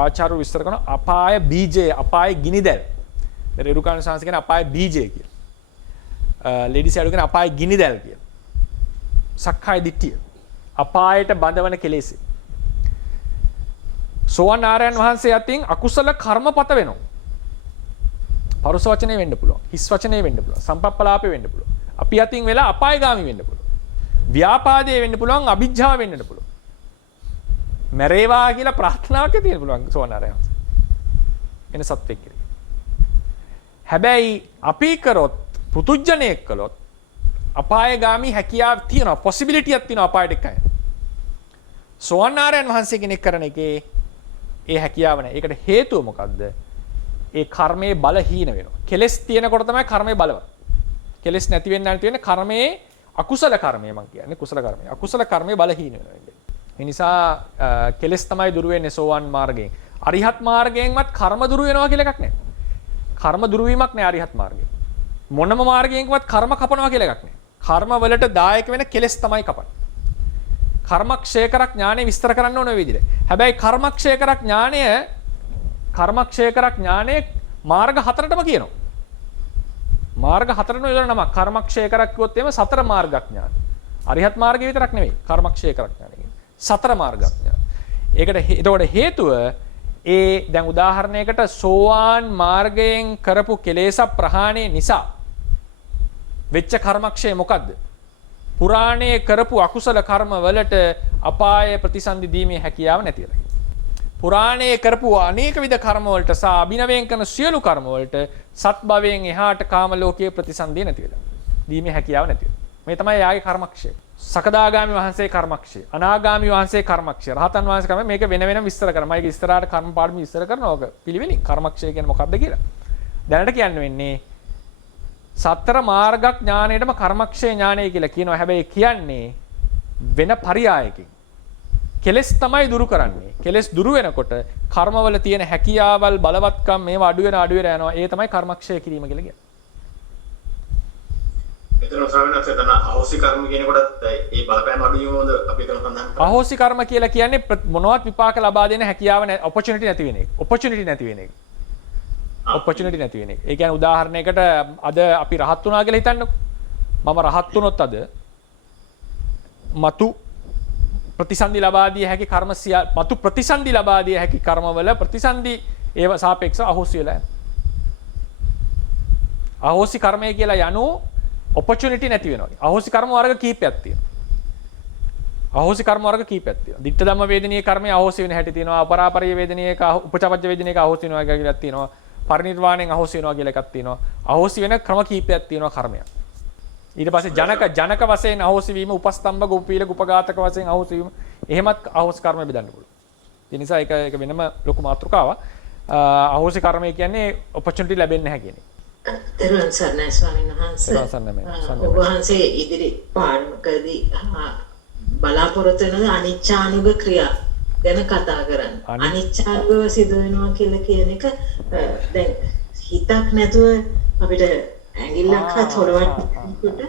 ආචාර්ය විස්තර කරන අපාය බීජය, අපාය ගිනිදැල්. රේරුකාණ සංස් කියන අපාය බීජය කියලා. ලේඩිස් යඩු කියන අපාය ගිනිදැල් කියලා. සක්කාය දිට්ඨිය. අපායට බඳවන කෙලෙසි. සෝවාන් ආර්යයන් වහන්සේ අතින් අකුසල කර්මපත වෙනවා. පරුස වචනේ වෙන්න පුළුවන්. හිස් වචනේ වෙන්න පුළුවන්. සම්පප්පලාපේ වෙන්න පුළුවන්. අපි අතින් වෙලා අපායගාමී වෙන්න පුළුවන්. ව්‍යාපාදේ වෙන්න පුළුවන්, අභිජ්ජාව වෙන්නත් පුළුවන්. මැරේවා කියලා ප්‍රාර්ථනාවක් තියෙන්න පුළුවන් සෝවාන් ආර්යයන් වහන්සේ. එන සත්‍යෙක් කියලා. හැබැයි අපි කරොත් පුතුජණයෙක් කළොත් අපායගාමී හැකියාව තියෙනවා, possibility එකක් තියෙනවා අපායට එකයි. සෝවාන් ආර්යයන් වහන්සේ කෙනෙක් කරන එකේ ඒ හැකියාව නැහැ. ඒකට හේතුව මොකද්ද? ඒ කර්මයේ බලහීන වෙනවා. කෙලස් තියෙනකොට තමයි කර්මයේ බලවත්. කෙලස් නැති වෙන්න නැති වෙන්නේ කර්මයේ අකුසල කර්මය මං කියන්නේ කුසල කර්මය. අකුසල කර්මයේ බලහීන වෙනවා. ඒ නිසා කෙලස් තමයි දුර වෙන්නේ සෝවාන් මාර්ගයෙන්. අරිහත් මාර්ගයෙන්වත් කර්ම දුරු වෙනවා කියලා එකක් නැහැ. කර්ම දුරු වීමක් නැහැ අරිහත් මාර්ගයේ. මොනම මාර්ගයෙන්වත් කර්ම කපනවා කියලා එකක් නැහැ. කර්ම වලට දායක වෙන කෙලෙස් තමයි කපන්නේ. කර්මක්ෂය කර ඥානෙ විස්තර කරන්න ඕන විදිහට. හැබැයි කර්මක්ෂය කර ඥානය මාර්ග හතරටම කියනවා. මාර්ග හතරටම යොදන නමක් කර්මක්ෂය කර කිව්වොත් එimhe සතර මාර්ගඥාන. අරිහත් මාර්ගය විතරක් නෙවෙයි කර්මක්ෂය කර ඥානය කියන්නේ. සතර මාර්ගඥාන. එතකොට හේතුව දැන් උදාහරණයකට සෝවාන් මාර්ගයෙන් කරපු කෙලෙස් ප්‍රහාණය නිසා වෙච්ච කර්මක්ෂය මොකද්ද? පුරාණයේ කරපු අකුසල කර්ම වලට අපාය ප්‍රතිසන්දි දීමේ හැකියාව නැතිලා. පුරාණයේ කරපු අනේක විද කර්ම වලට සහ අභිනවයෙන් කරන සියලු කර්ම වලට සත් භවයෙන් එහාට කාම ලෝකයේ ප්‍රතිසන්දිය නැති වෙලා. දීමේ හැකියාව නැති වෙලා. මේ තමයි යාගේ කර්මක්ෂය. සකදාගාමි වහන්සේ කර්මක්ෂය, අනාගාමි වහන්සේ කර්මක්ෂය, රහතන් වහන්සේ කර්ම මේක වෙන වෙනම විස්තර කරනවා. ඒක ඉස්සරහට කර්ම පාඩම විස්තර කරනවා. ඔක පිළිවෙලින් කර්මක්ෂය කියන්නේ මොකක්ද කියලා. දැනට කියන්න වෙන්නේ සතර මාර්ගඥාණයටම කර්මක්ෂය ඥානය කියලා කියනවා. හැබැයි කියන්නේ වෙන පරියායකින්. කෙලස් තමයි දුරු කරන්නේ. කෙලස් දුරු වෙනකොට කර්මවල තියෙන හැකියාවල් බලවත්කම් මේවා අඩු වෙන යනවා. ඒ තමයි කර්මක්ෂය කිරීම කියලා කියන්නේ. එතන සාමාන්‍යයෙන් තන අහෝසි කර්ම කියනකොටත් ඒ බලපෑම අඩු වීමද අපි එතන සඳහන් කරන්නේ. අහෝසි කර්ම කියලා කියන්නේ මොනවත් විපාක ලබා දෙන හැකියාව opportunity නැති වෙන එක. opportunity නැති වෙන එක. opportunity නැති වෙන එක. ඒ කියන්නේ උදාහරණයකට අද අපි රහත් වුණා කියලා හිතන්නකො. මම රහත් වුණොත් අද මතු ප්‍රතිසන්දි ලබා දිය හැකි කර්ම මතු ප්‍රතිසන්දි ලබා දිය හැකි කර්මවල ප්‍රතිසන්දි ඒව සාපේක්ෂව අහෝසි වෙලා යනවා. අහෝසි කර්මය කියලා යනු opportunity නැති වෙනවා. අහෝසි කර්ම වර්ග කීපයක් තියෙනවා. අහෝසි කර්ම වර්ග කීපයක් තියෙනවා. ditta dhamma වේදනීය කර්මය අහෝසි වෙන හැටි තියෙනවා. අපරාපරිය වේදනීයක උපචපජ්ජ වේදනීයක අහෝසි වෙනවා කියලා තියෙනවා. පරිනිර්වාණයෙන් අහෝසි වෙනවා කියලා එකක් තියෙනවා. අහෝසි වෙන ක්‍රම කීපයක් තියෙනවා කර්මයක්. ඊට පස්සේ ජනක වශයෙන් අහෝසි වීම, උපස්තම්භ, ගෝපීල, උපඝාතක වශයෙන් අහෝසි වීම, එහෙමත් අහෝසි කර්ම බෙදන්න පුළුවන්. ඒ නිසා ඒක වෙනම ලොකු මාතෘකාවක්. අහෝසි කර්මය කියන්නේ opportunity ලැබෙන්නේ නැහැ කියන එක. තෙරුවන් සරණයි ස්වාමීන් වහන්සේ. ඔබ වහන්සේ ඉදිරි පාඩමකදී බලාපොරොත්තු වෙන අනිච්චානුග ක්‍රියා ගැන කතා කරන්න. අනිච්චානුග සිදු වෙනවා කියලා කියන එක දැන් හිතක් නැතුව අපිට ඇඟිල්ලක් හත් හොරවන්නකොට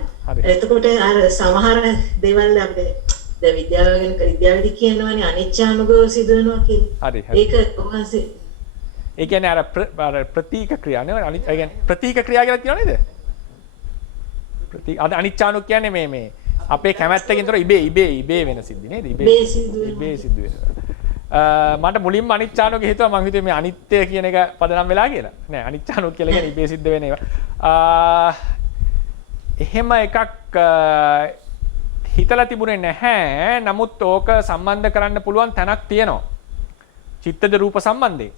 එතකොට අර සමහර දේවල් අපිට දැන් විද්‍යාවේදී කියනවානේ අනිච්චානුග සිදු වෙනවා කියලා. ඒක කොහොමද? ඒ කියන්නේ අර ප්‍රතීක ක්‍රියා නේ. ඒ කියන්නේ ප්‍රතීක ක්‍රියා කියලා කියනවා නේද? අනිච්චානු කියන්නේ මේ අපේ කැමැත්තකින් තොර ඉබේ වෙන සිද්ධි නේද? ඉබේ සිද්ධ වෙනවා. මට මුලින්ම අනිච්චානුගේ හිතුවා මං හිතුවේ මේ අනිත්‍ය කියන එක පදනම් වෙලා කියලා. නෑ අනිච්චානු කියලා කියන්නේ ඉබේ සිද්ධ වෙන ඒවා. එහෙම එකක් හිතලා තිබුණේ නැහැ. නමුත් ඕක සම්බන්ධ කරන්න පුළුවන් තැනක් තියෙනවා. චිත්තද රූප සම්බන්ධයෙන්.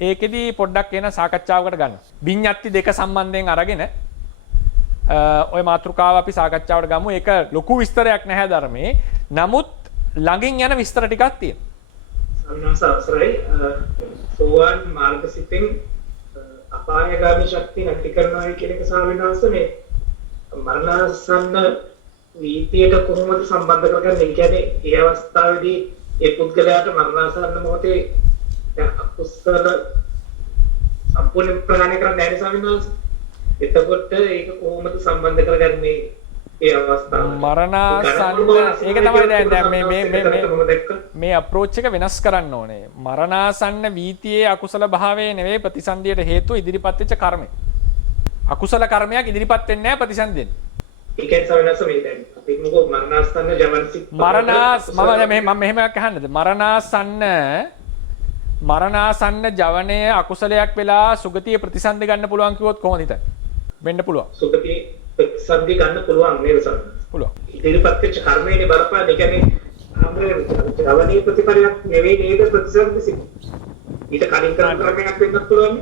ඒකෙදි පොඩ්ඩක් එන සාකච්ඡාවකට ගන්න. විඤ්ඤාති දෙක සම්බන්ධයෙන් අරගෙන ඔය මාතෘකාව අපි සාකච්ඡාවට ගමු. ඒක ලොකු විස්තරයක් නැහැ ධර්මයේ. නමුත් ළඟින් යන විස්තර ටිකක් තියෙනවා. සම්මාසාරයි සෝවාන් මාර්ගසිතින් අපායගාමී ශක්තිය නැති කරනවා කියන එක සාවිනාස මේ මරණාසන්න වීතියට කොහොමද සම්බන්ධ කරගන්නේ? ඒ කියන්නේ ඒ අවස්ථාවේදී ඒ පුද්ගලයාට මරණාසන්න මොහොතේ අකුසල සම්පූර්ණ ප්‍රහාණය කරන්න බැරි සාවිනාස. එතකොට ඒක කොහොමද සම්බන්ධ කරගන්නේ? ඒ අවස්ථාව මරණාසන්න ඒක තමයි දැන් මේ අප්‍රෝච් එක වෙනස් කරන්න ඕනේ. මරණාසන්න වීතියේ අකුසල භාවයේ නෙවෙයි ප්‍රතිසන්දියට හේතුව ඉදිරිපත් වෙච්ච කර්මය. අකුසල කර්මයක් ඉදිරිපත් වෙන්නේ නැහැ ප්‍රතිසන්දියෙන්. ඒ කියන්නේ සවිනස මේ දැන් අපි මොකෝ මරණාසන්න ජවනසික මම මෙහෙම එකක් අහන්නද? මරණාසන්න ජවනය අකුසලයක් වෙලා සුගතිය ප්‍රතිසන්දි ගන්න පුළුවන් කිව්වොත් කොහොමද හිතන්නේ? වෙන්න පුළුවන්. සුගතිය ප්‍රතිසන්දි ගන්න පුළුවන් නේද සර්? පුළුවන්. ඉදිරිපත් වෙච්ච කර්මයේ බලපාන ඒ කියන්නේ ජවනීය ප්‍රතිපලයක් නෙවෙයි නේද ප්‍රතිසන්දි සිද්ධ. ඊට කලින් කරන කර්මයක් වෙන්නත් පුළුවන්.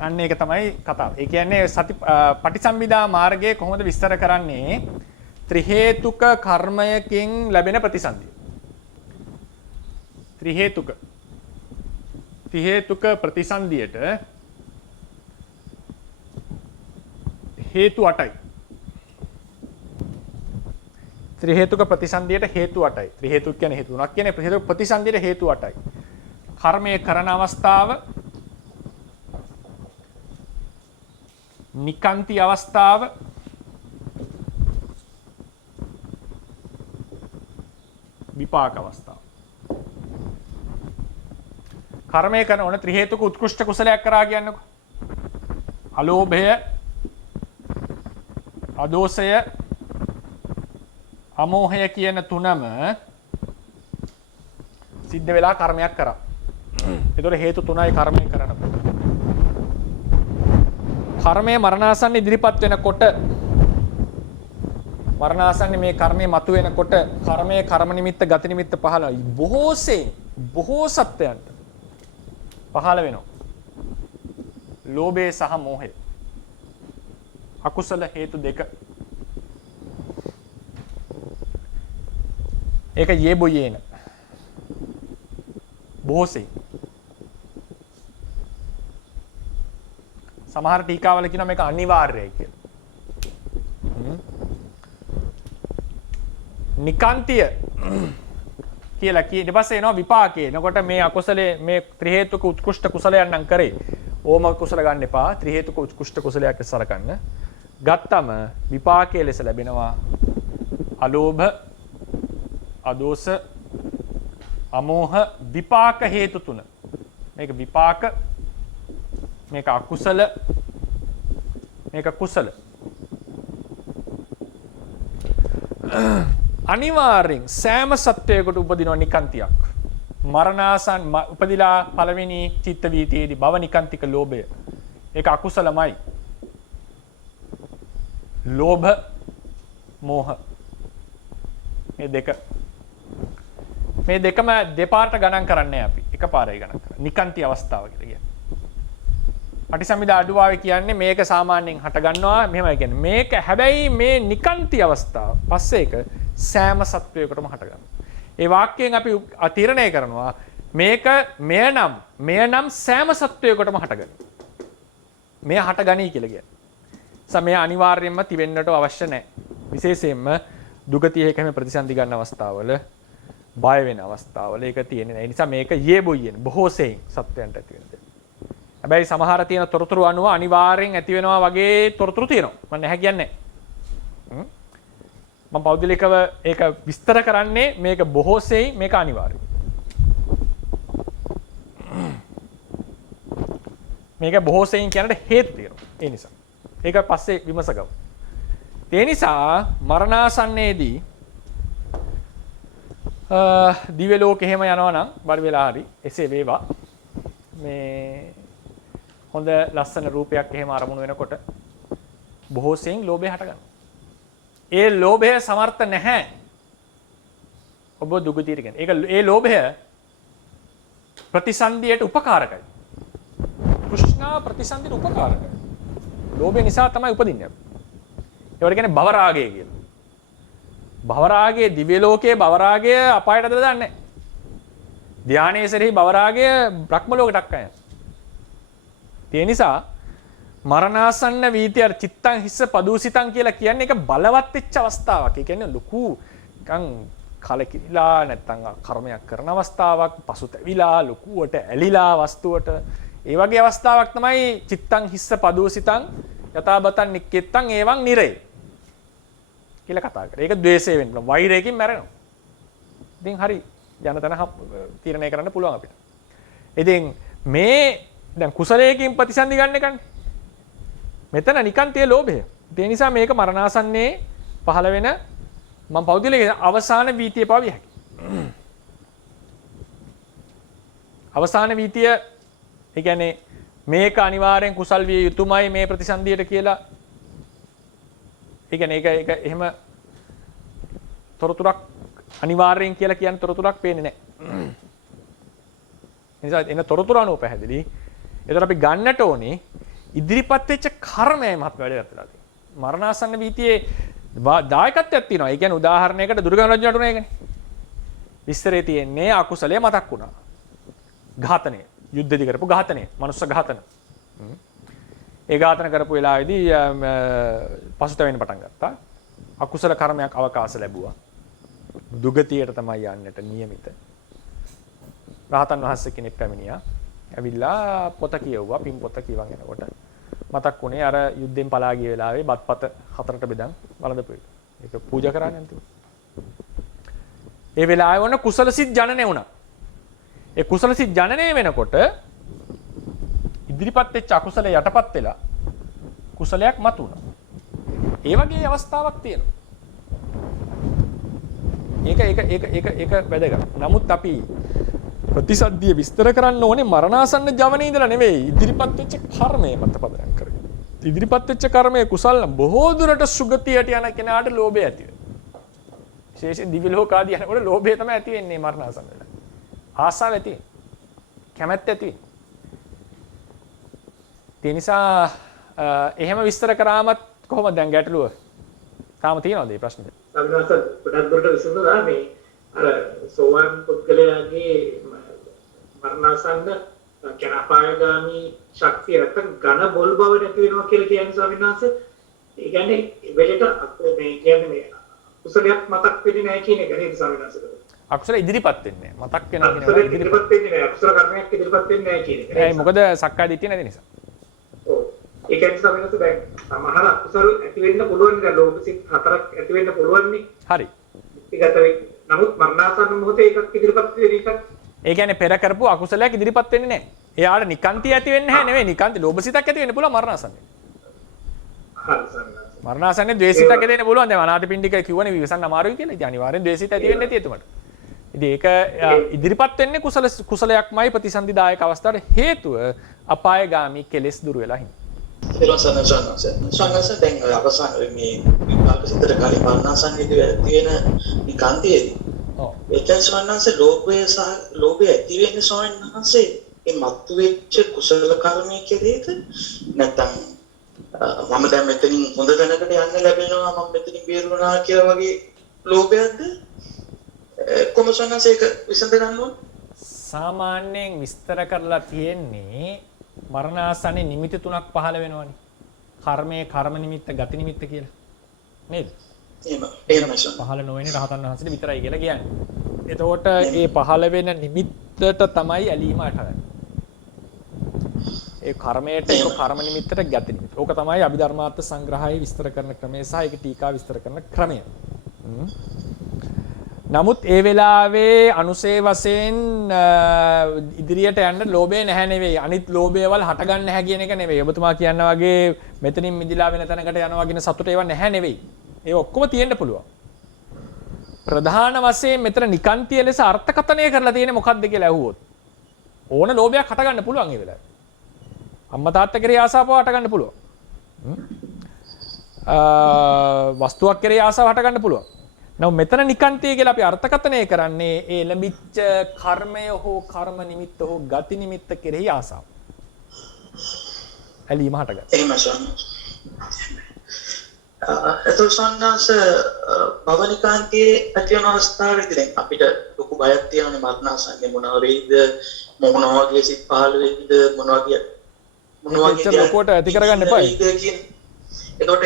අන්න ඒක තමයි කතාව. ඒ කියන්නේ සති පටිසම්භිදා මාර්ගයේ කොහොමද විස්තර කරන්නේ? ත්‍රි හේතුක කර්මයකින් ලැබෙන ප්‍රතිසන්දිය. ත්‍රි හේතුක ප්‍රතිසන්දියට හේතු 8යි. ත්‍රි හේතුක ප්‍රතිසන්දියට හේතු 8යි. ත්‍රි හේතුක කියන්නේ හේතු 3ක් කියන්නේ ප්‍රතිසන්දියට හේතු 8යි. කර්මය කරන අවස්ථාව, නිකාන්ති අවස්ථාව, විපාක අවස්ථාව. කර්මය කරන ඕන ත්‍රි හේතුක උත්කෘෂ්ඨ කුසලයක් කරා කියන්නකෝ. අලෝභය, අදෝසය, අමෝහය කියන තුනම සිද්ධ වෙලා කර්මයක් කරා. ඒතකොට හේතු තුනයි කර්මය කරනකොට. කර්මය මරණාසන්න ඉදිරිපත් වෙනකොට, මරණාසන්න මේ කර්මය මතුවෙනකොට කර්මයේ කර්ම නිමිත්ත ගති නිමිත්ත පහළ බොහෝ සත්‍යයන්ට පහළ වෙනවා. ලෝභය සහ මෝහය. අකුසල හේතු දෙක. ඒක යෙබොයේන. බොහෝසේ. සමහර ටීකාවල කියනවා මේක අනිවාර්යයි කියලා. නිකාන්තිය කියලා ඊට පස්සේ එනවා විපාකේ. එනකොට මේ අකුසලයේ මේ ත්‍රි හේතුක උත්කෘෂ්ඨ කුසලයන් නම් කරේ. ඕම කුසල ගන්න එපා. ත්‍රි හේතුක උත්කෘෂ්ඨ කුසලයක් සලකන්න. ගත්තම විපාකයේ ලෙස ලැබෙනවා අලෝභ, අදෝස, අමෝහ විපාක හේතු තුන. මේක විපාක, මේක අකුසල, මේක කුසල. අනිවාර්යෙන් සෑම සත්වයකට උපදිනවා නිකාන්තියක්. මරණාසන්න උපදිලා පළවෙනි චිත්ත වීතියේදී භව නිකාන්තික ලෝභය. ඒක අකුසලමයි. ලෝභ, මෝහ. මේ දෙකම දෙපාරට ගණන් කරන්නේ අපි. එකපාරයි ගණන් කරන්නේ. නිකාන්ති අවස්ථාව කියලා කියන්නේ. පටිසම්භිදා අඩුවාවේ කියන්නේ මේක සාමාන්‍යයෙන් හට ගන්නවා මෙහෙමයි කියන්නේ. මේක හැබැයි මේ නිකාන්ති අවස්ථාව පස්සේ ඒක සෑම සත්වයකටම හට ගන්නවා. ඒ වාක්‍යයෙන් අපි තීරණය කරනවා මේක මෙය නම් සෑම සත්වයකටම හට ගන්නවා. මෙය හට ගනී කියලා කියන්නේ. සමය අනිවාර්යයෙන්ම තිබෙන්නට අවශ්‍ය නැහැ. විශේෂයෙන්ම දුගතියේකම ප්‍රතිසන්දි ගන්න අවස්ථාවල, බය වෙන අවස්ථාවල ඒක තියෙන්නේ නැහැ. ඒ නිසා මේක යෙබොයියෙන් බොහෝ සෙයින් සත්වයන්ට ඇති වෙන දෙයක්. හැබැයි සමහර තියෙන තොරතුරු අනුව අනිවාර්යෙන් ඇති වෙනවා වගේ තොරතුරු තියෙනවා. මම නැහැ කියන්නේ. මම පෞද්ගලිකව ඒක විස්තර කරන්නේ මේක බොහෝ සෙයින් මේක අනිවාර්යයි. මේක බොහෝ සෙයින් කියනට හේතු තියෙනවා. ඒ නිසා. ඒක පස්සේ විමසගමු. ඒ නිසා මරණාසන්නයේදී දිව්‍ය ලෝකෙ එහෙම යනවා නම් බඩ වෙලා හරි එසේ වේවා. මේ හොඳ ලස්සන රූපයක් එහෙම අරමුණු වෙනකොට බොහෝ සෙයින් ලෝභය හට ගන්නවා. ඒ ලෝභය සමර්ථ නැහැ. ඔබ දුගතියට කියන්නේ. ඒ ලෝභය ප්‍රතිසන්දියට උපකාරකයි. කෘෂ්ණා ප්‍රතිසන්දියට උපකාරකයි. ලෝභය නිසා තමයි උපදින්නේ. ඒවට කියන්නේ භව රාගය කියලා. භව රාගයේ දිව්‍ය ලෝකයේ භව රාගය අපායට ඇදලා දාන්නේ නැහැ. ධානයේ සෙරෙහි භව රාගය බ්‍රහ්ම ලෝකයට අක්කා යනවා. ඒ නිසා මරණාසන්න වීතිය චිත්තං හිස්ස පදූසිතං කියලා කියන්නේ ඒක බලවත් වෙච්ච අවස්ථාවක්. ඒ කියන්නේ ලොකු නිකන් කලකිරිලා නැත්තම් කර්මයක් කරන අවස්ථාවක්, පසුතැවිලා ලොකුවට ඇලිලා වස්තුවට ඒ වගේ අවස්ථාවක් තමයි චිත්තං හිස්ස පදූසිතං යථාබතං නික්කෙත්තං එවං නිරේ කියලා කතා කරා. ඒක ද්වේෂය වෙන්න පුළුවන්. වෛරයකින් මැරෙනවා. ඉතින් හරි යන තැන තීරණය කරන්න පුළුවන් අපිට. ඉතින් මේ දැන් කුසලයකින් ප්‍රතිසන්දි ගන්න එකනේ. මෙතන නිකාන්තිය ලෝභය. ඒ නිසා මේක මරණාසන්නයේ පහළ වෙන මම පෞද්ගලික අවසාන වීතිය පාවිය හැකියි. අවසාන වීතිය ඒ කියන්නේ මේක අනිවාර්යෙන් කුසල් විය යුතුමයි මේ ප්‍රතිසන්දියට කියලා. ඒ කියන්නේ ඒක එහෙම තොරතුරක් අනිවාර්යෙන් කියලා කියන තොරතුරක් පේන්නේ නැහැ. ඒ නිසා එන තොරතුර අනුව පැහැදිලි. ඒතර අපි ගන්නට ඕනේ ඉදිරිපත් වෙච්ච කර්මයයි මහත් වැඩගත් වෙලා තියෙන්නේ. මරණාසන්න වීතියේ දායකත්වයක් තියෙනවා. ඒ කියන්නේ උදාහරණයකට දුර්ගම රජුට උනේ ඒකනේ. විස්තරේ තියෙන්නේ අකුසලයේ මතක් වුණා. ඝාතනය, යුද්ධදී කරපු ඝාතනය, මනුස්ස ඝාතන. ඒ ඝාතන කරපු වෙලාවේදී පසුතැවෙන්න පටන් ගත්තා. අකුසල කර්මයක් අවකාශ ලැබුවා. දුගතියට තමයි යන්නට නියමිත. රහතන් වහන්සේ කෙනෙක් පැමිණියා. ඇවිල්ලා පොත කියවුවා. පින් පොත කියවන් යනකොට මතක් වුණේ අර යුද්ධෙන් පලා ගිය වෙලාවේ බත්පත 4ට බෙදන් වළඳපු එක. ඒක පූජා කරන්නේ අන්තිමට. ඒ වෙලාවේ වුණ කුසලසිත ජනනය වුණා. ඒ කුසලසිත ජනනය වෙනකොට ඉදිරිපත් වෙච්ච අකුසල යටපත් වෙලා කුසලයක් මතුණා. ඒ වගේ අවස්ථාවක් තියෙනවා. ඒක වැදගත්. නමුත් අපි ප්‍රතිසද්ධිය විස්තර කරන්න ඕනේ මරණාසන්න ජවනේ ඉඳලා නෙවෙයි ඉදිරිපත් වෙච්ච කර්මය මත පදනම් කරගෙන. ඉදිරිපත් වෙච්ච කර්මයේ කුසල බොහෝ දුරට සුගතියට යන කෙනාට ලෝභය ඇති වෙනවා. විශේෂයෙන් දිව්‍ය ලෝක ආදී යනකොට ලෝභය තමයි ඇති වෙන්නේ මරණාසන්න වෙලා. ආසාව ඇති වෙනවා. කැමැත්ත ඇති වෙනවා. ඒ නිසා එහෙම විස්තර කරාමත් කොහොමද දැන් ගැටලුව? තාම තියෙනවද මේ ප්‍රශ්නේ? අවිනාශ ගොඩක් දුරට විසඳුණා මේ අර සෝවාන් පුද්ගලයාගේ මරණාසන්න කියන අපායගාමී ශක්තිය නැත්නම් ඝන බොල් බව නැති වෙනවා කියලා කියන්නේ ස්වාමීන් වහන්සේ. ඒ කියන්නේ වෙලෙට මේ කියන්නේ මේ කුසලයක් මතක් වෙන්නේ නැහැ කියන එක නේද ස්වාමීන් වහන්සේ? අකුසල ඉදිරිපත් වෙන්නේ මතක් වෙනවා කියන එක ඉදිරිපත් වෙන්නේ නැහැ. අකුසල කර්මයක් ඉදිරිපත් වෙන්නේ නැහැ කියන එක. ඒ මොකද සක්කාය දිට්ඨිය නැති නිසා. ඔව්. ඒ කියන්නේ ස්වාමීන් වහන්සේ දැන් සමහර අකුසල ඇති වෙන්න පුළුවන් නේද? ලෝභසිත 4ක් ඇති වෙන්න පුළුවන් නේ. හරි. ඉතිගත වෙයි. නමුත් මරණාසන්න මොහොතේ එකක් ඉදිරිපත් වෙන එකක්. ඒ කියන්නේ පෙර කරපු අකුසලයක් ඉදිරිපත් වෙන්නේ නැහැ. එයාට නිකාන්තිය ඇති වෙන්නේ නැහැ නෙවෙයි. නිකාන්ති ලෝභසිතක් ඇති වෙන්න පුළුවන් මරණාසන්නේ. හරි සර්. මරණාසන්නේ ද්වේෂිතක් ඇති වෙන්න පුළුවන්. දැන් අනාථපිණ්ඩික කිව්වනේ විවසන්න අමාරුයි කියලා. ඉතින් අනිවාර්යෙන් ද්වේෂිත ඇති වෙන්නේ නැති එතුමට. ඉතින් ඒක ඉදිරිපත් වෙන්නේ කුසලයක්මයි ප්‍රතිසන්දිදායක අවස්ථාවට හේතුව අපායගාමී කෙලෙස් දුර වෙලා හින්දා. සංඝස දැන් අවසන් මේ විපාක සිතට කලින් මරණාසන්නයේදී ඇති වෙන නිකාන්තියේදී එතන ස්වර්ණංශ ලෝභය ඇති වෙන්නේ ස්වර්ණංශේ ඒ මතුවෙච්ච කුසල කර්මයේ කෙරේද නැත්නම් මම දැන් මෙතනින් හොඳ දැනකට යන්න ලැබෙනවා මම මෙතනින් බේරුණා කියලා වගේ ලෝභයක්ද කොහොමද ස්වර්ණංශ ඒක විසඳ ගන්න ඕන? සාමාන්‍යයෙන් විස්තර කරලා තියෙන්නේ මරණාසන්නේ නිමිති 3ක් පහළ වෙනවනේ. කර්මයේ කර්ම නිමිත්ත ගති නිමිත්ත කියලා. නේද? එහෙමයි. පහළ නොවෙන්නේ රහතන් වහන්සේට විතරයි කියලා කියන්නේ. එතකොට මේ පහළ වෙන නිමිත්තට තමයි ඇලීම අටගන්නේ. ඒ කර්මයට ඒක කර්ම නිමිත්තට ගති නිමිත්ත. ඕක තමයි අභිධර්මාර්ථ සංග්‍රහයේ විස්තර කරන ක්‍රමය සහ ඒක ටීකා විස්තර කරන ක්‍රමය. නමුත් ඒ වෙලාවේ අනුසේ වශයෙන් ඉදිරියට යන්න ලෝභය නැහැ නෙවෙයි. අනිත් ලෝභයවල් හට ගන්න නැහැ කියන එක නෙවෙයි. ඔබතුමා කියනා වගේ මෙතනින් මිදිලා වෙන තැනකට යනවා කියන සතුට ඒවා නැහැ නෙවෙයි. ඒ ඔක්කොම තියෙන්න පුළුවන්. ප්‍රධාන වශයෙන් මෙතන නිකාන්තිය ලෙස අර්ථකථනය කරලා තියෙන්නේ මොකක්ද කියලා ඇහුවොත් ඕන ලෝභයක් හට ගන්න පුළුවන් ඒ වෙලාවේ. අම්මා තාත්තා කෙරේ ආසාව හට ගන්න පුළුවන්. වස්තුවක් කෙරේ ආසාව හට ගන්න පුළුවන්. නමුත් මෙතන නිකාන්තිය කියලා අපි අර්ථකථනය කරන්නේ ඒ ලැබිච්ච කර්මය හෝ කර්ම නිමිත්ත හෝ ගති නිමිත්ත කෙරෙහි ආසාව. ඇලීම හට ගන්න. එහෙමයි ස්වාමීන්. එතකොට සන්නාස භවනිකාන්තයේ ඇති වෙන අවස්ථාවේදී දැන් අපිට ලොකු බයක් තියෙනවානේ මරණාසන්නේ මොනවා වෙයිද මොනවා වගේ සිත් පහළ වෙයිද මොනවා වගේ ලොකුවට ඇති කරගන්න එපා. එතකොට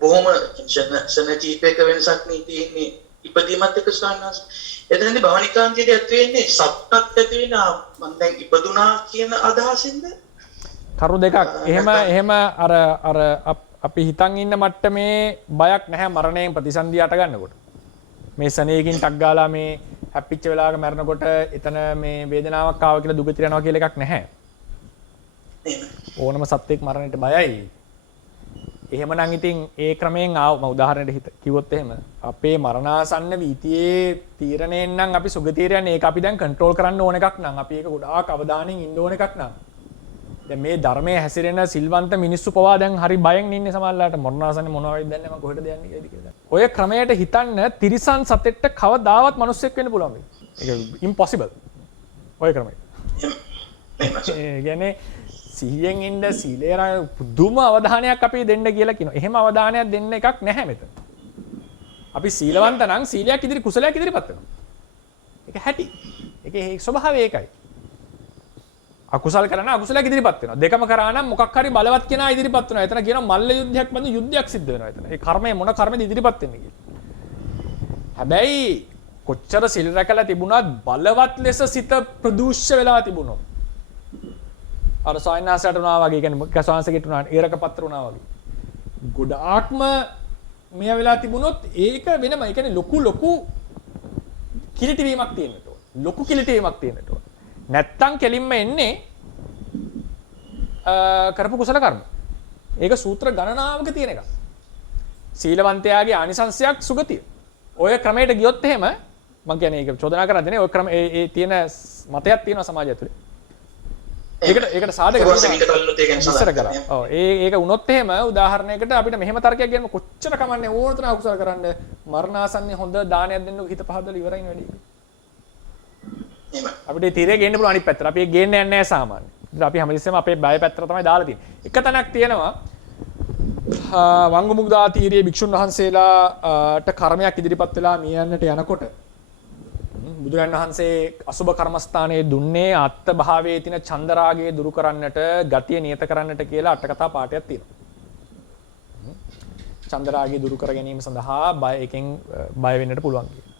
බොහොම ෂණ කීපයක වෙනසක් නේ තියෙන්නේ ඉපදීමත් එක්ක සන්නාස. එතනදී භවනිකාන්තයේදී ඇති වෙන්නේ සත්‍යක් ඇති වෙන මම දැන් ඉපදුනා කියන අදහසින්ද? කරු දෙකක්. එහෙම අර අපි හිතන් ඉන්න මට්ටමේ බයක් නැහැ මරණයෙන් ප්‍රතිසන්දියට ගන්නකොට. මේ සනේකින් ටක් ගාලා මේ හැප්පිච්ච වෙලාවක මැරෙනකොට එතන මේ වේදනාවක් ආව කියලා දුගතිය යනවා කියලා එකක් නැහැ. ඕනම සත්වෙක් මරණයට බයයි. එහෙමනම් ඉතින් ඒ ක්‍රමයෙන් මම උදාහරණයක් කිව්වොත් එහෙම අපේ මරණාසන්න වීතියේ තීරණයෙන් නම් අපි සුගතියට යන්නේ ඒක අපි දැන් කන්ට්‍රෝල් කරන්න ඕන එකක් නම් අපි ඒක ගොඩාක් අවධානයෙන් ඉන්න ඕන එකක් නම් දැන් මේ ධර්මයේ හැසිරෙන සිල්වන්ත මිනිස්සු පවා දැන් හරි බයෙන් ඉන්නේ සමහරලාට මරණාසන්නේ මොනවා වෙයිද දන්නේ නැහැ මම කොහෙටද යන්නේ කියලා. ඔය ක්‍රමයට හිතන්න තිරිසන් සතෙක්ට කවදාවත් මිනිස්සෙක් වෙන්න පුළුවන් වෙයි. ඒක ඉම්පොසිබල්. ඔය ක්‍රමය. ඒ කියන්නේ සිහියෙන් ඉන්න සීලේ පුදුම අවධානයක් අපි දෙන්න කියලා කියනවා. එහෙම අවධානයක් දෙන්න එකක් නැහැ මෙතන. අපි සීලවන්ත නම් සීලයක් ඉදිරි කුසලයක් ඉදිරිපත් වෙනවා. ඒක හැටි. ඒකේ ස්වභාවය ඒකයි. අකුසල් කරන අකුසලයක් ඉදිරිපත් වෙනවා. දෙකම කරා නම් මොකක් හරි බලවත් කෙනා ඉදිරිපත් වෙනවා. එතන කියනවා මල්ල යුද්ධයක් බඳු යුද්ධයක් සිද්ධ වෙනවා එතන. ඒ කර්මය මොන කර්මෙද ඉදිරිපත් වෙන්නේ කියලා. හැබැයි කොච්චර සිල් රැකලා තිබුණත් බලවත් ලෙස සිත ප්‍රදූෂ්‍ය වෙලා තිබුණොත් අර සයන්නාසයට උනා වගේ කියන්නේ කසවාංශකට උනා ඒරක පත්‍ර උනා වගේ ගොඩාක්ම මෙයා වෙලා තිබුණොත් ඒක වෙනම ඒ කියන්නේ ලොකු කිලිටි වීමක් තියෙන්නට ඕන. ලොකු කිලිටි වීමක් තියෙන්නට ඕන. නැත්තම් කෙලින්ම එන්නේ කරපු කුසල කර්ම. ඒක සූත්‍ර ගණනාවක තියෙන එකක්. සීලවන්තයාගේ ආනිසංශයක් සුගතිය. ඔය ක්‍රමයට ගියොත් එහෙම මම කියන්නේ ඒක චෝදනා කරන්නේ නේ ඔය ක්‍රම ඒ තියෙන මතයක් තියෙනවා සමාජය තුළ. ඒකට සාධක ඉස්සර කරා. ඔව් ඒක වුණොත් එහෙම උදාහරණයකට අපිට මෙහෙම තර්කයක් ගන්න කොච්චර කමන්නේ ඕන තරම් අකුසල කරන්න මරණාසන්නේ හොඳ දානයක් දෙන්න හිත පහදලා ඉවරයින් වැඩි. අපිට තීරය ගේන්න පුළුවන් අනිත් පැත්තට. අපි ඒක ගේන්න යන්නේ නැහැ සාමාන්‍යයෙන්. අපි හැමතිස්සෙම අපේ බය පැත්තට තමයි දාලා තියෙන්නේ. එක තැනක් තියෙනවා වංගමුග්ධා තීරයේ භික්ෂුන් වහන්සේලාට කර්මයක් ඉදිරිපත් වෙලා මිය යන්නට යනකොට බුදුරජාණන් වහන්සේ අසුබ කර්මස්ථානයේ දුන්නේ අත්ත් භාවයේ තියෙන චන්දරාගය දුරු කරන්නට, ගතිය නියත කරන්නට කියලා අටකථා පාඩයක් තියෙනවා. චන්දරාගය දුරු කර ගැනීම සඳහා එකෙන් බය වෙන්නට පුළුවන් කියලා.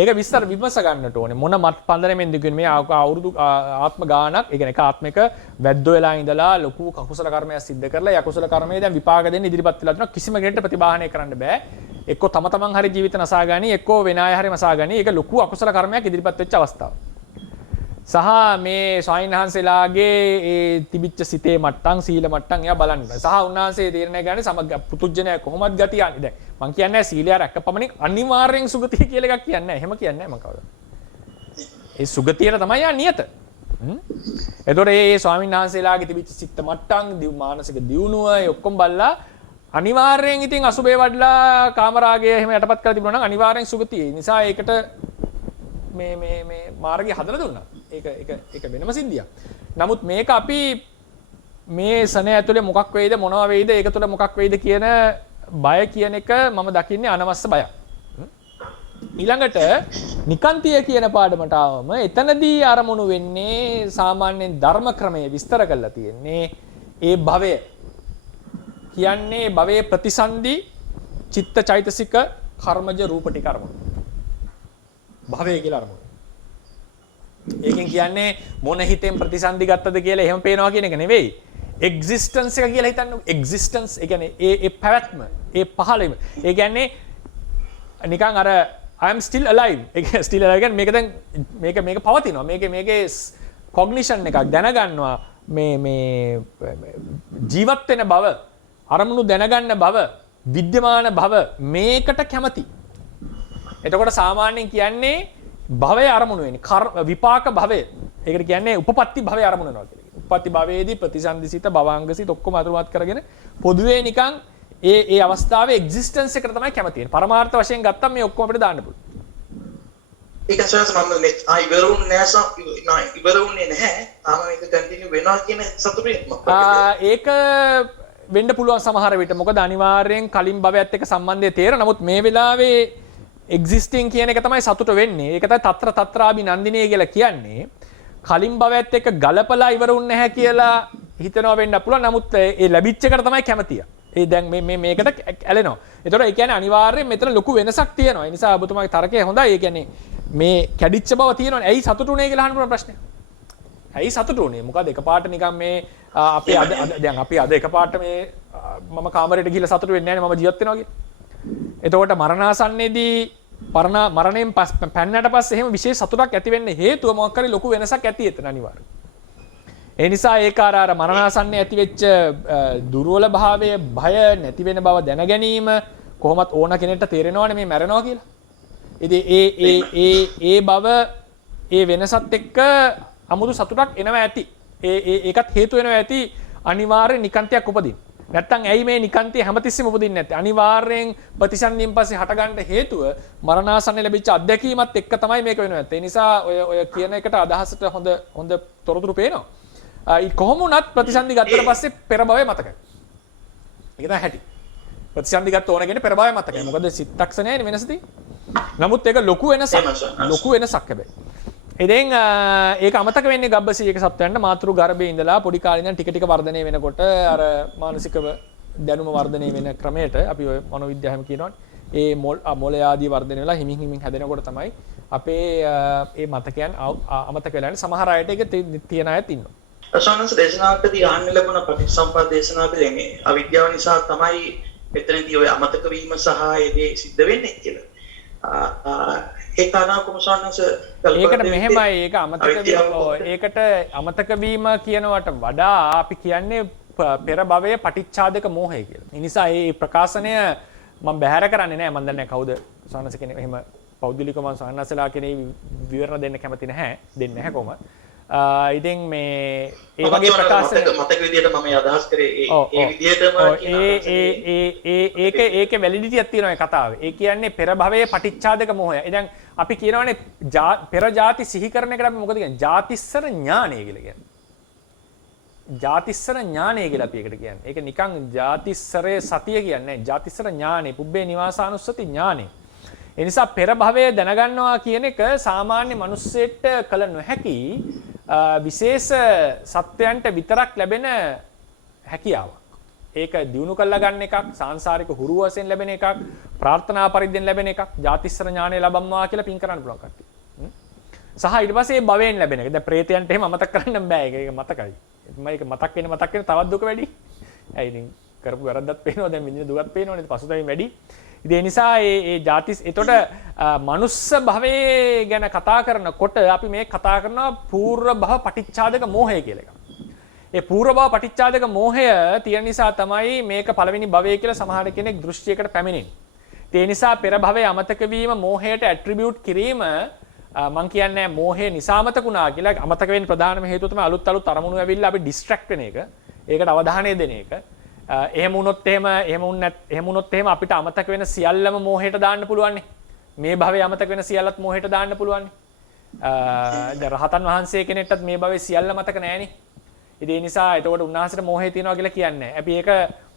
ඒක විස්තර විමස ගන්නට ඕනේ. මොන මත් පන්දරෙන්ද කියන්නේ මේ අවුරුදු ආත්ම ගානක්, ඒ කියන්නේ එක ආත්මික වැද්දෝ වෙලා ඉඳලා ලොකු කකුසල කර්මයක් සිද්ධ කරලා යකුසල කර්මයේ දැන් විපාක දෙන්න ඉදිරිපත් වෙලා තියෙනවා. කිසිම කෙනෙක්ට ප්‍රතිබාහනය කරන්න බෑ. එක්කෝ තම තමන් හරි ජීවිත නසා ගනි, එක්කෝ වෙන අය හරි නසා ගනි. ඒක ලොකු අකුසල කර්මයක් ඉදිරිපත් වෙච්ච අවස්ථාව. සහ මේ සායින්හන්සලාගේ ඒ තිබිච්ච සිතේ මට්ටම්, සීල මට්ටම් එයා බලන්න. සහ උන්වහන්සේ තීරණය ගන්නේ සමග පුතුජනය කොහොමද ගතියන්නේ. දැන් මම කියන්නේ සීලය රැකපමණින් අනිවාර්යෙන් සුගතිය කියලා එකක් කියන්නේ නැහැ. එහෙම කියන්නේ නැහැ මම කවදාවත්. ඒ සුගතියට තමයි යා නියත. එතකොට මේ ස්වාමීන් වහන්සේලාගේ තිබිච්ච සිත මට්ටම්, මානසික දියුණුව ඒ ඔක්කොම බලලා අනිවාර්යෙන් ඉතින් අසුබේ වඩලා කාමරාගය එහෙම යටපත් කරලා තිබුණා නම් අනිවාර්යෙන් සුගතිය. ඒ නිසා ඒකට මේ මාර්ගය හදලා දුන්නා. ඒක වෙනම සිද්ධියක්. නමුත් මේක අපි මේ සනේ ඇතුලේ මොකක් වෙයිද මොනවා වෙයිද ඒක තුළ මොකක් වෙයිද කියන බය කියන එක මම දකින්නේ අනවශ්‍ය බයක්. ඊළඟට නිකාන්තිය කියන පාඩමට ආවම එතනදී අරමුණු වෙන්නේ සාමාන්‍යයෙන් ධර්ම ක්‍රමයේ විස්තර කරලා තියෙන්නේ ඒ භවය. කියන්නේ භවයේ ප්‍රතිසන්දි චිත්ත චෛතසික කර්මජ රූප ටික අරමුණු. භවය කියලා අරමුණු. ඒකෙන් කියන්නේ මොන හිතෙන් ප්‍රතිසන්දි ගත්තද කියලා එහෙම පේනවා කියන එක නෙවෙයි. එක්සිස්ටන්ස් එක කියලා හිතන්න. එක්සිස්ටන්ස් ඒ කියන්නේ ඒ පැවැත්ම, ඒ පහළම. ඒ කියන්නේ නිකන් අර I am still alive. ඒක still alive කියන්නේ මේක දැන් මේක පවතිනවා. මේකේ cognition එකක් දැනගන්නවා මේ ජීවත් වෙන බව, අරමුණු දැනගන්න බව, විද්‍යමාන බව මේකට කැමති. එතකොට සාමාන්‍යයෙන් කියන්නේ භවය අරමුණු වෙන්නේ විපාක භවය. ඒකට කියන්නේ උපපත්ති භවය අරමුණු වෙනවා කියලා. උපපත්ති භවයේදී ප්‍රතිසන්දිසිත භවංගසිත ඔක්කොම අතුරුමත් කරගෙන පොදුවේ නිකන් ඒ අවස්ථාවේ එක්සිස්ටන්ස් එකට තමයි කැමති වෙන්නේ. පරමාර්ථ වශයෙන් ගත්තම මේ ඔක්කොම අපිට දාන්න පුළුවන්. ඒක අසහස මම ඉවරුන්නේ නැහැ. තාම මේක කන්ටිනියු වෙනවා කියන සතුටින් ඒක වෙන්න පුළුවන් සමහර විට. මොකද අනිවාර්යෙන් කලින් භවයත් එක්ක සම්බන්ධය තේර. නමුත් මේ වෙලාවේ එක්සිස්ටිං කියන එක තමයි සතුට වෙන්නේ. ඒක තමයි තත්‍රාභිනන්දිනේ කියලා කියන්නේ. කලින් භවයත් එක්ක ගලපලා ඉවරුන්නේ නැහැ කියලා හිතනවා වෙන්න පුළුවන්. නමුත් ඒ ලැබිච්ච එකට තමයි කැමතිය. ඒ දැන් මේකට ඇලෙනවා. ඒතකොට ඒ කියන්නේ අනිවාර්යෙන් මෙතන ලොකු වෙනසක් තියෙනවා. ඒ නිසා ඔබතුමාගේ තර්කය හොඳයි. ඒ කියන්නේ මේ කැඩිච්ච බව තියෙනවනේ. ඇයි සතුටුුනේ කියලා අහන්න පුළුවන් ප්‍රශ්නයක්. ඇයි සතුටුුනේ? මොකද එකපාරට නිකන් මේ අපි අද එකපාරට මේ මම කාමරයට ගිහිල්ලා සතුටු වෙන්නේ නැහැ නේ මම ජීවත් වෙනවා කියලා. එතකොට මරණාසන්නයේදී මරණයෙන් පැන්නට පස්සේ එහෙම විශේෂ සතුටක් ඇති වෙන්න හේතුව මොකක් හරි ලොකු වෙනසක් ඇති එතන අනිවාර්යයෙන්. ඒ නිසා ඒක අර මරණාසන්නයේ ඇති වෙච්ච දුර්වල භාවය, භය නැති වෙන බව දැන ගැනීම කොහොමත් ඕන කෙනෙක්ට තේරෙනවනේ මේ මැරෙනවා කියලා. ඉතින් ඒ බව ඒ වෙනසත් එක්ක අමුතු සතුටක් එනවා ඇති. ඒකත් හේතු වෙනවා ඇති අනිවාර්ය නිකාන්තයක් උපදින්න. නැත්තම් ඇයි මේ නිකාන්තය හැමතිස්සෙම උපදින්නේ නැත්තේ? අනිවාර්යෙන් ප්‍රතිසන්දියෙන් පස්සේ හටගන්න හේතුව මරණාසන්න ලැබිච්ච අත්දැකීමත් එක්ක තමයි මේක වෙන්නේ නැත්තේ. ඒ නිසා ඔය කියන එකට අදහසට හොඳ තොරතුරු පේනවා. කොහොම වුණත් ප්‍රතිසන්දි ගත්තට පස්සේ පෙර භවය මතකයි. ඒක තමයි හැටි. ප්‍රතිසන්දි ගත්ත ඕන කෙනෙක් පෙර භවය මතකයි. මොකද සිත්තක්ෂණයනේ වෙනස තියෙන්නේ. නමුත් ඒක ලොකු වෙනසක් හැබැයි. ඉතින් ඒක අමතක වෙන්නේ ගබ්බසීයක සත්වයන්ට මාතෘ ගර්භයේ ඉඳලා පොඩි කාලේ ඉඳන් ටික ටික වර්ධනය වෙනකොට අර මානසිකව දැනුම වර්ධනය වෙන ක්‍රමයට අපි ඔය මනෝවිද්‍යාවෙම කියනවනේ ඒ මොළය ආදී වර්ධනය වෙලා හිමින් හැදෙනකොට තමයි අපේ ඒ මතකයන් අමතක වෙලා යන සමහර අයට ඒක තියෙන අයත් ඉන්නවා. ස්වාමීන් දේශනාවකදී අහන්න ලැබුණ පටිච්චසමුප්පාද දේශනාවකදී මේ අවිද්‍යාව නිසා තමයි මෙතනදී ඔය අමතක වීම සහ ඒ සිද්ධ වෙන්නේ කියලා. ඒ කාරණා ඒකට මෙහෙමයි ඒක ඒකට අමතක වීම කියනවට වඩා අපි කියන්නේ පෙර භවයේ පටිච්චාදක මෝහය කියලා. ඒ නිසා මේ ප්‍රකාශනය මම බැහැර කරන්නේ නැහැ. මම දන්නේ කවුද සානස කෙනෙක් එහෙම පෞද්ගලිකව මම සානසලා කෙනෙක් විවරණ දෙන්න කැමති නැහැ. දෙන්නේ නැහැ කොහොම. ඉතින් මේ ඒ වගේ ප්‍රකාශන මතක විදියට මම අදහස් කරේ ඒ විදියටම ඒක වැලිඩිටියක් තියෙනවා ඒ කතාවේ. ඒ කියන්නේ පෙර භවයේ පටිච්චාදක මෝහය. දැන් අපි කියනවානේ පෙර ಜಾති සිහි කරන එකට අපි මොකද කියන්නේ? ಜಾතිස්සර ඥානය කියලා කියන්නේ. ಜಾතිස්සර ඥානය කියලා අපි ඒකට කියන්නේ. ඒක නිකන් ಜಾතිස්සරේ සතිය කියන්නේ නැහැ. ಜಾතිස්සර ඥානෙ, පුබ්බේ නිවාසානුස්සති ඥානෙ. ඒ නිසා පෙර භවයේ දැනගන්නවා කියන එක සාමාන්‍ය මිනිස්සෙට කල නොහැකි විශේෂ සත්‍යයන්ට විතරක් ලැබෙන හැකියාවක්. ඒක දිනු කරලා ගන්න එකක්, සාංශාරික හුරු වශයෙන් ලැබෙන එකක්, ප්‍රාර්ථනා පරිද්දෙන් ලැබෙන එකක්, ಜಾතිස්සර ඥානය ලබම්වා කියලා පින් කරන්න පුළුවන් කට්ටිය. සහ ඊට පස්සේ මේ භවයෙන් ලැබෙන එක. දැන් ප්‍රේතයන්ට එහෙම අමතක කරන්න බෑ. ඒක මතකයි. මේක මතක් වෙන තවත් දුක වැඩි. ඇයි ඉතින් කරපු වැරද්දක් පේනවා, දැන් විඳින දුකත් පේනවනේ. පසුතැවීම වැඩි. ඉතින් ඒ නිසා ඒ ಜಾතිස් එතකොට මනුස්ස භවයේ ගැන කතා කරනකොට අපි මේ කතා කරනවා పూర్ව භව පටිච්චාදක මෝහය කියලා එකක්. ඒ పూర్ව භව පටිච්චාදක මෝහය තියෙන නිසා තමයි මේක පළවෙනි භවය කියලා සමහර කෙනෙක් දෘෂ්ටියකට පැමිණෙන්නේ. ඒ නිසා පෙර භවයේ අමතක වීම මෝහයට ඇට්‍රිබියුට් කිරීම මම කියන්නේ මෝහය නිසා අමතකුණා කියලා. අමතක වෙන්න ප්‍රධානම හේතුව තමයි අලුත් අරමුණු ඇවිල්ලා අපි ඩිස්ට්‍රැක්ට් වෙන එක. ඒකට අවධානය දෙන එක. එහෙම වුණොත් එහෙම අපිට අමතක වෙන සියල්ලම මෝහයට දාන්න පුළුවන්නේ. මේ භවයේ අමතක වෙන සියල්ලත් මෝහයට දාන්න පුළුවන්නේ. දැන් රහතන් වහන්සේ කෙනෙක්ටත් මේ භවයේ සියල්ල මතක නැහැනේ. ඉතින් ඒ නිසා එතකොට උන්වහන්සේට මෝහය තියෙනවා කියලා කියන්නේ. අපි ඒක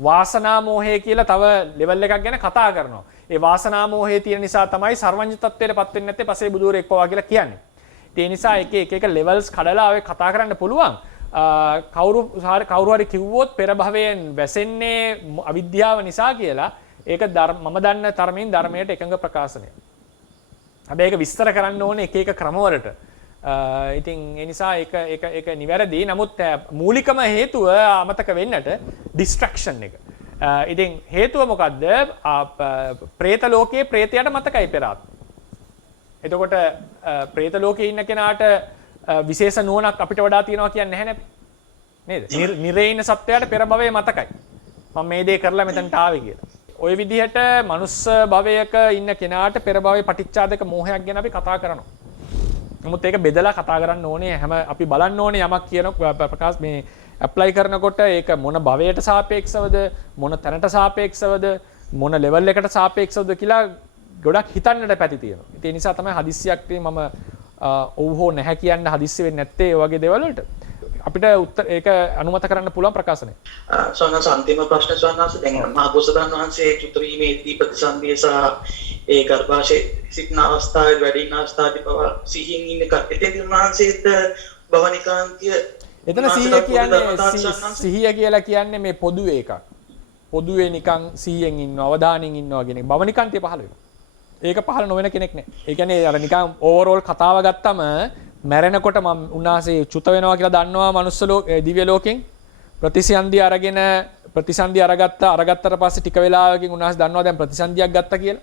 වාසනා මෝහය කියලා තව ලෙවල් එකක් ගැන කතා කරනවා. ඒ වාසනා මෝහය තියෙන නිසා තමයි සර්වඥ තත්ත්වයටපත් වෙන්නේ නැත්තේ පසේ බුදුරෙක් එක්කවා කියලා කියන්නේ. ඒ නිසා එක ලෙවල්ස් කඩලා ඔය කතා කරන්න පුළුවන්. කවුරු හරි කිව්වොත් පෙර භවයෙන් වැසෙන්නේ අවිද්‍යාව නිසා කියලා ඒක මම දන්න තරමින් ධර්මයට එකඟ ප්‍රකාශනය. හැබැයි ඒක විස්තර කරන්න ඕනේ එක ක්‍රමවලට. ඉතින් ඒ නිසා ඒක නිවැරදි. නමුත් මූලිකම හේතුව අමතක වෙන්නට ඩිස්ට්‍රැක්ෂන් එක. ඉතින් හේතුව මොකද්ද? പ്രേත ලෝකයේ പ്രേතයට මතකයි පෙර ආත්ම. එතකොට പ്രേත ලෝකයේ ඉන්න කෙනාට විශේෂ නුවණක් අපිට වඩා තියෙනවා කියන්නේ නැහැ නේද? නිරේ ඉන්න සත්වයාට පෙර භවයේ මතකයි. මම මේ දේ කරලා මෙතනට ආවේ කියලා. ওই විදිහට මනුස්ස භවයක ඉන්න කෙනාට පෙර භවයේ පටිච්චාදක මෝහයක් ගැන අපි කතා කරනවා. නමුත් ඒක බෙදලා කතා කරන්න ඕනේ. අපි බලන්න ඕනේ යමක් කියන ප්‍රකාශ මේ ඇප්ලයි කරනකොට ඒක මොන භවයට සාපේක්ෂවද, මොන තැනට සාපේක්ෂවද, මොන ලෙවල් එකට සාපේක්ෂවද කියලා ගොඩක් හිතන්නට පැති තියෙනවා. ඒ නිසා තමයි හදිස්සියක් මම ඔව් හෝ නැහැ කියන්න හදිස්සි වෙන්නේ නැත්තේ ඒ වගේ දේවල් වලට. අපිට ඒක අනුමත කරන්න පුළුවන් ප්‍රකාශනය. සෝනස් අන්තිම ප්‍රශ්න සෝනස් දැන් මහා බෝසතාණන් වහන්සේ චුත වීමේදී ප්‍රතිසන්දිය සහ ඒ ගර්භාෂයේ සිටින අවස්ථාවේ වැඩි ඉන්න අවස්ථාවේ බව සිහින් ඉන්න එතෙන් උන්වහන්සේට භවනිකාන්තිය එතන සිහිය කියලා කියන්නේ මේ පොදුවේ එකක්. පොදුවේ නිකන් සිහියෙන් ඉන්නවා, අවධානයෙන් ඉන්නවා කියන එක. භවනිකාන්තිය පහළ වෙනවා. ඒක පහළ නොවන කෙනෙක් නෑ. ඒ කියන්නේ අර නිකන් ඕවරෝල් කතාව ගත්තම මැරෙනකොට මම උන්වහන්සේ චුත වෙනවා කියලා දන්නවා මනුස්ස දිව්‍ය ලෝකෙන්. ප්‍රතිසන්දි අරගත්තට පස්සේ ටික වෙලාවකින් උන්වහන්සේ දන්නවා දැන් ප්‍රතිසන්දියක් ගත්තා කියලා.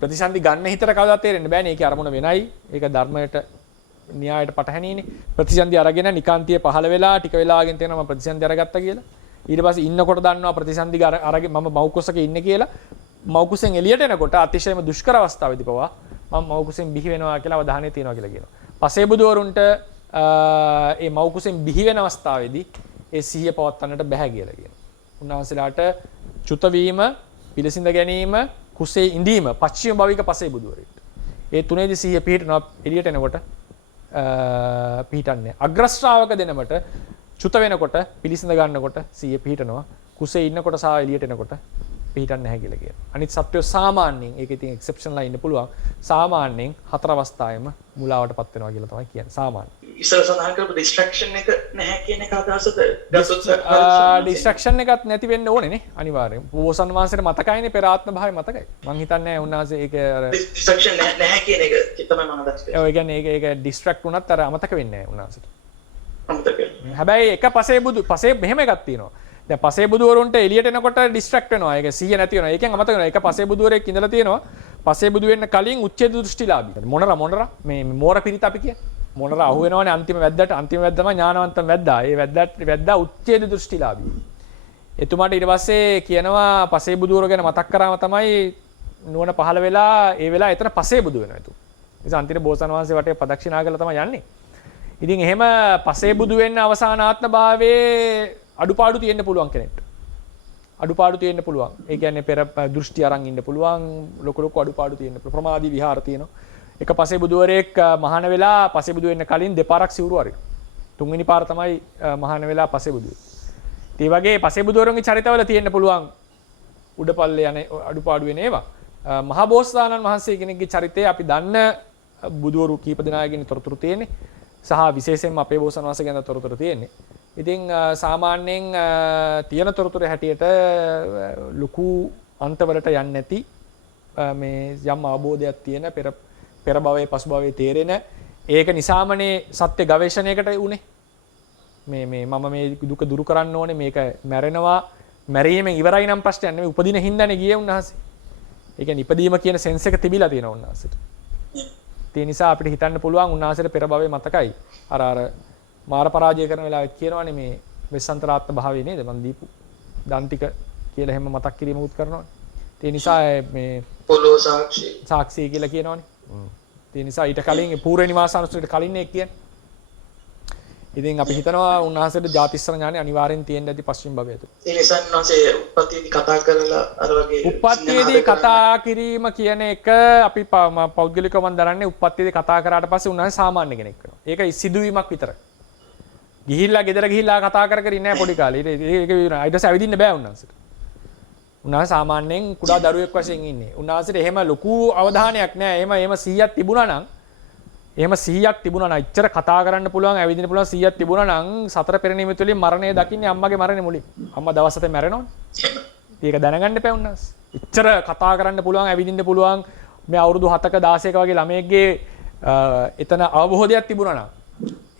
ප්‍රතිසන්දි ගන්න හිතට කවදාවත් තේරෙන්න බෑනේ. ඒකේ අරමුණ වෙනයි. ඒක ධර්මයට න්‍යායට පටහැනිනේ. ප්‍රතිසන්දි අරගෙන නිකාන්තිය පහළ වෙලා ටික වෙලාවකින් තේරෙනවා මම ප්‍රතිසන්දි අරගත්තා කියලා. ඊට පස්සේ ඉන්නකොට දන්නවා ප්‍රතිසන්දි අරගෙන මම මෞකුසක ඉන්නේ කියලා. මෞකුසෙන් එළියට එනකොට අතිශයම දුෂ්කර අවස්ථාවේදී පවා මම මෞකුසෙන් බිහි වෙනවා කියලා අවධානය තියනවා කියලා කියනවා. පසේ බුදුවරුන්ට ඒ මෞකුසෙන් බිහි වෙන අවස්ථාවේදී ඒ සිහිය පවත්වන්නට බෑ කියලා කියනවා. උන්වහන්සේලාට චුත වීම, පිළිසිඳ ගැනීම, කුසේ ඉඳීම පච්චිම භවික පසේ බුදුවරට. ඒ තුනේදී සිහිය පිහිටනවා එළියට එනකොට පිහිටන්නේ. අග්‍ර ශ්‍රාවක දෙනමට චුත වෙනකොට, පිළිසිඳ ගන්නකොට සිහිය පිහිටනවා. කුසේ ඉන්නකොට සහ එළියට එනකොට පිහිටන්නේ නැහැ කියලා කියනවා. අනිත් සත්‍යෝ සාමාන්‍යයෙන් ඒක ඉතින් එක්සෙප්ෂන්ලා ඉන්න පුළුවන්. සාමාන්‍යයෙන් හතර අවස්ථාවෙම මුලාවටපත් වෙනවා කියලා තමයි කියන්නේ. සාමාන්‍ය. ඉස්සර සඳහන් කරපු ඩිස්ට්‍රැක්ෂන් එක නැහැ කියන එක අදහසද ඩිස්ට්‍රැක්ෂන් එකත් නැති වෙන්න ඕනේ නේ අනිවාර්යෙන්. බෝසන් වහන්සේට මතකයිනේ පෙර ආත්ම භාවය මතකයි. මං හිතන්නේ උන්වහන්සේ ඒක අර ඩිස්ට්‍රැක්ෂන් නැහැ කියන එක තමයි මම අදහස් කරන්නේ. ඔව් ඒ කියන්නේ ඒක ඩිස්ට්‍රැක්ට් වුණත් අර අමතක වෙන්නේ නැහැ උන්වහන්සේට. අමතක වෙන්නේ. හැබැයි එක පසේ මෙහෙම එකක් තියෙනවා. දැන් පසේ බුදුවරුන්ට එළියට එනකොට ඩිස්ට්‍රැක්ට් වෙනවා. ඒක සිහිය නැති වෙනවා. ඒකෙන් අමතක වෙනවා. එක පසේ බුදුවරයෙක් ඉඳලා තියෙනවා. පසේ බුදු වෙන්න කලින් උච්ඡේද දෘෂ්ටිලාභී. මොනරා මේ මෝර පිරිත අපි කියන්නේ. මොනරා අහු වෙනවනේ අන්තිම වැද්දාට. අන්තිම වැද්දා තමයි ඥානවන්තම වැද්දා. ඒ වැද්දා උච්ඡේද දෘෂ්ටිලාභී. එතුමාට ඊට පස්සේ කියනවා පසේ බුදුවරු ගැන මතක් කරාම තමයි නුවණ පහළ වෙලා ඒ වෙලාව එතන පසේ බුදු වෙනවා එතු. ඉතින් අන්තිමට බෝසත් වහන්සේ වටේ ප්‍රදක්ෂිනා කරලා තමයි යන්නේ. ඉතින් එහෙම පසේ බුදු වෙන්න අවසානාත්ම භාවයේ අඩුපාඩු තියෙන්න පුළුවන් කෙනෙක්ට. අඩුපාඩු තියෙන්න පුළුවන්. ඒ කියන්නේ පෙර දෘෂ්ටි අරන් ඉන්න පුළුවන්. ලොකු අඩුපාඩු තියෙන්න පුළුවන්. ප්‍රමාදී විහාර තියෙනවා. එක පසේ බුදුවරයෙක් මහාන වෙලා පසේ බුදු වෙන්න කලින් දෙපාරක් සිවුරු අරිනවා. තුන්වෙනි පාර තමයි මහාන වෙලා පසේ බුදු වෙන්නේ. ඒ වගේ පසේ බුදුවරුන්ගේ චරිතවල තියෙන්න පුළුවන් උඩපල්ලේ යන අඩුපාඩු වෙන ඒවා. මහා බෝසතාණන් වහන්සේ කෙනෙක්ගේ චරිතය අපි දන්න බුදුවරු කීප දෙනාගෙන තොරතුරු තියෙන්නේ. සහ විශේෂයෙන්ම අපේ බෝසත් වහන්සේ ගැන තොරතුරු තියෙන්නේ. ඉතින් සාමාන්‍යයෙන් තියෙන තොරතුරු හැටියට ලොකු අන්තවලට යන්නේ නැති මේ යම් අවබෝධයක් තියෙන පෙර භවයේ පසු භවයේ තේරෙන ඒක නිසාමනේ සත්‍ය ගවේෂණයකට උනේ. මේ මම මේ දුක දුරු කරන්න ඕනේ මේක මැරෙනවා මැරීමෙන් ඉවරයි නම් ප්‍රශ්නයක් නෙමෙයි උපදින හින්දානේ ගියේ උන්වහන්සේ. ඒ කියන්නේ ඉපදීම කියන සෙන්ස් එක තිබිලා තියෙනවා උන්වහන්සේට. ඒ නිසා අපිට හිතන්න පුළුවන් උන්වහන්සේට පෙර භවයේ මතකයි. අර මාර පරාජය කරන වෙලාවෙත් කියනවානේ මේ වෙස්සන්තරාත්ම භාවයේ නේද මන් දීපු දන්තික කියලා හැම මතක් කිරීමකුත් කරනවානේ. ඒ නිසා මේ පොළොව සාක්ෂි කියලා කියනවානේ. ඒ නිසා ඊට කලින් පූර්ව නිවාසානුස්සතියට කලින් ඒක කියන්නේ. ඉතින් අපි හිතනවා උන්වහන්සේට ජාතිස්සර ඥානෙ අනිවාර්යෙන් තියෙන්න ඇති පස්චිම භවයේ. ඒ නිසා උන්වහන්සේ උප්පත්තියේදී කතා කරලා අර වගේ උප්පත්තියේදී කතා කිරීම කියන එක අපි පෞද්ගලිකව මම දරන්නේ උප්පත්තියේදී කතා කරාට පස්සේ උන්වහන්සේ සාමාන්‍ය කෙනෙක් වෙනවා. ඒක සිදුවීමක් විතරයි. ගිහිල්ලා ගෙදර ගිහිල්ලා කතා කර කර ඉන්නේ නැහැ පොඩි කාලේ. ඒක ඊට පස්සේ ඇවිදින්න බෑ උන්වහන්සේට. උන්වහන්සේ සාමාන්‍යයෙන් කුඩා දරුවෙක් වශයෙන් ඉන්නේ. උන්වහන්සේට එහෙම ලොකු අවධානයක් නැහැ. එහෙම 100ක් තිබුණා නම් එහෙම 100ක් තිබුණා නම් ඉච්චර කතා කරන්න පුළුවන් ඇවිදින්න පුළුවන් 100ක් තිබුණා නම් සතර පෙර නිමිති වලින් මරණය දකින්නේ අම්මගේ මරණය මුලින්. අම්මා දවස් 7 මැරෙනවනේ. ඒක දැනගන්න එපා උන්වහන්සේ. ඉච්චර කතා කරන්න පුළුවන් ඇවිදින්න පුළුවන් මේ අවුරුදු 7ක 16ක වගේ ළමයෙක්ගේ එතන අවබෝධයක් තිබුණා නම්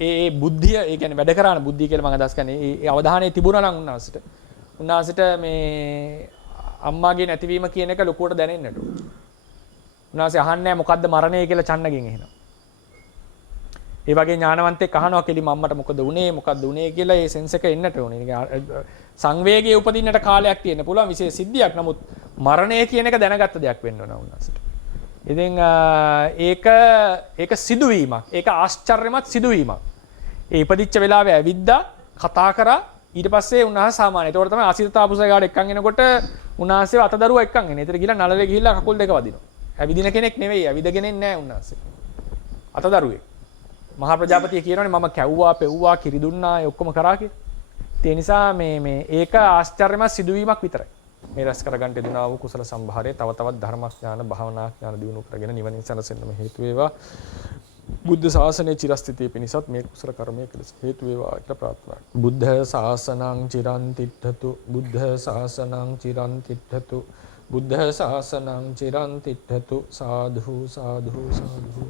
ඒ බුද්ධිය ඒ කියන්නේ වැඩ කරන බුද්ධිය කියලා මම අදහස් කරන්නේ ඒ අවධානය තිබුණා නම් උන්වහන්සේට මේ අම්මාගේ නැතිවීම කියන එක ලොකුවට දැනෙන්නට. උන්වහන්සේ අහන්නේ මොකද්ද මරණය කියලා චන්නගෙන් එහෙනම්. ඒ වගේ ඥානවන්තයෙක් අහනවා කෙලිම අම්මට මොකද උනේ කියලා ඒ සෙන්ස් එක එන්නට ඕනේ. සංවේගයේ උපදින්නට කාලයක් තියෙන්න පුළුවන් විශේෂ සිද්ධියක්. නමුත් මරණය කියන එක දැනගත්ත දෙයක් වෙන්න ඕන උන්වහන්සේට. ඉතින් ඒක සිදුවීමක්. ඒක ආශ්චර්යමත් සිදුවීමක්. ඒ ඉපදිච්ච වෙලාවේ ඇවිද්දා කතා කරා ඊට පස්සේ උන්වහන්සේ සාමාන්‍ය. ඒතකොට තමයි අසිත තාපසය ගාඩ එක්කන් එනකොට උන්වහන්සේ අතදරුවා එක්කන් එන්නේ. ඒතර ගිහලා නළලේ ගිහිල්ලා කකුල් දෙක වදිනවා. ඇවිදින කෙනෙක් නෙවෙයි. ඇවිදගෙන එන්නේ නැහැ උන්වහන්සේ. අතදරුවේ. මහා ප්‍රජාපතිය කියනවානේ මම කැව්වා, පෙව්වා, කිරි දුන්නා, ඒ ඔක්කොම කරා කියලා. ඒ නිසා මේ ඒක ආශ්චර්යමත් සිදුවීමක් විතරයි. මේ රැස් කරගන්න දෙනා වූ කුසල සම්භාරය තව තවත් ධර්මඥාන, භාවනා ඥාන දියුණු කරගෙන නිවනින් සැනසෙන්නම හේතු වේවා. බුද්ධ ශාසනයේ චිරස්ථිතිය පිණිසත් මේ කුසල කර්මයේ කෙලෙස හේතු වේවා කියලා ප්‍රාර්ථනා කරමු. බුද්ධ ශාසනං චිරන් තිට්ඨතු, බුද්ධ ශාසනං චිරන් තිට්ඨතු, බුද්ධ ශාසනං චිරන් තිට්ඨතු. සාධු සාධු සාධු.